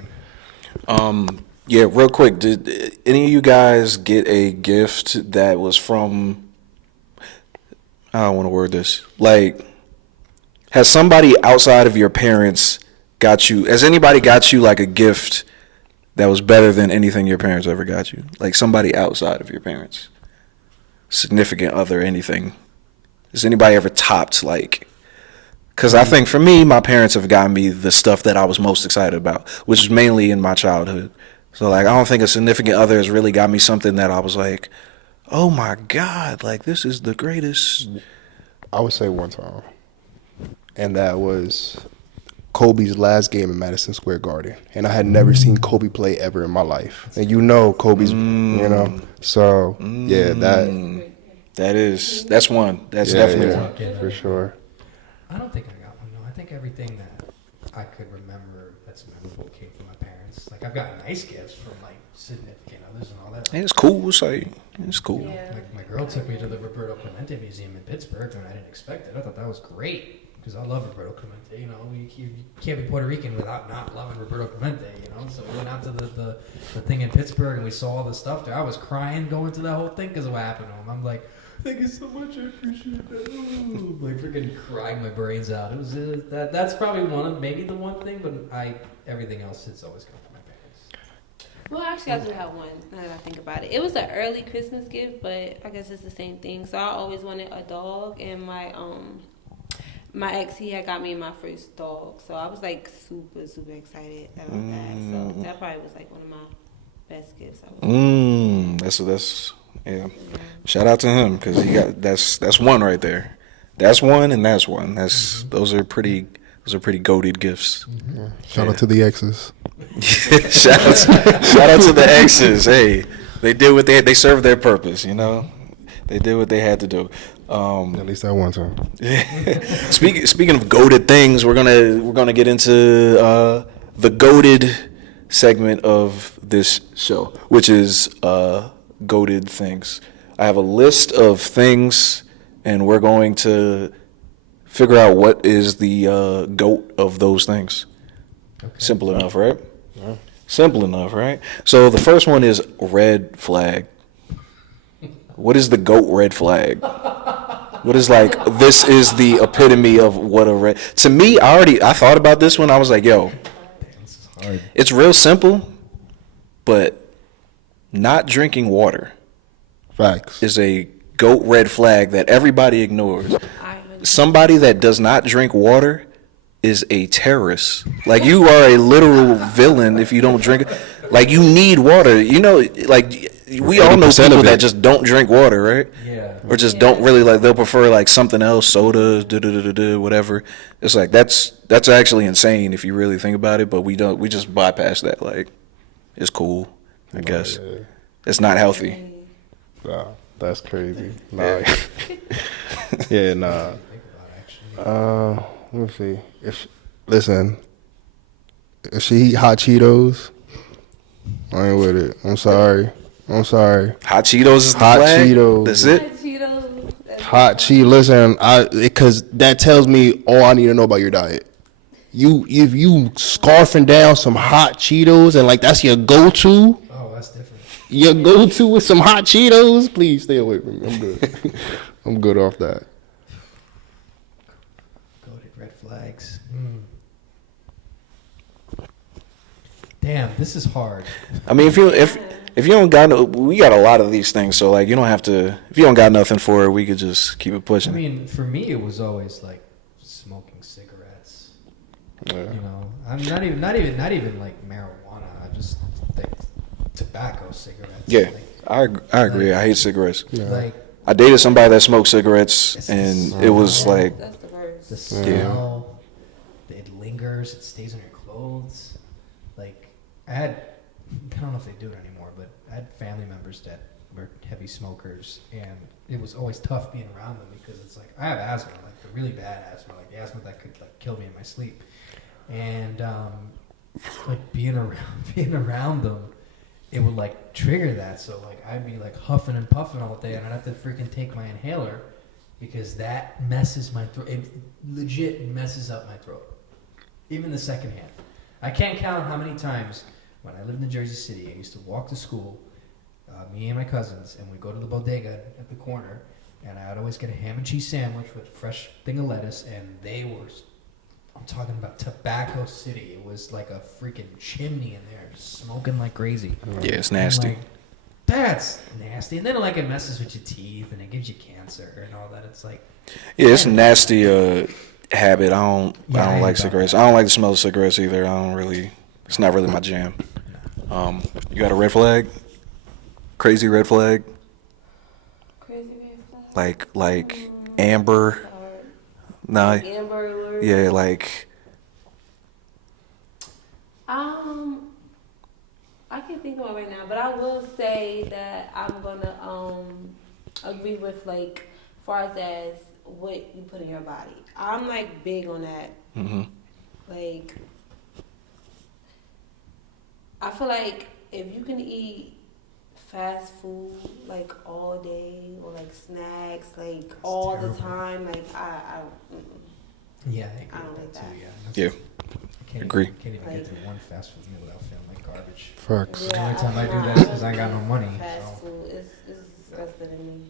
Yeah, real quick, did any of you guys get a gift that was from, I don't want to word this, like, has somebody outside of your parents has anybody got you like a gift that was better than anything your parents ever got you? Like somebody outside of your parents, significant other, anything. Has anybody ever topped like, because I think for me, my parents have gotten me the stuff that I was most excited about, which is mainly in my childhood. So, like, I don't think a significant other has really got me something that I was like, oh, my God, like, this is the greatest. I would say one time, and that was Kobe's last game in Madison Square Garden. And I had never seen Kobe play ever in my life. And Kobe's, So, yeah, That's one. That's definitely one. For sure. I don't think I got one, no. I think everything that I could remember that's memorable came from my parents. Like, I've got nice gifts from, like, significant others and all that. And it's cool. It's cool. Yeah. Like, my girl took me to the Roberto Clemente Museum in Pittsburgh, and I didn't expect it. I thought that was great, because I love Roberto Clemente. You can't be Puerto Rican without not loving Roberto Clemente, So we went out to the thing in Pittsburgh, and we saw all the stuff there. I was crying going to that whole thing because of what happened to him. I'm like, thank you so much. I appreciate that. Ooh, like freaking crying my brains out. It was that's probably maybe the one thing, but everything else it's always come from my parents. Well, actually, I do have one. Now that I think about it, it was an early Christmas gift, but I guess it's the same thing. So I always wanted a dog, and my ex, he had got me my first dog, so I was like super excited about that. So that probably was like one of my best gifts. That's yeah. Shout out to him because he got that's one right there. That's one and that's one. Those are pretty goated gifts. Yeah. Shout out to the exes. shout out to the exes. Hey, they did what they served their purpose. They did what they had to do. At least that one time. Speaking of goated things, we're gonna get into the goated segment of this show, which is goated things. I have a list of things, and we're going to figure out what is the goat of those things. Okay. Simple enough, right? Yeah. Simple enough, right? So the first one is red flag. What is the goat red flag? What is this is the epitome of what a red... To me, I thought about this one. I was like, yo, it's real simple, but not drinking water Facts. is a goat red flag that everybody ignores. Somebody that does not drink water is a terrorist. Like, you are a literal villain if you don't drink it. Like, you need water. You know, like, we all know 80% people of that it. just don't drink water, right? Yeah. Or just don't really, like, they'll prefer, like, something else, soda, whatever. It's like, that's actually insane if you really think about it, but we just bypass that. Like, it's cool, I guess. Yeah. It's not healthy. Nah, that's crazy. Nah. Yeah, nah. Think about actually. Let me see. If she eat hot Cheetos, I ain't with it. I'm sorry. Hot Cheetos is the Hot flag? Cheetos. That's it? Hot Cheetos. Listen, because that tells me all I need to know about your diet. If you scarfing down some hot Cheetos and like that's your go-to, Oh, that's different. your go-to with some hot Cheetos, please stay away from me. I'm good. I'm good off that. Goated red flags. Damn, this is hard. I mean, if you don't got no, we got a lot of these things, so like you don't have to. If you don't got nothing for it, we could just keep it I pushing. mean, for me, it was always like smoking cigarettes. Yeah. You know, I'm not even like marijuana. I just like tobacco cigarettes. Yeah, Like, I agree. I hate cigarettes. Yeah. like I dated somebody that smoked cigarettes, and it was like, That's the worst. the smell. It lingers. It stays on your clothes. Like I don't know if they do it anymore, but I had family members that were heavy smokers, and it was always tough being around them because it's like I have asthma, like the really bad asthma, like the asthma that could like kill me in my sleep, and like being around them, it would like trigger that. So like I'd be like huffing and puffing all day, and I'd have to freaking take my inhaler because that messes my throat. It legit messes up my throat, even the second hand. I can't count how many times. When I lived in Jersey City, I used to walk to school, me and my cousins, and we'd go to the bodega at the corner, and I'd always get a ham and cheese sandwich with a fresh thing of lettuce, and they were, I'm talking about Tobacco City. It was like a freaking chimney in there, just smoking like crazy. yeah, it's And, nasty. like, that's nasty. And then like it messes with your teeth, and it gives you cancer and all that. It's like, Yeah, it's a nasty habit. I don't Yeah, I hate like that. cigarettes. I don't like the smell of cigarettes either. I don't really. It's not really my jam. You got a red flag? Crazy red flag? Crazy red flag. Like amber? Nah. Amber Alert. Yeah, like I can't think of it right now, but I will say that I'm gonna agree with like far as what you put in your body. I'm like big on that. Like I feel like if you can eat fast food like all day or like snacks like all terrible. the time, like I yeah, I don't like that. yeah. I can't Agree. Even, can't even get through one fast food meal without feeling like garbage. Facts. The only time I do that is 'cause I ain't got no money, Fast so. food is disgusting to me.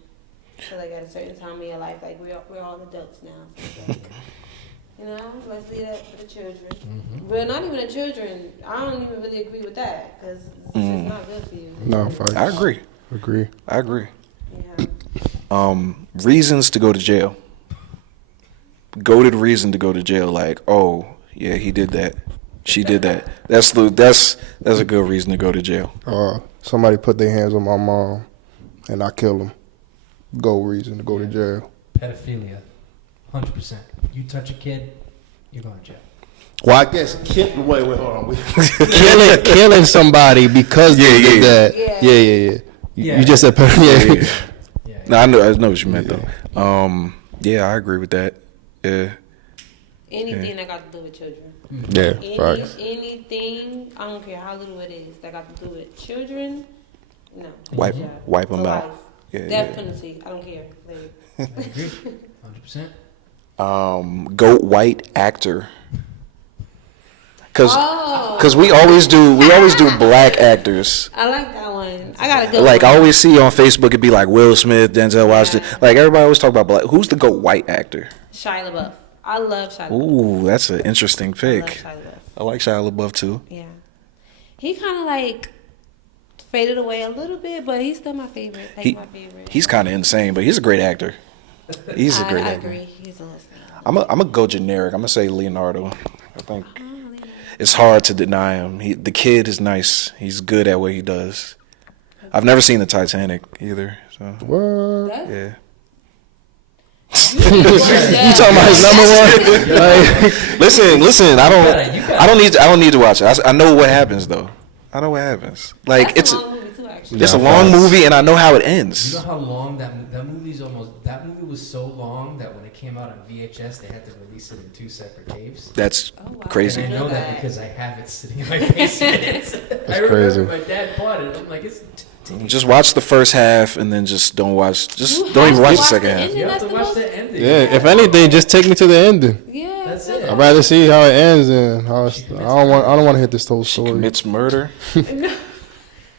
I feel like at a certain time in your life, like we're all adults now. So it's like, you know, let's leave that for the children. But not even the children. I don't even really agree with that because it's just not good for you. No, facts. I agree. Agree. Yeah. Reasons to go to jail. Goated reason to go to jail. Like, oh yeah, he did that. She did that. That's a good reason to go to jail. Somebody put their hands on my mom, and I kill them. Go reason to go to jail. Pedophilia, 100%. You touch a kid, you're going to jail. Well, I guess wait, hold on. killing somebody because they did that. Yeah. Yeah. You just said yeah. Yeah. No, I know what you meant though. Yeah, I agree with that. Yeah. Anything that got to do with children. Yeah, facts. Anything, I don't care how little it is, that got to do with children, no. Wipe them For out. life. Yeah, Death yeah. penalty, I don't care. Like, I agree, 100%. Goat white actor. Oh. Cause we always do black actors. I like that one. I gotta go. Like I always see on Facebook it'd be like Will Smith, Denzel Washington. Like everybody always talk about black. Who's the goat white actor? Shia LaBeouf. I love Shia LaBeouf. Ooh, that's an interesting I pick. love Shia LaBeouf. I like Shia LaBeouf too. Yeah. He kind of like faded away a little bit, but he's still my favorite. Like my favorite. He's kind of insane, but he's a great actor. He's a great I actor. agree. He's a listener. I'm gonna go generic. I'm gonna say Leonardo. I think it's hard to deny him. The kid is nice. He's good at what he does. I've never seen the Titanic either. So What? yeah. You talking about his number one? Like, Listen. I don't need to watch it. I know what happens though. I know what happens. Like That's it's a long movie too, actually. it's a long movie, and I know how it ends. You know how long that movie was so long that when it came out on VHS, they had to release it in 2 separate tapes. That's Oh, wow. crazy. And I know that because I have it sitting in my basement. I remember crazy. my dad bought it. I'm like, it's. Just watch the first half and then just don't watch. Just You don't have even to watch the watch second the half. ending. You have That's to the watch most- the ending. yeah, if anything, just take me to the ending. Yeah, That's it. I'd rather see how it ends and how it's, I don't want to hit this whole story. Commits murder.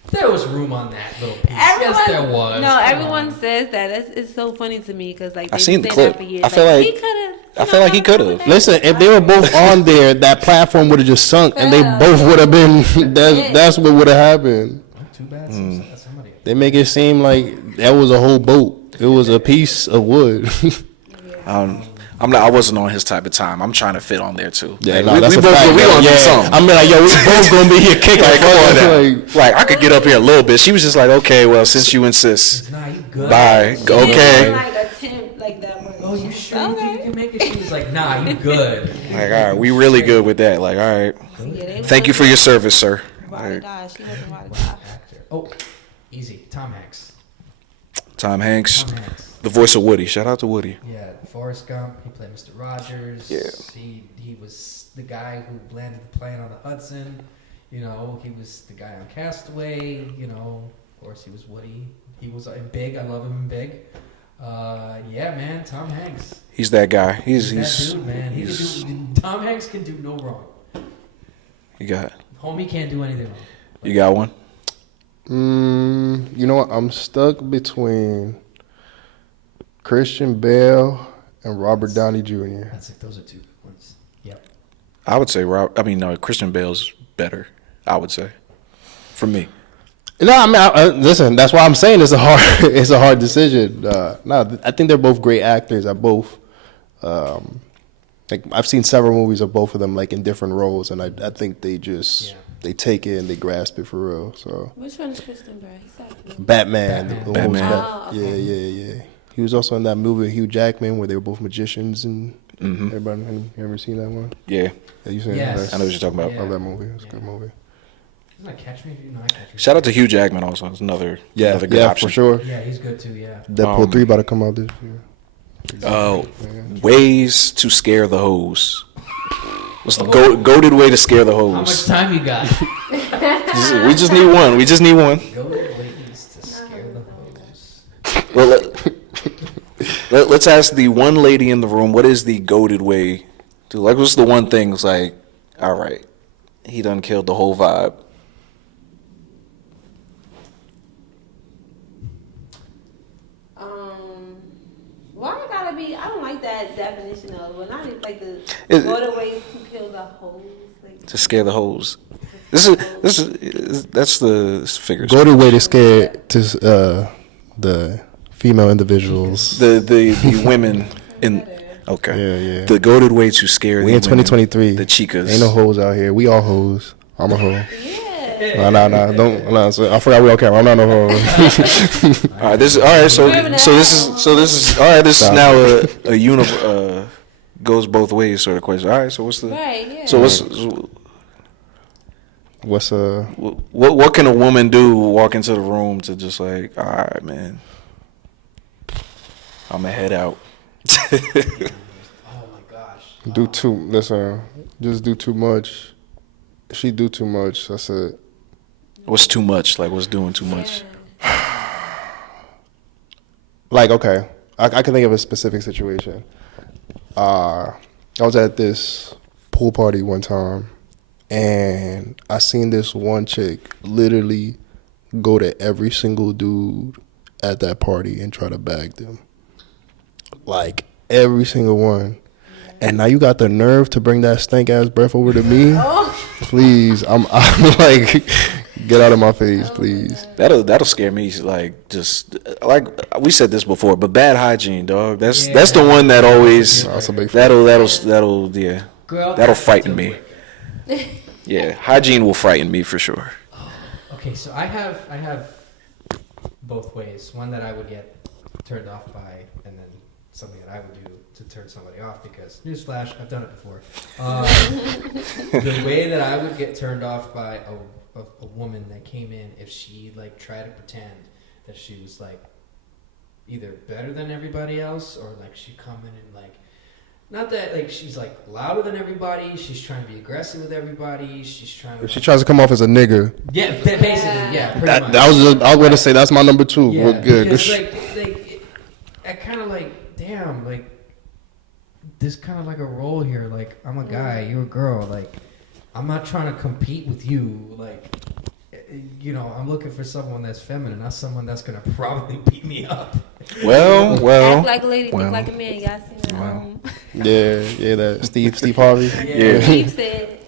There was room on that little piece. Yes, there was. No, Come everyone on. says that. It's so funny to me because like I they've seen been the saying that clip. for years. I feel like- he could I feel like he could've. Listen, if they were both on there, that platform would have just sunk, and they both would have been. That's what would have happened. Too bad. Somebody. They make it seem like that was a whole boat. It was a piece of wood. I wasn't on his type of time. I'm trying to fit on there too. Yeah, Like, no, we that's a both fact, we though. gonna do Yeah. something. I mean, like, yo, we both gonna be here kicking. Like, come on now. Like, Like, I could get up here a little bit. She was just like, okay, well, since you insist, Nah, you good. bye. She didn't Okay. like attempt like that one. Oh, you sure you Okay. think you can make it? She was like, nah, you good. Like, all right, we really good with that. Like, all right, Yeah, they thank you for your service, sir. Ride or Like, die. She wasn't ride or die. Actor. Oh, easy. Tom Hanks. Tom Hanks, Tom Hanks. the voice of Woody. Shout out to Woody. Yeah, Forrest Gump. He played Mr. Rogers. Yeah. He was the guy who landed the plane on the Hudson. You know, he was the guy on Castaway. You know, of course, he was Woody. He was in Big. I love him in Big. Yeah, man, Tom Hanks. He's that guy. He's that dude, man. Tom Hanks can do no wrong. you got Homie can't do anything wrong. you got one. you know what? I'm stuck between Christian Bale and Robert Downey Jr. That's it. Those are two good ones. Yep. I would say Christian Bale's better. I would say, for me. No, I mean, listen. That's why I'm saying it's a hard decision. No, I think they're both great actors. Like I've seen several movies of both of them, like in different roles, and I think they just they take it and they grasp it for real. So Which one is Kristen Bell? He's acting. Batman. Batman. the one who's Batman. Oh, Yeah, okay. yeah. He was also in that movie with Hugh Jackman where they were both magicians and Mm-hmm. everybody. You ever seen that one? Yeah, Yeah, you seen Yes. it? I know what you're talking about. I love that movie. It's a good movie. Isn't that Catch Me If You Know? I Catch Me. Shout out to Hugh Jackman also. It's another good option. for sure. Yeah, he's good too. Yeah. Deadpool 3 about to come out this year. Ways to scare the hoes. What's the goated way to scare the How much hoes? time you got? We just need one. We just need one. Go to ways to scare the hoes. Well, let's ask the one lady in the room. What is the goated way to like? What's the one thing? It's like, all right, he done killed the whole vibe. Why it gotta be? I don't like that definition of. Well, not even like the It- waterways to kill the hoes. Like, To scare the hoes. That's the figures. Go to way to scare to the female individuals. The women in. Okay. Yeah. The goated way to scare. We the in 2023. women, the chicas. Ain't no hoes out here. We all hoes. I'm a hoe. yeah. No. Don't. So I forgot we on camera. I'm not no hoe. All right. This is all right. This is now a goes both ways sort of question. All right. So what's the? Right. Yeah. So What's what can a woman do? Walk into the room to just like, all right, man, I'm gonna head out. Oh my gosh. just do too much. If she do too much, that's it. What's too much? Like, what's doing too much? Like, okay, I can think of a specific situation. I was at this pool party one time, and I seen this one chick literally go to every single dude at that party and try to bag them. Like, every single one. And now you got the nerve to bring that stank ass breath over to me? Please, I'm like, Get out of my face, please. That'll scare me. Like just like we said this before, but bad hygiene, dog. That's the one that always That's a big that'll yeah. Girl, That'll that's frighten a me. breaker. Yeah, hygiene will frighten me for sure. Okay, so I have both ways. One that I would get turned off by, and then something that I would do to turn somebody off, because newsflash, I've done it before. The way that I would get turned off by a woman that came in, if she like tried to pretend that she was like either better than everybody else, or like she come in and like, not that like she's like louder than everybody, she's trying to be aggressive with everybody, she's trying to If she tries to come off as a nigga, yeah, basically, yeah, pretty much. that was I was gonna say that's my number 2. Yeah, We're good. because, I kind of like, damn, like, there's kind of like a role here. Like, I'm a guy, you're a girl. Like, I'm not trying to compete with you. Like, you know, I'm looking for someone that's feminine, not someone that's gonna probably beat me up. Well, Act like a lady, well, think like a man. Y'all seen that? yeah, that Steve Harvey. Yeah. Steve said.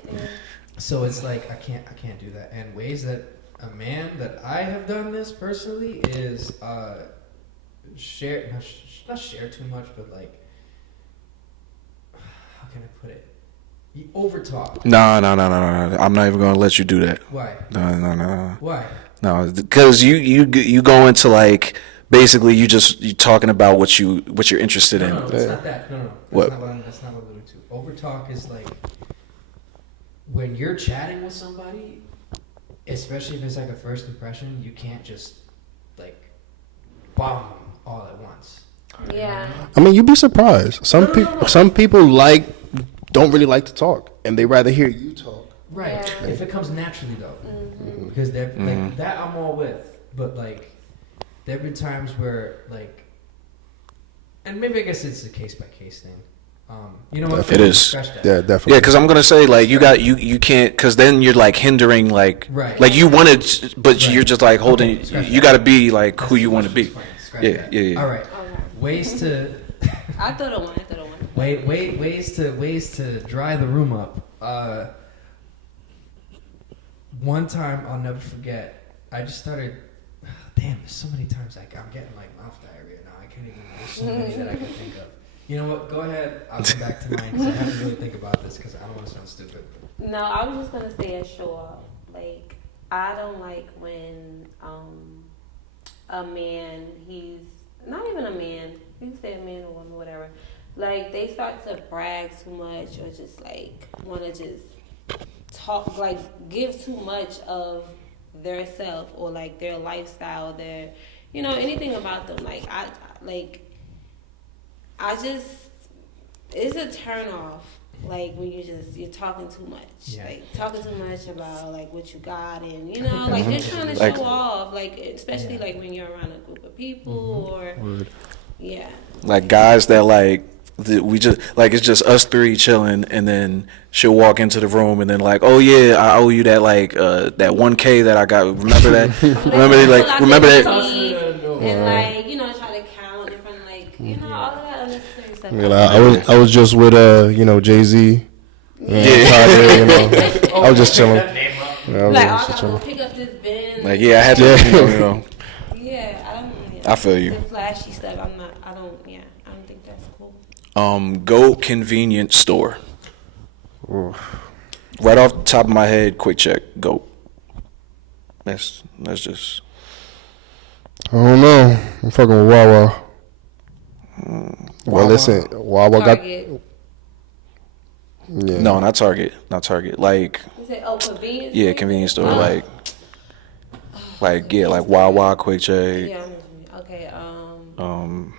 So it's like I can't do that. And ways that a man that I have done this personally is not share too much, but like, how can I put it? You overtalk. No. I'm not even gonna let you do that. Why? No. Why? No, because you go into like basically you talking about what you're interested in. No, it's not that. No. What? That's not what I'm alluding to. Overtalk is like when you're chatting with somebody, especially if it's like a first impression, you can't just like bomb them all at once. Yeah. I mean, you'd be surprised. Some people don't really like to talk, and they rather hear you talk. Right. Yeah. If it comes naturally though, because they're like that, I'm all with. But like, there've been times where like, and maybe I guess it's a case by case thing. You know what? It is. Scratch that. Yeah, definitely. Yeah, because I'm gonna say like you can't, because then you're like hindering like Right. like you wanted, but Right. you're just like holding. Okay, scratch You that. got to be like who you want to be. Scratch Yeah, that. yeah. All right. Ways to. I thought of one. Ways to dry the room up. One time I'll never forget. I just started. Damn, there's so many times I'm getting like mouth diarrhea now. I can't even. There's so many that I can think of. You know what? Go ahead. I'll come back to mine because I have to really think about this because I don't want to sound stupid. No, I was just gonna say a show off. Like, I don't like when a man, he's not even a man. You can say a man or woman, whatever. Like, they start to brag too much, or just like want to just talk, like give too much of their self, or like their lifestyle, their, you know, anything about them. Like, I just, it's a turn off. Like, when you're talking too much. Yeah. Like, talking too much about, like, what you got, and, you know, like, just trying to Like- show off. Like, especially, like, when you're around a group of people, or, yeah. Like guys that like we just like it's just us three chilling, and then she'll walk into the room and then like, oh yeah, I owe you that like that $1K that I got. Remember that? remember that? And, like, you know, try to count in front of, like, you know, all of that unnecessary stuff. I was just with Jay-Z. I was just chilling. Yeah, I was Like, just I gotta chilling. go pick up this bin. Like yeah, I had to. You know. Yeah, I don't. I feel you. The flashy stuff, I don't think that's cool. Go convenience store. Right off the top of my head, quick check. Go. That's just. I don't know. I'm fucking with Wawa. Well, listen, Wawa got. Target. Yeah. No, not Target. Not Target. Like You say, oh, convenience? yeah, store? convenience store. Oh. Like yeah, like Wawa, quick check. Yeah, I know what you mean. Okay,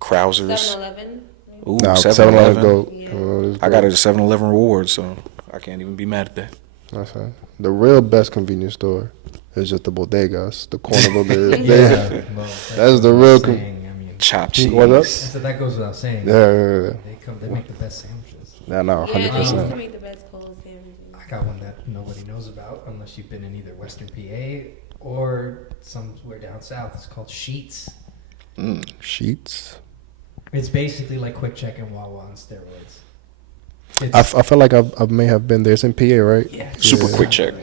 Krausers. 7-Eleven? Ooh, Nah, 7-Eleven. 7-Eleven go. Yeah. I got a 7-Eleven reward, so I can't even be mad at that. That's right. The real best convenience store is just the bodegas, the corner bodegas. Yeah, well, That's the real. saying, I mean, Chopped cheese. What up? so that goes without saying. Yeah. They make the best sandwiches. Nah, no, Yeah, they used to 100%. make the best cold sandwiches. I got one that nobody knows about unless you've been in either Western PA or somewhere down south. It's called Sheets. Sheets. It's basically like Quick Check and Wawa on steroids. I feel like I may have been there. It's in PA, right? Yeah, Super Yeah. quick check.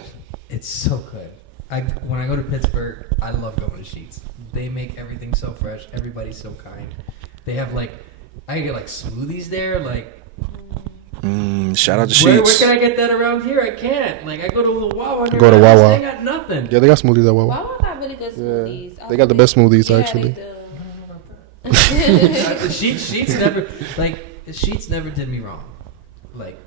it's so good. when I go to Pittsburgh, I love going to Sheets. They make everything so fresh. Everybody's so kind. They have like, I get like smoothies there. Like, shout out to where Sheets. can I get that around here? I can't. Like, I go to the Wawa. Go to Wawa. They got nothing. Yeah, they got smoothies at Wawa. Wawa got really good smoothies. Yeah, they got the best smoothies Yeah, actually. they do. Sheets never Sheets never did me wrong. Like,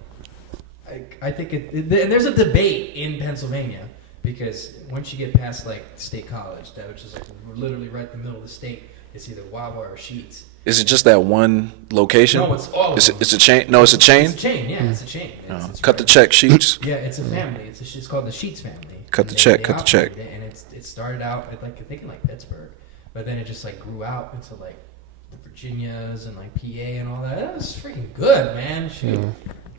I think and there's a debate in Pennsylvania because once you get past like State College, that which is like literally right in the middle of the state, it's either Wawa or Sheets. Is it just that one location? No, it's all of them. It's a chain. No, it's a chain. It's a chain. Yeah, it's a chain. It's Cut the right- check, Sheets. Yeah, it's a family. It's called the Sheets family. Cut the And check, they cut the check. operate it, and it started out at like I think in like Pittsburgh, but then it just like grew out into like the Virginias and like PA and all that. That was freaking good, man. Shoot,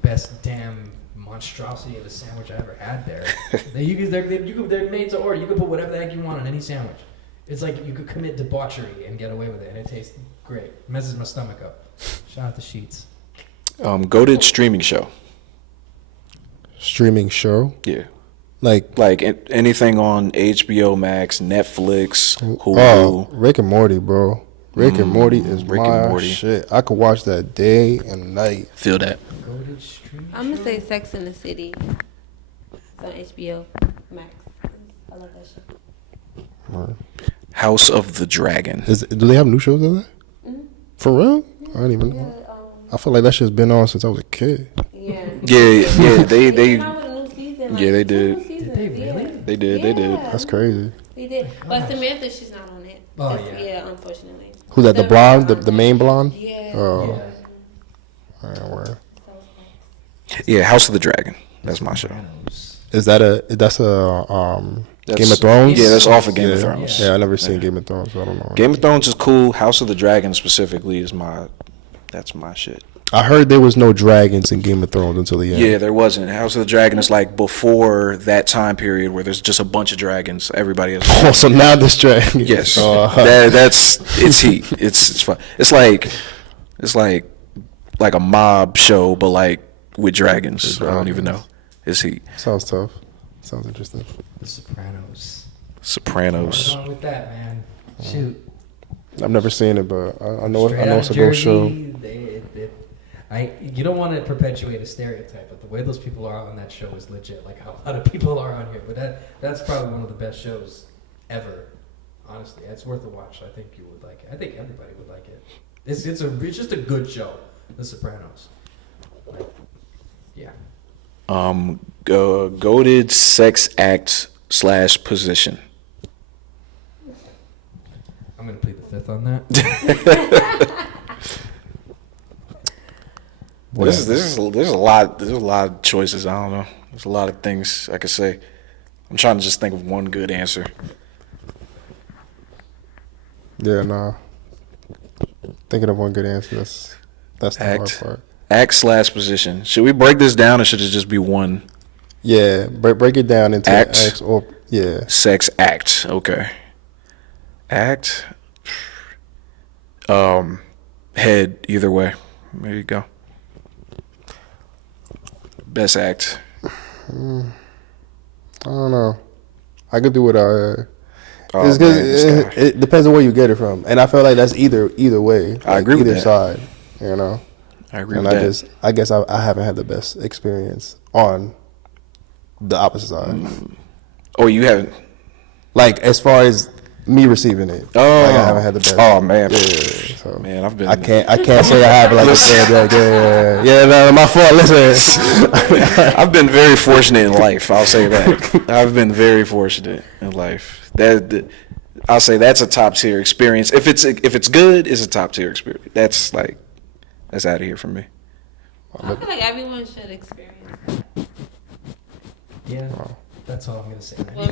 best damn monstrosity of a sandwich I ever had there. They're made to order. You can put whatever the heck you want on any sandwich. It's like you could commit debauchery and get away with it, and it tastes great. It messes my stomach up. Shout out to Sheets. Goated streaming show. Streaming show. Yeah. Like Anything on HBO Max, Netflix, Hulu. Oh, Rick and Morty, bro. Rick and Morty is Rick and my Morty. shit. I could watch that day and night. Feel that. Goated streaming I'm gonna show? say Sex in the City. It's on HBO Max. I love that show. House of the Dragon. Do they have new shows of that? Mm-hmm. For real? I don't even know. I feel like that shit's been on since I was a kid. Yeah. Yeah. They came out with a new season, Yeah, they did. two seasons, Did they really? yeah. They did. Yeah. That's crazy. They did. But Samantha, she's not on it. Oh, That's- yeah. unfortunately. Who's that? The blonde? The main blonde? Yeah. Oh, Yeah. yeah, word. Yeah, House of the Dragon. That's my show. Sopranos. Is that That's- Game of Thrones? Yeah, that's off of Game of Yeah. Thrones. Yeah, I never seen Game of Thrones, so I don't know. Game of Thrones is cool. House of the Dragon specifically that's my shit. I heard there was no dragons in Game of Thrones until the end. Yeah, there wasn't. House of the Dragon is like before that time period where there's just a bunch of dragons. Everybody has. Oh, so now this dragon. Yes, Oh, it's heat. It's fun. It's like a mob show, but like with dragons. I don't even know. It's heat. sounds tough. Sounds interesting. The Sopranos. Sopranos. What's wrong with that, man? Shoot. I've never seen it, but I know Straight it's out a of good show. You don't want to perpetuate a stereotype, but the way those people are on that show is legit. Like how a lot of people are on here, but that's probably one of the best shows ever. Honestly, it's worth a watch. I think you would like it. I think everybody would like it. It's just a good show. The Sopranos. Like, yeah. Goated sex act / position. I'm gonna plead the fifth on that. There's a lot of choices. I don't know. There's a lot of things I could say. I'm trying to just think of one good answer. Yeah, nah. Thinking of one good answer. That's the hard Act. part. Act / position. Should we break this down, or should it just be one? Yeah, break it down into Act. acts or yeah. Sex act. Okay. Act. Head. Either way. There you go. Best act. I don't know. I could do it. Oh, It's 'cause man, this guy. it depends on where you get it from, and I feel like that's either way. I agree with either that. side. You know. I agree And with that. I guess I haven't had the best experience on the opposite side. Oh, you haven't. Like as far as me receiving it. Oh, like I haven't had the best. Oh man, Yeah, so man, I've been. I can't say I have like yeah. No, my fault. Listen, I've been very fortunate in life. I'll say that. I've been very fortunate in life. I'll say that's a top tier experience. If it's good, it's a top tier experience. That's out of here for me. I feel like everyone should experience it. Yeah. That's all I'm gonna say. Well,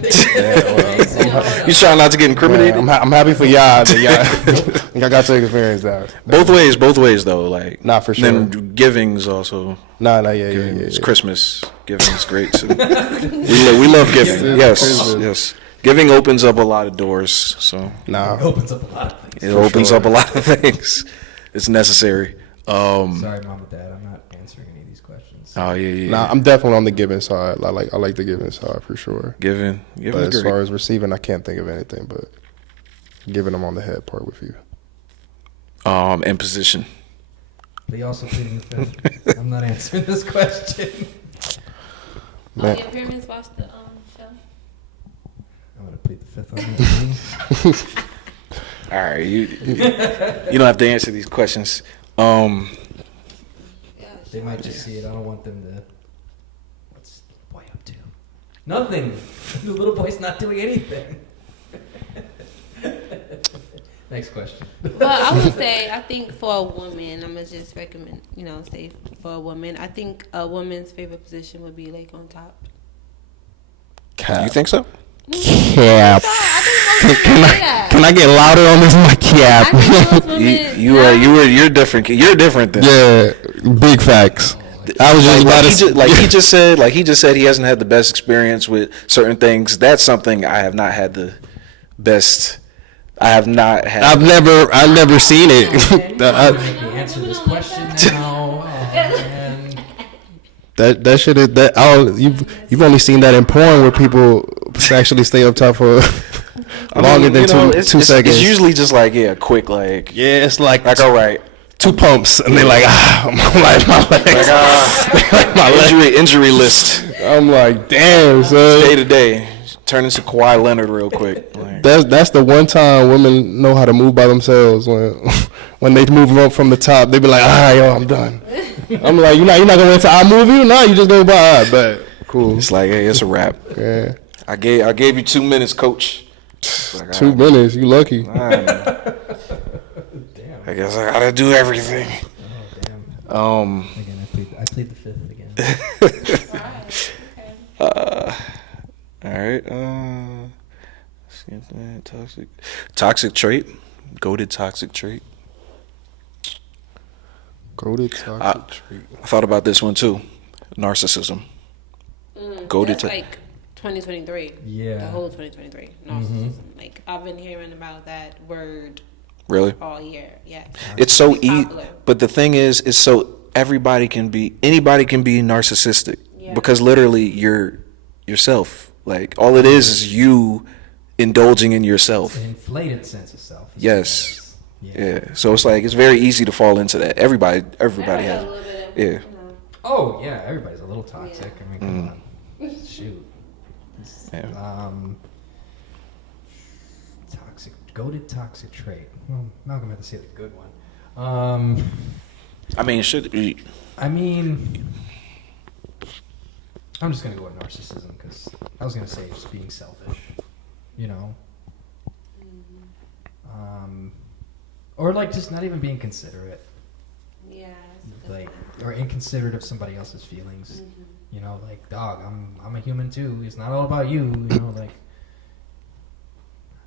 You trying not to get incriminated? I'm happy for y'all that y'all got to experience that. Both ways though. Like Nah, for sure. Then giving's also. Yeah. It's Christmas. Giving is great too. we love giving. Yes. Giving opens up a lot of doors. So Nah, It opens up a lot of things. it opens up a lot of things. It's necessary. Sorry, Mom and Dad, I'm not answering any of these questions. Oh yeah. Nah, I'm definitely on the giving side. I like the giving side for sure. Giving But as great. far as receiving, I can't think of anything. But giving, I'm on the head part with you. In position. But you also pleading the fifth. I'm not answering this question. Man. Your parents watched the show? I'm gonna plead the fifth on that. All right, you don't have to answer these questions. They might just see it. I don't want them to. What's the boy up to? Nothing. The little boy's not doing anything. Next question. Well, I would say, I think for a woman, I'm gonna just recommend, say for a woman, I think a woman's favorite position would be like on top. Cap. You think so? Cap. Can Can I get louder on this mic? Cap. You're different. You're different than. Yeah, big facts. I was just about to he just said he hasn't had the best experience with certain things. That's something I have not had the best. I have not had. I've never seen it. Make me answer this question now. Man. That shit is that. You've only seen that in porn where people actually stay up top for longer than two seconds. It's usually just quick Yeah, it's like all right. 2 pumps and they're like, my legs. Injury list. I'm like, damn, son. Day to day. Turn into Kawhi Leonard real quick. That's the one time women know how to move by themselves. When they move up from the top, they be like, yo, I'm done. I'm like, you're not gonna wait till I move you? No, you just go by. But cool. It's like, hey, it's a wrap. Yeah. I gave you 2 minutes, coach. Like, 2 minutes, you lucky. Damn. I guess I gotta do everything. Oh damn. Again, I plead the fifth again. All right. Toxic trait. Goated toxic trait. Goated toxic trait. I thought about this one too. Narcissism. That's like 2023. Yeah. The whole 2023. Narcissism. Like, I've been hearing about that word Really? all year. Yeah. It's so Pretty easy. popular. But the thing is, anybody can be narcissistic. Yeah. Because literally you're yourself. Like, all it is you indulging in yourself. An inflated sense of self. Yes. Yeah. So it's like, it's very easy to fall into that. Everybody has a little bit of, Yeah. Oh yeah, everybody's a little toxic. I mean, come on. Shoot. Yeah. Goated toxic trait. Well, Malcolm had to say the good one. I mean, it should be. I mean, I'm just gonna go with narcissism because I was gonna say just being selfish, or like just not even being considerate, Yeah. like or inconsiderate of somebody else's feelings. Like, dog, I'm a human too. It's not all about you. Like,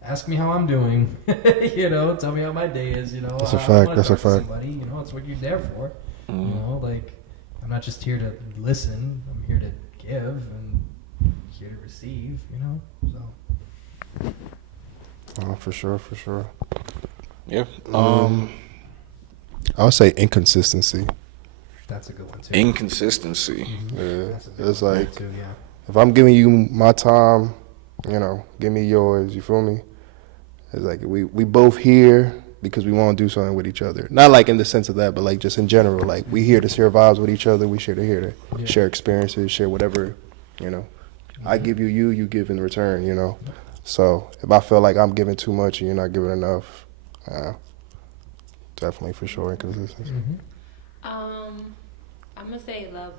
ask me how I'm doing. Tell me how my day is. That's a I fact. wanna That's a talk to fact. Somebody, it's what you're there for. Like, I'm not just here to listen. I'm here to give and here to receive. So. Oh, for sure. Yeah. I would say inconsistency. That's a good one too. Inconsistency. Yeah, That's a good it's one like too. Yeah. if I'm giving you my time, give me yours. You feel me? It's like we both here because we want to do something with each other. Not like in the sense of that, but like just in general. Like we here to share vibes with each other. We here to share experiences, share whatever. I give you, you give in return. So if I feel like I'm giving too much and you're not giving enough, definitely for sure inconsistency. I'm gonna say love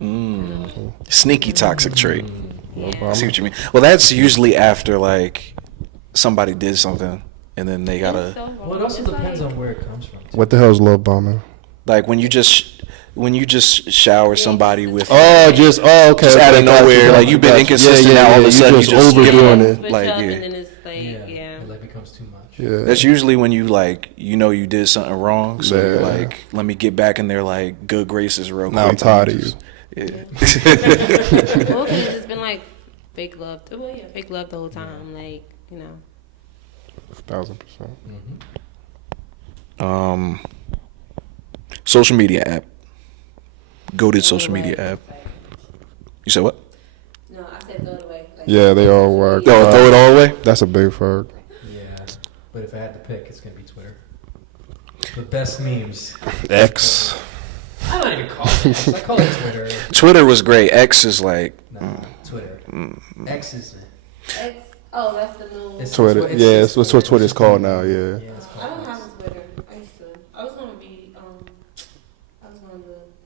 bombing. Sneaky toxic trait. Yeah. I see what you mean. Well, that's usually after like somebody did something and then they It's gotta so wrong. Well, it also It's depends like- on where it comes from. Too. What the hell is love bombing? like when you just shower somebody with Okay. just out of got nowhere, you, like you've been got you. inconsistent. Now all of a sudden you just give overdoing them, it. Switch like up yeah. and then it's like, yeah. It like becomes too much. Yeah. That's usually when you like you did something wrong, so you're Yeah. like, let me get back in their like good graces real quick. Now I'm tired of you. Yeah. Well, 'cause it's been like fake love. Well, yeah, fake love the whole time. Like, 1,000%. Social media app. Goated social media app. You said what? No, I said throw it away. Like, Yeah, they all work. Oh, throw it all away? That's a big fuck. Yeah, but if I had to pick, it's gonna be Twitter. The best memes. X. I don't even call it X. I call it Twitter. Twitter was great. X is like... Nah, Twitter. X is... X, oh, that's the new. Twitter. Yeah, it's what Twitter's called now. Yeah. It's I called don't have X. a Twitter. I used to. I was gonna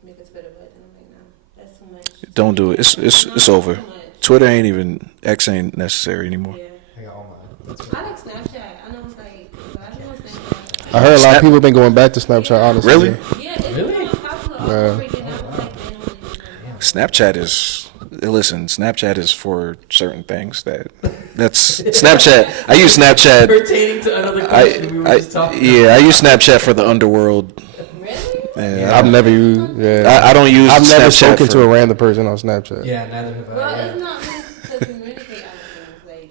make a Twitter, but I'm like, no, that's too much. Don't do it. It's over. Too much. Twitter ain't even... X ain't necessary anymore. Yeah. I got all mine. I like Snapchat. I know it's like, but I don't know Snapchat. I heard a lot of people been going back to Snapchat. Honestly. Really? Yeah, it's Really? really popular. Yeah. All freaking out, like, they don't really do that. Snapchat is... Listen, Snapchat is for certain things. That's Snapchat. I use Snapchat. Pertaining to another question we were just talking about. Yeah, I use Snapchat for the underworld. Really? Yeah, I've never used. Yeah. I don't use. I've never Snapchat spoken for, to a random person on Snapchat. Yeah, neither have I. Well, Yeah. it's not meant to communicate on things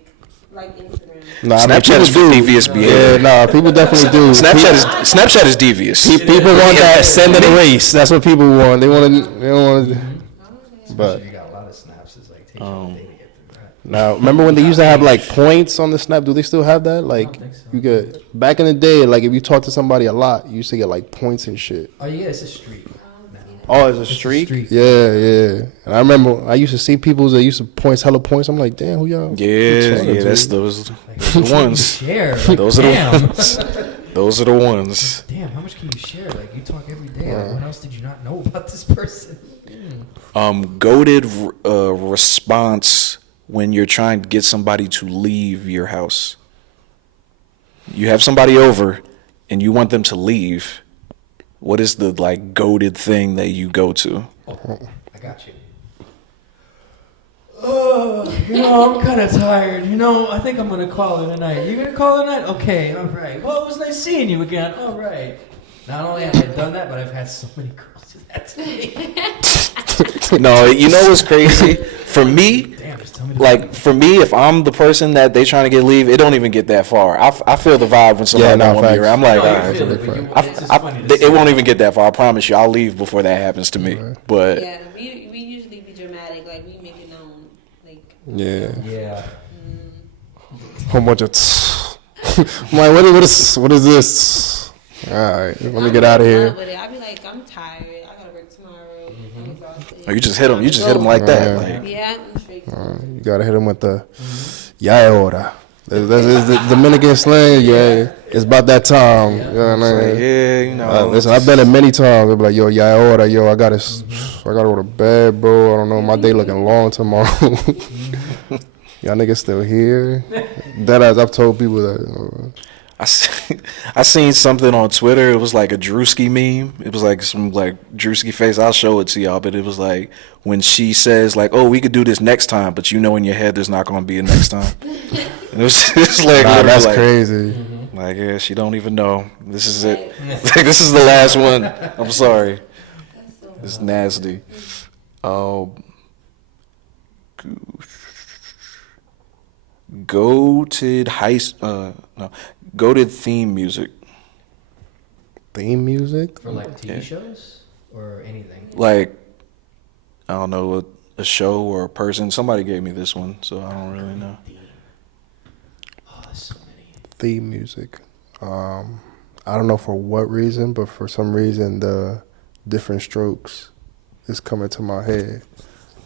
like Instagram. Nah, I mean, Snapchat is for people do. devious Yeah, behavior. nah, people definitely do. Snapchat is devious. People want that send and erase. That's what people want. They want to. They don't want to. But You got a lot of snaps. It's like take you a day to get through that. now, remember when they used to have like points on the Snap? Do they still have that? Like, think so. you get back in the day. Like, if you talk to somebody a lot, you used to get like points and shit. Oh yeah, it's a streak. Oh, it's a streak? Yeah, yeah. And I remember I used to see people that used to points, hella points. I'm like, damn, who y'all? Yeah, talking to? that's those are the ones. Share. Those are Damn. the ones. Those are the ones. Damn, how much can you share? Like you talk every day. Like, what else did you not know about this person? Goated response when you're trying to get somebody to leave your house. You have somebody over, and you want them to leave. What is the like goated thing that you go to? Oh, I got you. I'm kind of tired. I think I'm gonna call it a night. You gonna call it a night? Okay, all right. Well, it was nice seeing you again. All right. Not only have I done that, but I've had so many girls do that to me. No, you know what's crazy? For me, Damn, just tell me. like for me, if I'm the person that they trying to get leave, it don't even get that far. I feel the vibe when somebody don't want me here. I'm like, all right. It won't even get that far. I promise you, I'll leave before that happens to me. But Yeah, we usually be dramatic, like we make it known, like. Yeah. Yeah. Whole bunch of. I'm like, what is this? All right, let me get out of here. I be like, I'm tired. I gotta work tomorrow. I'm exhausted. you just hit them. You just hit them like that. Like, Yeah, I'm straight. You gotta hit him with the ya ahora. That's the Dominican slang. Yeah, it's about that time. You know what I mean? yeah, you know. Listen, I've been it many times. They'll be like, yo, ya ahora, yo, I gotta go to bed, bro. I don't know, my day looking long tomorrow. Y'all niggas still here? That as I've told people that. I seen something on Twitter. It was like a Drewski meme. It was like some like Drewski face. I'll show it to y'all. But it was like when she says like, "Oh, we could do this next time," but you know in your head there's not going to be a next time. And it was just like, Nah, that's like, crazy. Like, yeah, she don't even know. This is it. Like, this is the last one. I'm sorry. It's nasty. Goated theme music. Theme music? For like TV shows or anything. Like, I don't know, a show or a person. Somebody gave me this one, so I don't really know. Oh, there's so many. Theme music. I don't know for what reason, but for some reason the Different Strokes is coming to my head.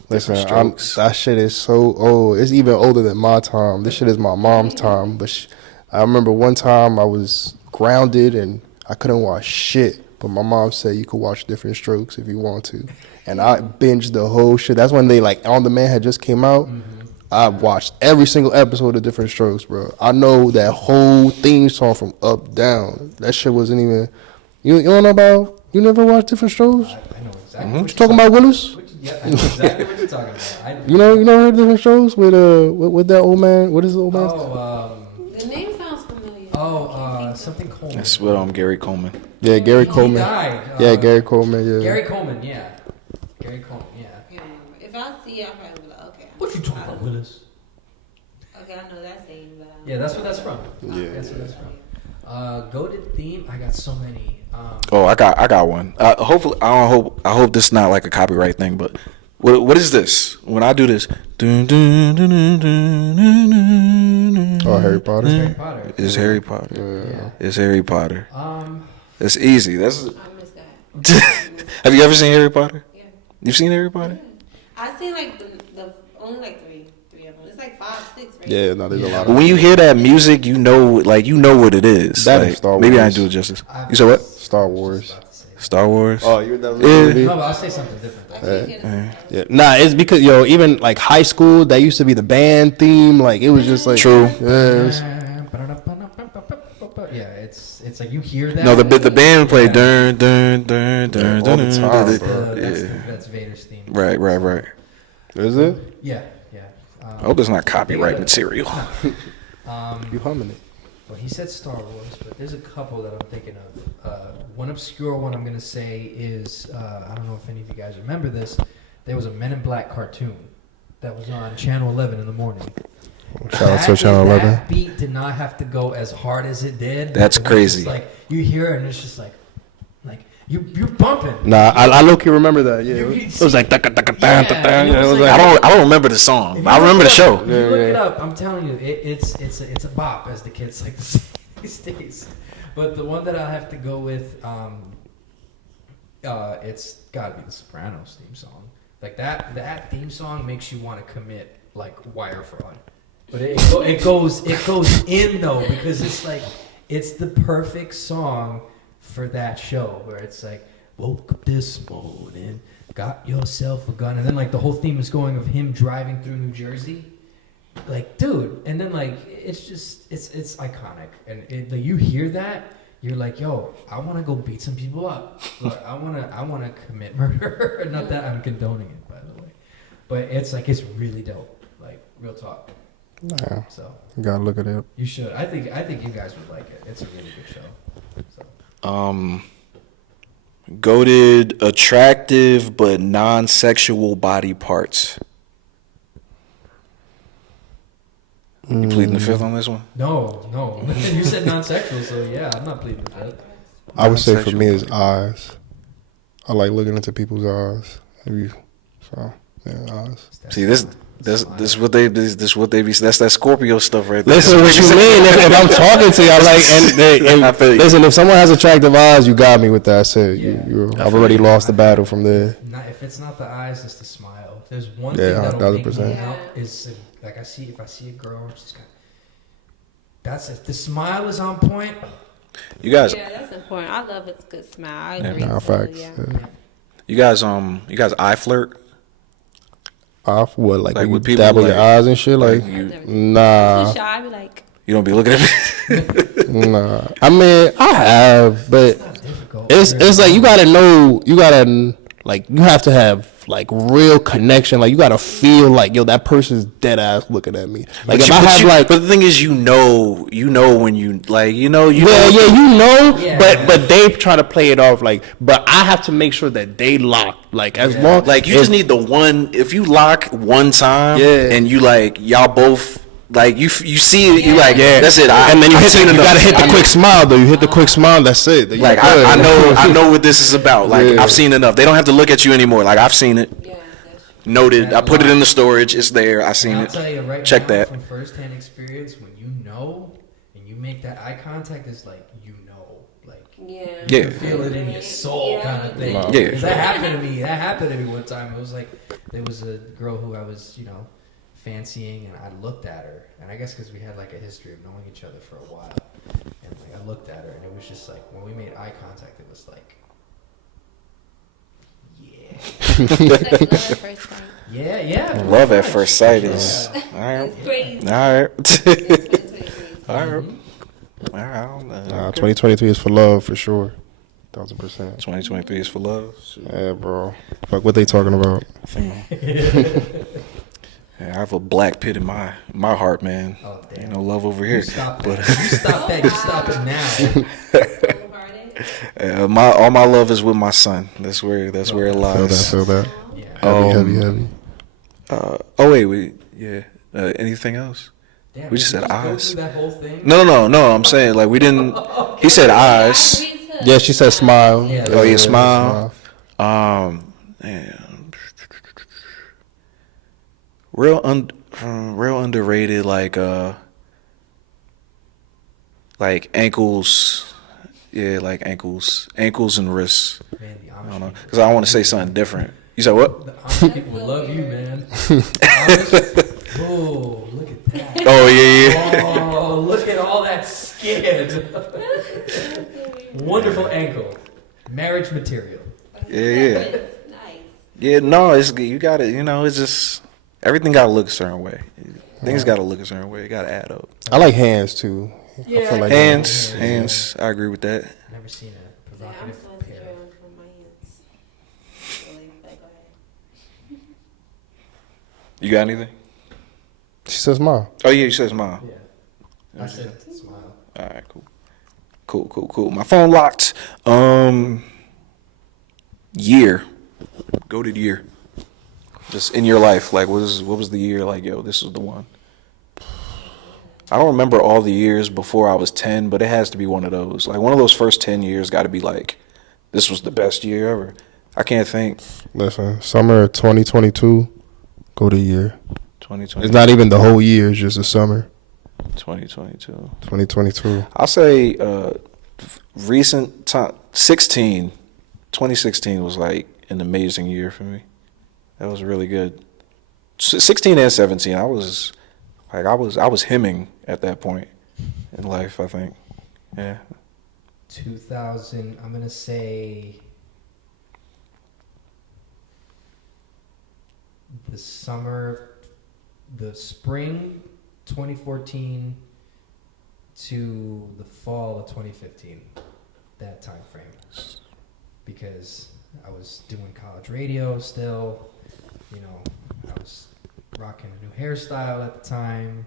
Listen, that shit is so old. It's even older than my time. This shit is my mom's time. But I remember one time I was grounded and I couldn't watch shit. But my mom said you could watch Different Strokes if you want to. And I binged the whole shit. That's when they like On Demand had just came out. I watched every single episode of Different Strokes, bro. I know that whole theme song from Up Down. That shit wasn't even. You don't know about? You never watched Different Strokes? I know exactly. What you talking about, Willis? Yeah, I know exactly what you're talking about. You know heard Different Strokes with that old man? What is the old man? The name sounds familiar. Something Coleman. That's what Gary Coleman. Yeah, Gary Coleman. He died. Yeah, Gary Coleman. Yeah. Gary Coleman, yeah. Gary Coleman, yeah. Yeah, if I see it, I'll probably be like, okay. What you talking about, Willis? Okay, I know that name, but Yeah, that's what that's from. Yeah. That's what that's from. Goated theme. I got so many. Oh, I got one. Hopefully, I hope this is not like a copyright thing, but what is this? When I do this, Oh, Harry Potter. Harry Potter. It's Harry Potter. Yeah. It's Harry Potter. It's easy. That's. I missed that. Have you ever seen Harry Potter? Yeah. You've seen Harry Potter? I've seen like the only like three of them. It's like 5, 6, right? Yeah, no, there's a lot But of. when you hear that music, you know what it is. That Like, is Star maybe I Wars. didn't do it justice. You said what? Star Wars. Star Wars. Oh, you that Yeah. No, but I'll say something different. I can't hear them. Yeah. Nah, it's because even like high school, that used to be the band theme. Like it was just like True. Yeah, it was- Yeah, it's like you hear that. No, the band played Yeah. dun dun dun dun all the dun. time, dun, bro. That's Vader's theme. Right. Is it? Yeah. I hope it's not copyright material. You humming it? Well, he said Star Wars, but there's a couple that I'm thinking of. One obscure one I'm gonna say is I don't know if any of you guys remember this. There was a Men in Black cartoon that was on Channel 11 in the morning. Shout out to Channel 11. That beat did not have to go as hard as it did. That's It was crazy. just like you hear it and it's just like you're bumping. Nah, I low key remember that. Yeah, You- it was like taka, taka, Yeah, taka, taka, and it was it was like- like- I don't remember the song. If But I you remember the look it show. up- If you look it up, I'm telling you, it's a bop, as the kids like to say these days. But the one that I have to go with, it's got to be the Sopranos theme song. Like that theme song makes you want to commit like wire fraud. But it goes in though, because it's like it's the perfect song for that show, where it's like, woke up this morning, got yourself a gun, and then like the whole theme is going of him driving through New Jersey, like dude, and then like it's just it's iconic, and like, you hear that, you're like, yo, I want to go beat some people up, like, I want to commit murder. Not that I'm condoning it, by the way, but it's like it's really dope, like real talk. Nah, So gotta look it up. you should. I think you guys would like it. It's a really good show. So. Goated attractive but non-sexual body parts. You pleading the fifth on this one? No. You said non-sexual, so yeah, I'm not pleading the fifth. I would say for Non-sexual me is body. eyes. I like looking into people's eyes. So yeah, eyes. See, this what they be. That's that Scorpio stuff right there. Listen, what you mean? If I'm talking to y'all, like, I feel you. listen, if someone has attractive eyes, you got me with that. I said, I've already lost the battle from there. If it's not the eyes, it's the smile. If there's one Yeah, thing that'll make me 1,000%. up is like if I see a girl, she's got. That's if the smile is on point. You guys, Yeah, that's important. I love a good smile. I Yeah. agree. Nah, so, facts. yeah. you guys eye flirt. Off what? Like Like you with people, dabble like- your eyes and shit. Like, you, nah, I'm too shy. I be like, you don't be looking at me. nah. I mean, I have, but Not difficult. It's like you have to have like real connection. Like you gotta feel like, yo, that person's dead ass looking at me. Like if I have like, but the thing is, you know when you like, you know, Yeah. but they try to play it off like, but I have to make sure that they lock. Like as long like you just need the one. If you lock one time, Yeah. and you like y'all both like you see it, you like Yeah. that's it. and then you enough. gotta hit the I quick smile though. You hit the quick smile. That's it. Then you Like good. I know what this is about. Like Yeah. I've seen enough. They don't have to look at you anymore. Like I've seen it, yeah, that's noted. I put it in the storage. It's there. I seen And I'll it. tell you right Check now, that. from firsthand experience, when you know and you make that eye contact, it's like like yeah. Yeah. you feel it in your soul, Yeah. kind of thing. Wow. Yeah. 'Cause that happened to me. That happened to me one time. It was like there was a girl who I was, fancying, and I looked at her, and I guess because we had like a history of knowing each other for a while, and like I looked at her, and it was just like when we made eye contact, it was like, It's like love at first sight. yeah. Love at first sight is all right. It's crazy. All right. It's 2023. All right. All right. I don't know. nah, 2023 is for love for sure. 1,000%. 2023 is for love. Yeah, bro. Fuck what they talking about. I have a black pit in my heart, man. Oh, damn. Ain't no love over You here. stop But that. You stop that. You stop it now. Wholehearted. all my love is with my son. That's where it lies. Feel that. Yeah. Heavy. Oh wait, yeah. Anything else? Damn, We just did said you go eyes. through that whole thing? No. I'm saying like we didn't. He said eyes. Yeah, she said smile. Yeah. Oh, yeah, smile. Man. Real underrated, like ankles. Yeah, like ankles and wrists. Man, the I don't Amish know, people. because I want to say something different. You said what? The Amish people love you, man. Amish? Oh, look at that. Oh yeah. Oh, look at all that skin. Wonderful ankle. Marriage material. Yeah. Yeah, no, it's you got to, it's just everything got to look a certain way. Things got to look a certain way. It got to add up. I like hands too. Yeah. I feel like Hands. I agree with that. Never seen a I'm provocative so pair. insecure from my hands. Really, like, go ahead. You got anything? She says smile. Oh yeah, you said smile. Yeah. I said smile. All right, cool. My phone locked. Year. Goated year. Just in your life, like what was the year like? Yo, this is the one. I don't remember all the years before I was 10, but it has to be one of those. Like one of those first 10 years got to be like, this was the best year ever. I can't think. Listen, summer 2022, go to year. 2020. It's not even the whole year, it's just the summer. 2022. 2022. I'll say recent time 2016 was like an amazing year for me. That was really good. 16 and 17, I was hemming at that point in life, I think. Yeah. 2000, I'm going to say the spring 2014 to the fall of 2015, that time frame. Because I was doing college radio still, I was rocking a new hairstyle at the time,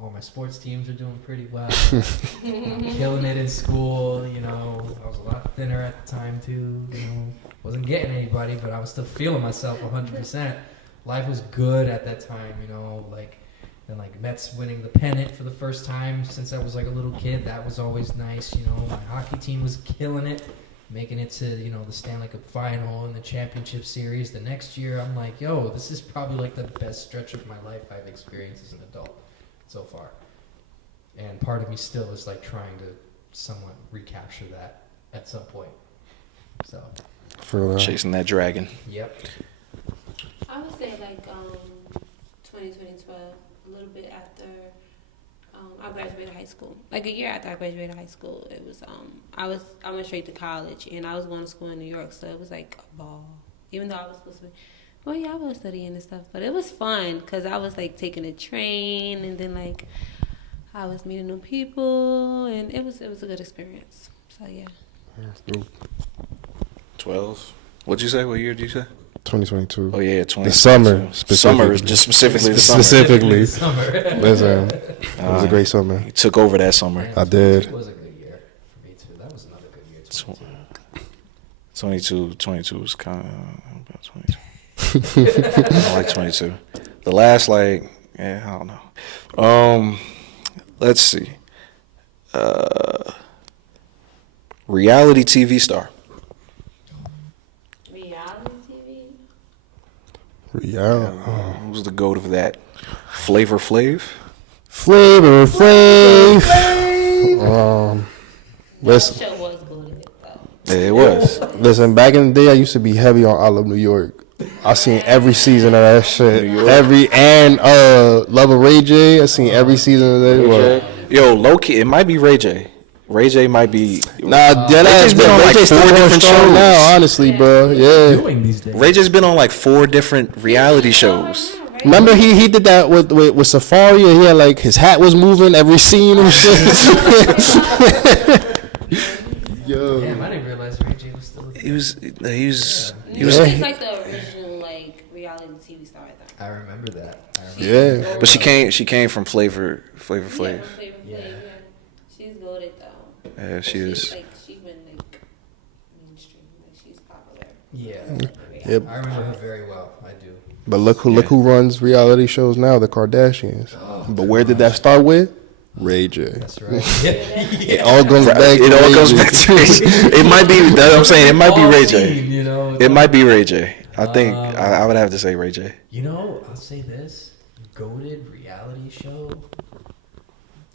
all my sports teams are doing pretty well. I'm killing it in school, I was a lot thinner at the time too, wasn't getting anybody, but I was still feeling myself 100%. Life was good at that time, then Mets winning the pennant for the first time since I was like a little kid, that was always nice, my hockey team was killing it. Making it to, the Stanley Cup final and the championship series. The next year, I'm like, yo, this is probably like the best stretch of my life I've experienced as an adult so far. And part of me still is like trying to somewhat recapture that at some point. So, Chasing that dragon. yep. I would say like 2012, a little bit after I graduated high school. Like a year after I graduated high school, it was I went straight to college and I was going to school in New York, so it was like a ball. Even though I was supposed to be, I was studying and stuff, but it was fun because I was like taking a train and then like I was meeting new people and it was a good experience. So yeah. 12. What'd you say? What year did you say? 2022. Oh yeah, 20. The summer, Summer is just specifically the summer. Specifically. Summer. Listen, it was a great summer. He took over that summer. I did. It was a good year for me too. That was another good year. 22 was kind of about 22. I like 22. The last, I don't know. Let's see. Reality TV star. Yeah. Who's the goat of that? Flavor Flav? Flavor Flav. That show was good though. Yeah, it was. Listen, back in the day, I used to be heavy on I Love New York. I seen every season of that shit. Love of Ray J. I seen every season of that. Yo, low key, it might be Ray J. Ray J might be. Nah, Ray J's been on like 4 different shows now. Honestly, bro. Yeah. Doing these days. Ray J's been on like 4 different reality shows. Remember he did that with Safari, and he had like his hat was moving every scene and shit. Yo. Damn, I didn't realize Ray J was still. He was He's like the original like reality TV star. I think. I remember that. Yeah. But she came from Flavor Flav. Yeah. She's goated though. Yeah, she is. She's been like mainstream. Like she's popular. Yeah. Yep. I remember her very well. I do. But look who runs reality shows now, the Kardashians. But where did that start with? Ray J. That's right. Yeah. It all goes back. It all goes back to Ray J. It might be. That's what I'm saying. It might be All Ray J. clean, you know. It might be Ray J. I think I would have to say Ray J. You know, I'll say this: goated reality show.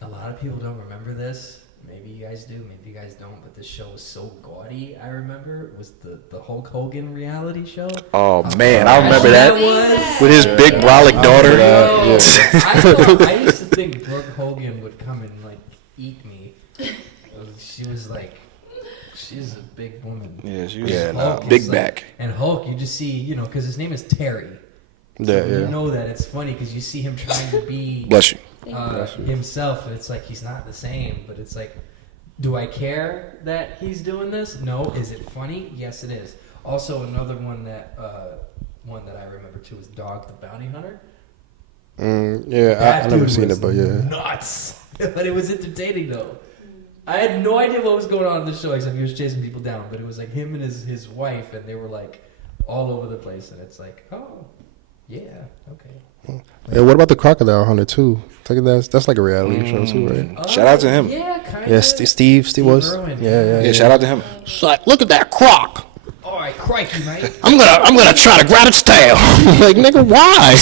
A lot of people don't remember this. Maybe you guys do, maybe you guys don't. But this show was so gaudy. I remember it was the Hulk Hogan reality show. Oh man, I remember that was. with his big brolic daughter. I used to think Brooke Hogan would come and like eat me. She was like, she's a big woman. Yeah, she was Hulk big is back. And Hulk, you just see, you know, because his name is Terry. Yeah, You know that it's funny because you see him trying to be Bless you. himself, and it's like he's not the same. But it's like, do I care that he's doing this? No. Is it funny? Yes, it is. Also, another one that I remember too is Dog the Bounty Hunter. Yeah, I never seen it, but yeah. Nuts. But it was entertaining though. I had no idea what was going on in the show except he was chasing people down. But it was like him and his wife, and they were like all over the place. And it's like, oh, yeah, okay. Yeah, what about the Crocodile Hunter too? That's like a reality show too, right? Shout out to him. Yeah, kind of. Yeah, Steve was. Irwin. Yeah, shout out to him. It's like, look at that croc. All right, crikey, mate. I'm gonna try to grab its tail. Like, nigga, why?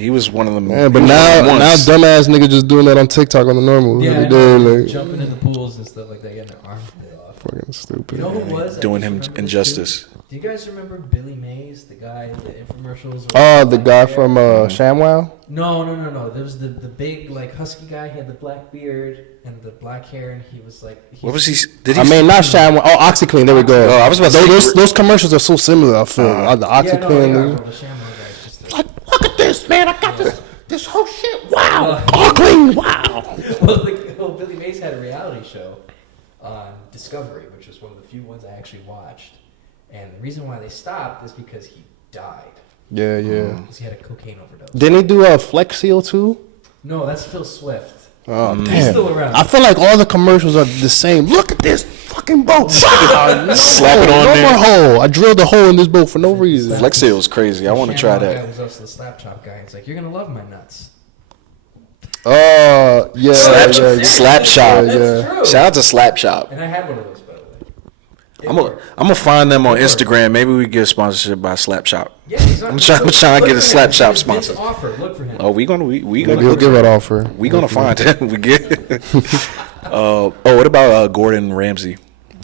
He was one of them. Yeah, but now dumbass nigga just doing that on TikTok on the normal. Yeah, Every day, like, jumping in the pools and stuff like that, getting their arms bit off. fucking stupid. You know who was? doing I him just remember injustice. this too. Do you guys remember Billy Mays, the guy, the infomercials? Oh, the guy from ShamWow? No. There was the big, like, husky guy. He had the black beard and the black hair, and he was like... What was he? Not ShamWow. Oh, OxyClean. There we go. Oh, I was about to say those commercials are so similar. I feel the Yeah, OxyClean. no, the ShamWow guy is just... Like, look at this, man. I got this whole shit. Wow. All clean. Wow. Well, Billy Mays had a reality show on Discovery, which was one of the few ones I actually watched. And the reason why they stopped is because he died. Yeah. Because he had a cocaine overdose. Didn't he do a Flex Seal too? No, that's Phil Swift. Oh, damn. He's still around. I feel like all the commercials are the same. Look at this fucking boat. Slap it on no there. more hole. I drilled a hole in this boat for no reason. Flex Seal is crazy. I want to try Guy that. was also the slap chop guy. He's like, you're gonna love my nuts. Oh, yeah. Slap Shop. That's true. Shout out to Slap Shop. And I had one of those, by the way. I'm gonna find them on Instagram. Maybe we get a sponsorship by Slap Shop. Yeah, he's on. I'm trying to get a Slap Shop sponsor. Offer. Look for him. Oh, we gonna Maybe he'll give an offer. We gonna find him. We get. What about Gordon Ramsay?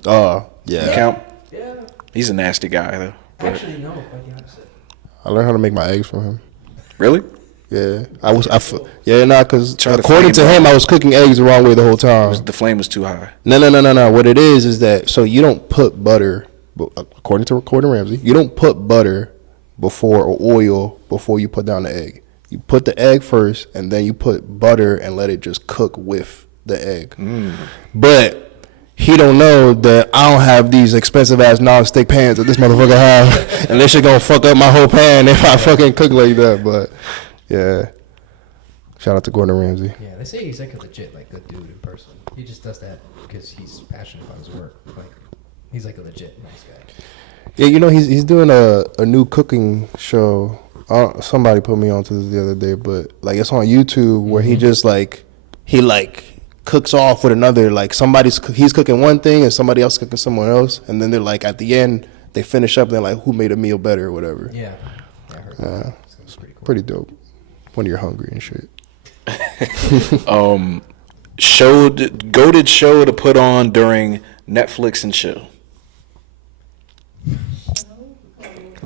Yeah. Count? Yeah. He's a nasty guy though. But- Actually, no. Quite the opposite. I learned how to make my eggs from him. Really? Yeah. Because Try to according to flame him, I was cooking eggs the wrong way the whole time. The flame was too high. No. What it is that, so you don't put butter, according to Gordon Ramsay, you don't put butter or oil before you put down the egg. You put the egg first, and then you put butter and let it just cook with the egg. But he don't know that I don't have these expensive ass non-stick pans that this motherfucker have, and this shit gonna fuck up my whole pan if I fucking cook like that. But yeah, shout out to Gordon Ramsay. Yeah, they say he's like a legit, like, good dude in person. He just does that because he's passionate about his work. Like, he's like a legit nice guy. Yeah, you know he's doing a new cooking show. Somebody put me onto this the other day, but like it's on YouTube where he just he cooks off with another, like he's cooking one thing and somebody else cooking somewhere else, and then they're like at the end they finish up and they're like, who made a meal better or whatever. Yeah, I heard that. It's pretty cool. Pretty dope when you're hungry and shit. Goated show to put on during Netflix and chill.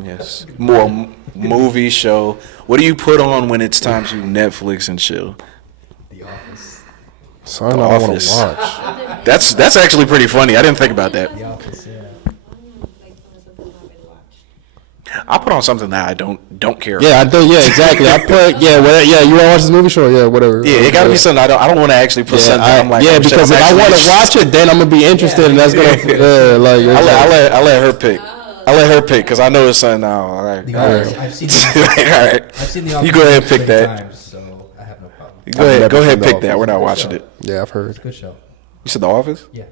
Yes. More movie show. What do you put on when it's time to Netflix and chill? The Office. Son, The I want to Office. watch. That's actually pretty funny. I didn't think about that. The Office, yeah. I put on something that I don't care. Yeah, I do. Yeah, exactly. I put you want to watch this movie show? Yeah, whatever. Yeah, it gotta be something I don't want to actually put something. I'm like, yeah, oh, shit, because I'm if I actually want to watch it, then I'm gonna be interested, and that's gonna I let her pick. I let her pick because I know it's something now. All right. The All Office. right. I've seen The Office. All right. I've seen The Office. You go ahead and pick many that. times, so I have no problem. Go ahead, never pick seen The that. Office. We're not watching it. Yeah, I've heard. Good show. You said The Office? Yeah.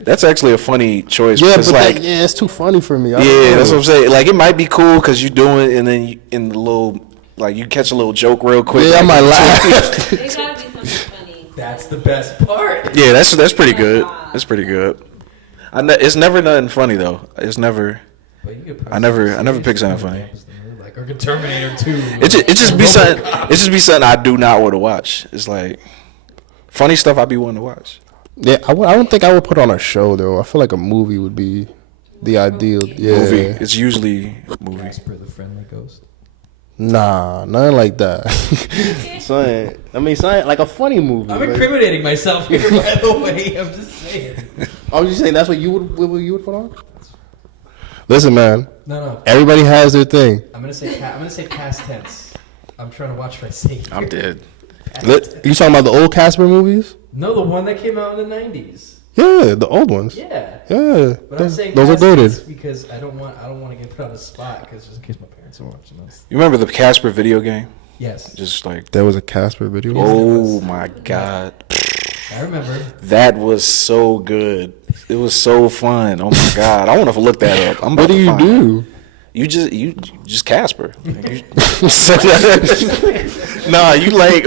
That's actually a funny choice. Yeah, because, but it's too funny for me. Yeah, that's what I'm saying. Like, it might be cool because you doing it, and then in the little Like you catch a little joke real quick. Yeah, I might laugh. It gotta be something funny. That's the best part. Yeah, that's pretty good. That's pretty good. It's never nothing funny though. It's never. But you could I never pick something funny. Like or Terminator 2. It just be something. It just be something I do not want to watch. It's like funny stuff I be wanting to watch. Yeah, I don't think I would put on a show though. I feel like a movie would be the ideal. Yeah. Movie. It's usually movie. Casper the Friendly Ghost. Nah, nothing like that. Something like a funny movie. I'm like, incriminating myself here, by the way. I'm just saying. I was just saying that's what you would put on. Listen, man. No. Everybody has their thing. I'm gonna say past tense. I'm trying to watch what I say. I'm dead. You talking about the old Casper movies? No, the one that came out in the 90s. Yeah, the old ones. Yeah. Yeah, But I'm saying those are past tense goated. because I don't want to get put on the spot because just in case my parents are watching this. You remember the Casper video game? Yes. Just like There was a Casper video. Yes, there oh was. my god, I remember. that was so good. It was so fun. Oh my god, I want to look that up. What do you do? You just Casper. Nah, you like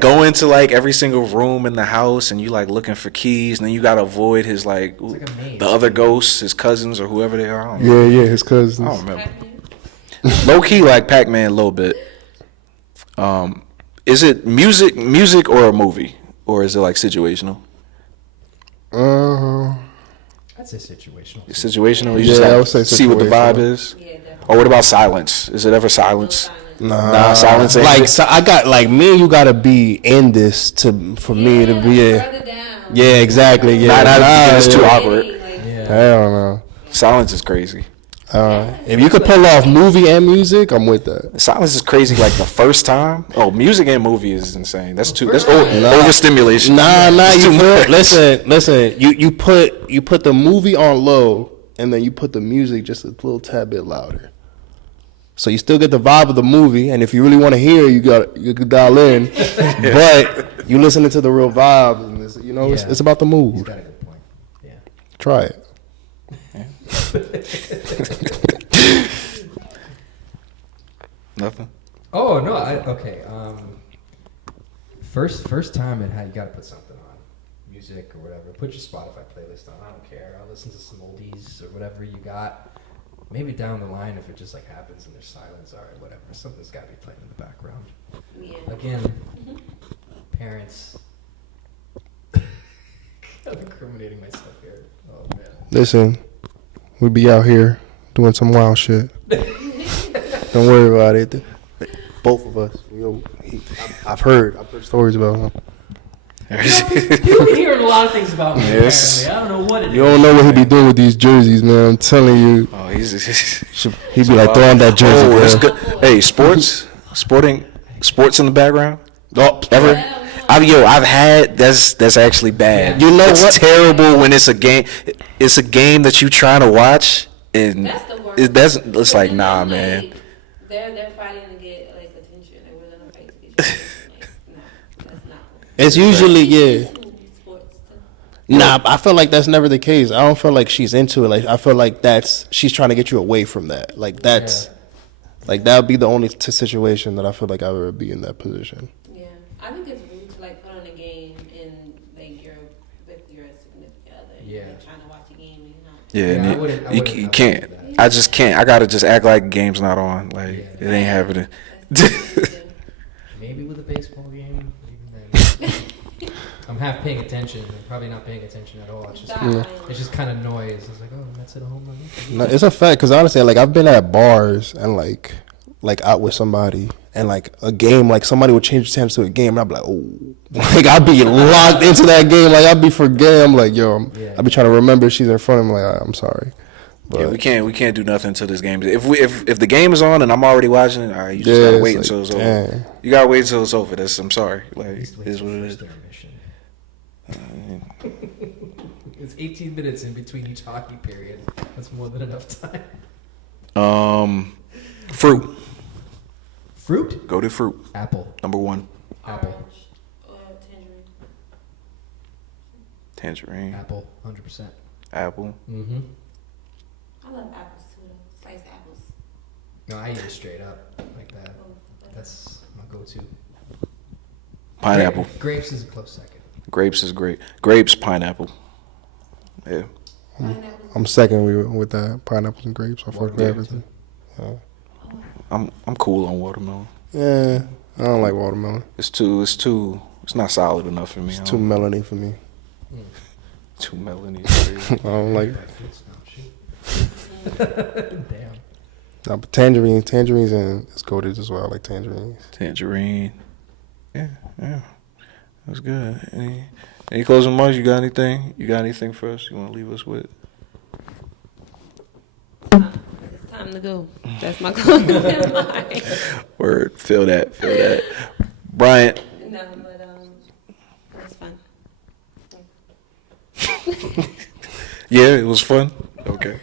go into like every single room in the house and you like looking for keys and then you gotta avoid his like like a maze. the other ghosts, his cousins or whoever they are. I don't know. Yeah, his cousins. I don't remember. Low key like Pac-Man a little bit. Is it music or a movie or is it like situational? I'd say situational. It's situational. You Yeah, just I would say see what the vibe situational. is. Yeah, definitely. Or what about silence? Is it ever silence? Nah, silence ain't Like it. so I got like me and you gotta be in this for me to be. Further down. Yeah, exactly. Yeah, It's too awkward. Yeah. I don't know. Silence is crazy. If you could pull off movie and music, I'm with that. Silence is crazy. Like the first time. Oh, music and movie is insane. That's too. That's Nah. overstimulation. Nah, It's you too feel, much. listen. You put the movie on low, and then you put the music just a little tad bit louder. So you still get the vibe of the movie, and if you really want to hear, you could dial in. But you listening to the real vibe, and it's about the He's move. got a good point. Yeah. Try it. Nothing. Oh no! Okay. First time it had you got to put something on, music or whatever. Put your Spotify playlist on. I don't care. I'll listen to some oldies or whatever you got. Maybe down the line, if it just like happens and there's silence or whatever, something's got to be playing in the background. Yeah. Again, parents. I'm incriminating myself here. Oh man. Listen, we be out here doing some wild shit. Don't worry about it. Both of us. I've heard stories about him. You've been hearing a lot of things about me. Yes. Apparently. I don't know what it is. You don't know what he be doing with these jerseys, man. I'm telling you. Oh, he's He be like throwing that jersey. Oh, that's bro. good. Hey, sports in the background. Oh, Ever? I've had that's actually bad. You know it's what? terrible when it's a game. It's a game that you trying to watch, and That's the worst. it's like nah, man. They're fighting to get like attention. Like we're gonna fight to get attention. Like, no, that's not. It's usually yeah. Sports. Nah, I feel like that's never the case. I don't feel like she's into it. Like I feel like she's trying to get you away from that. Like that's like that would be the only situation that I feel like I would ever be in that position. Yeah, I think it's rude to like put on a game and like you're with your significant other. And Yeah. you're like, trying to watch a game and you're not. Yeah, Yeah, and I wouldn't- I you wouldn't can't. do that. I just can't. I gotta just act like the game's not on. Like it ain't happening. Maybe with a baseball game. Even then. I'm half paying attention. I'm probably not paying attention at all. It's just kind of noise. It's like, oh, that's it, a home run. No, it's a fact because honestly, like I've been at bars and like out with somebody and like a game, like somebody would change the chance to a game and I'd be like, oh, like I'd be locked into that game, like I'd be forgetting. I'm like, yo, I'd be trying to remember she's in front of me. Like, all right, I'm sorry. But Yeah, we can't do nothing until this game. If the game is on and I'm already watching it, all right, you just Yeah, gotta it's wait like, until it's dang. over. You gotta wait until it's over. I'm sorry. Like it Just wait is till what it the is. first intermission. It's 18 minutes in between each hockey period. That's more than enough time. Fruit. Fruit? Go to fruit. Apple. Number 1. Apple. Tangerine. Tangerine. Apple. 100%. Apple. Mm-hmm. I love apples too. Though. Sliced apples. No, I eat it straight up like that. Oh, That's my go-to. Pineapple. Grapes is a close second. Grapes is great. Grapes, pineapple. Yeah. I'm second with that. Pineapples and grapes. I fuck with everything. I'm cool on watermelon. Yeah, I don't like watermelon. It's not solid enough for me. It's too melony for me. Too melony. I don't like. Damn. Nah, but tangerines, and it's goated as well. I like tangerines. Tangerine. Yeah. That's good. Any closing remarks? You got anything? You got anything for us? You want to leave us with? It's time to go. That's my closing remark. Word. Feel that. Bryant. No, but it was fun. Yeah, it was fun. Okay.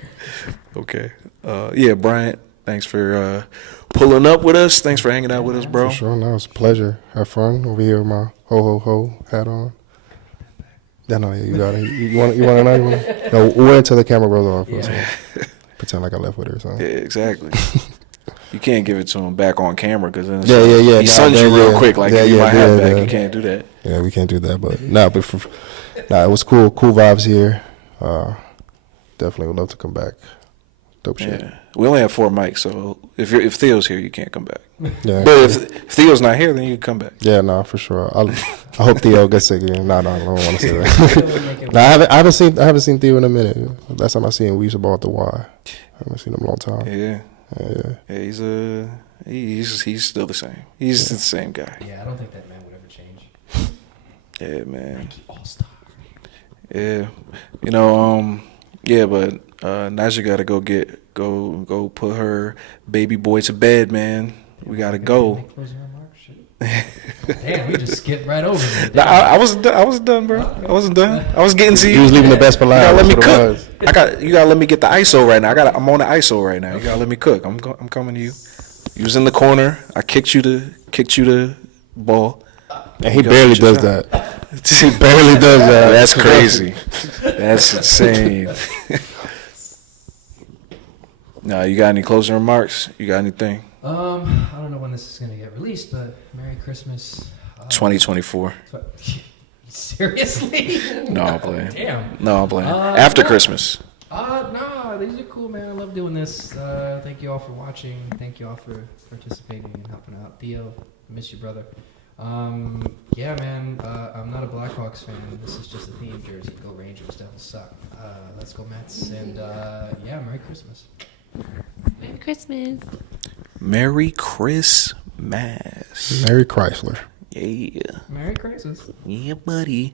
Yeah, Bryant. Thanks for pulling up with us. Thanks for hanging out with us, bro. For sure, no, it's a pleasure. Have fun over here with my ho hat on. Yeah, no, you got it. You want to know? No, wait until the camera goes off. Yeah. Pretend like I left with her or something. Yeah, exactly. You can't give it to him back on camera because then Yeah. he suns you real quick. Like, yeah, you might have back. yeah. You can't do that. Yeah, we can't do that. But it was cool. Cool vibes here. Definitely would love to come back. Dope shit. Yeah. We only have 4 mics, so if Theo's here, you can't come back. Yeah. But if Theo's not here, then you can come back. Yeah, no, for sure. I hope Theo gets sick again. No, I don't want to say that. No, I haven't seen Theo in a minute. Last time I seen him, we used to ball at the Y. I haven't seen him in a long time. Yeah. He's still the same. He's the same guy. Yeah, I don't think that man would ever change. Yeah, man. Nike All-Star. Yeah. But Nysia gotta go put her baby boy to bed, man. We gotta go. Any closing remarks? Shit. Damn, we just skipped right over it. Nah, I wasn't done, bro. I wasn't done. I was getting to you. He was leaving the best for You last. gotta let me That's what it cook. was. You gotta let me get the ISO right now. I'm on the ISO right now. You gotta let me cook. I'm coming to you. You was in the corner. I kicked you the ball. And he barely does that. He barely does that. That's crazy. That's insane. Nah, you got any closing remarks? You got anything? I don't know when this is gonna get released, but Merry Christmas. 2024. Seriously? No, I'm playing. Damn. No, I'm playing. After Christmas. No, these are cool, man. I love doing this. Thank you all for watching. Thank you all for participating and helping out. Theo, I miss you, brother. Yeah, man. I'm not a Blackhawks fan. This is just a theme jersey. Go Rangers, Devils suck. Let's go Mets. And yeah, Merry Christmas. Merry Christmas. Merry Christmas. Merry Chrysler. Yeah. Merry Christmas. Yeah, buddy.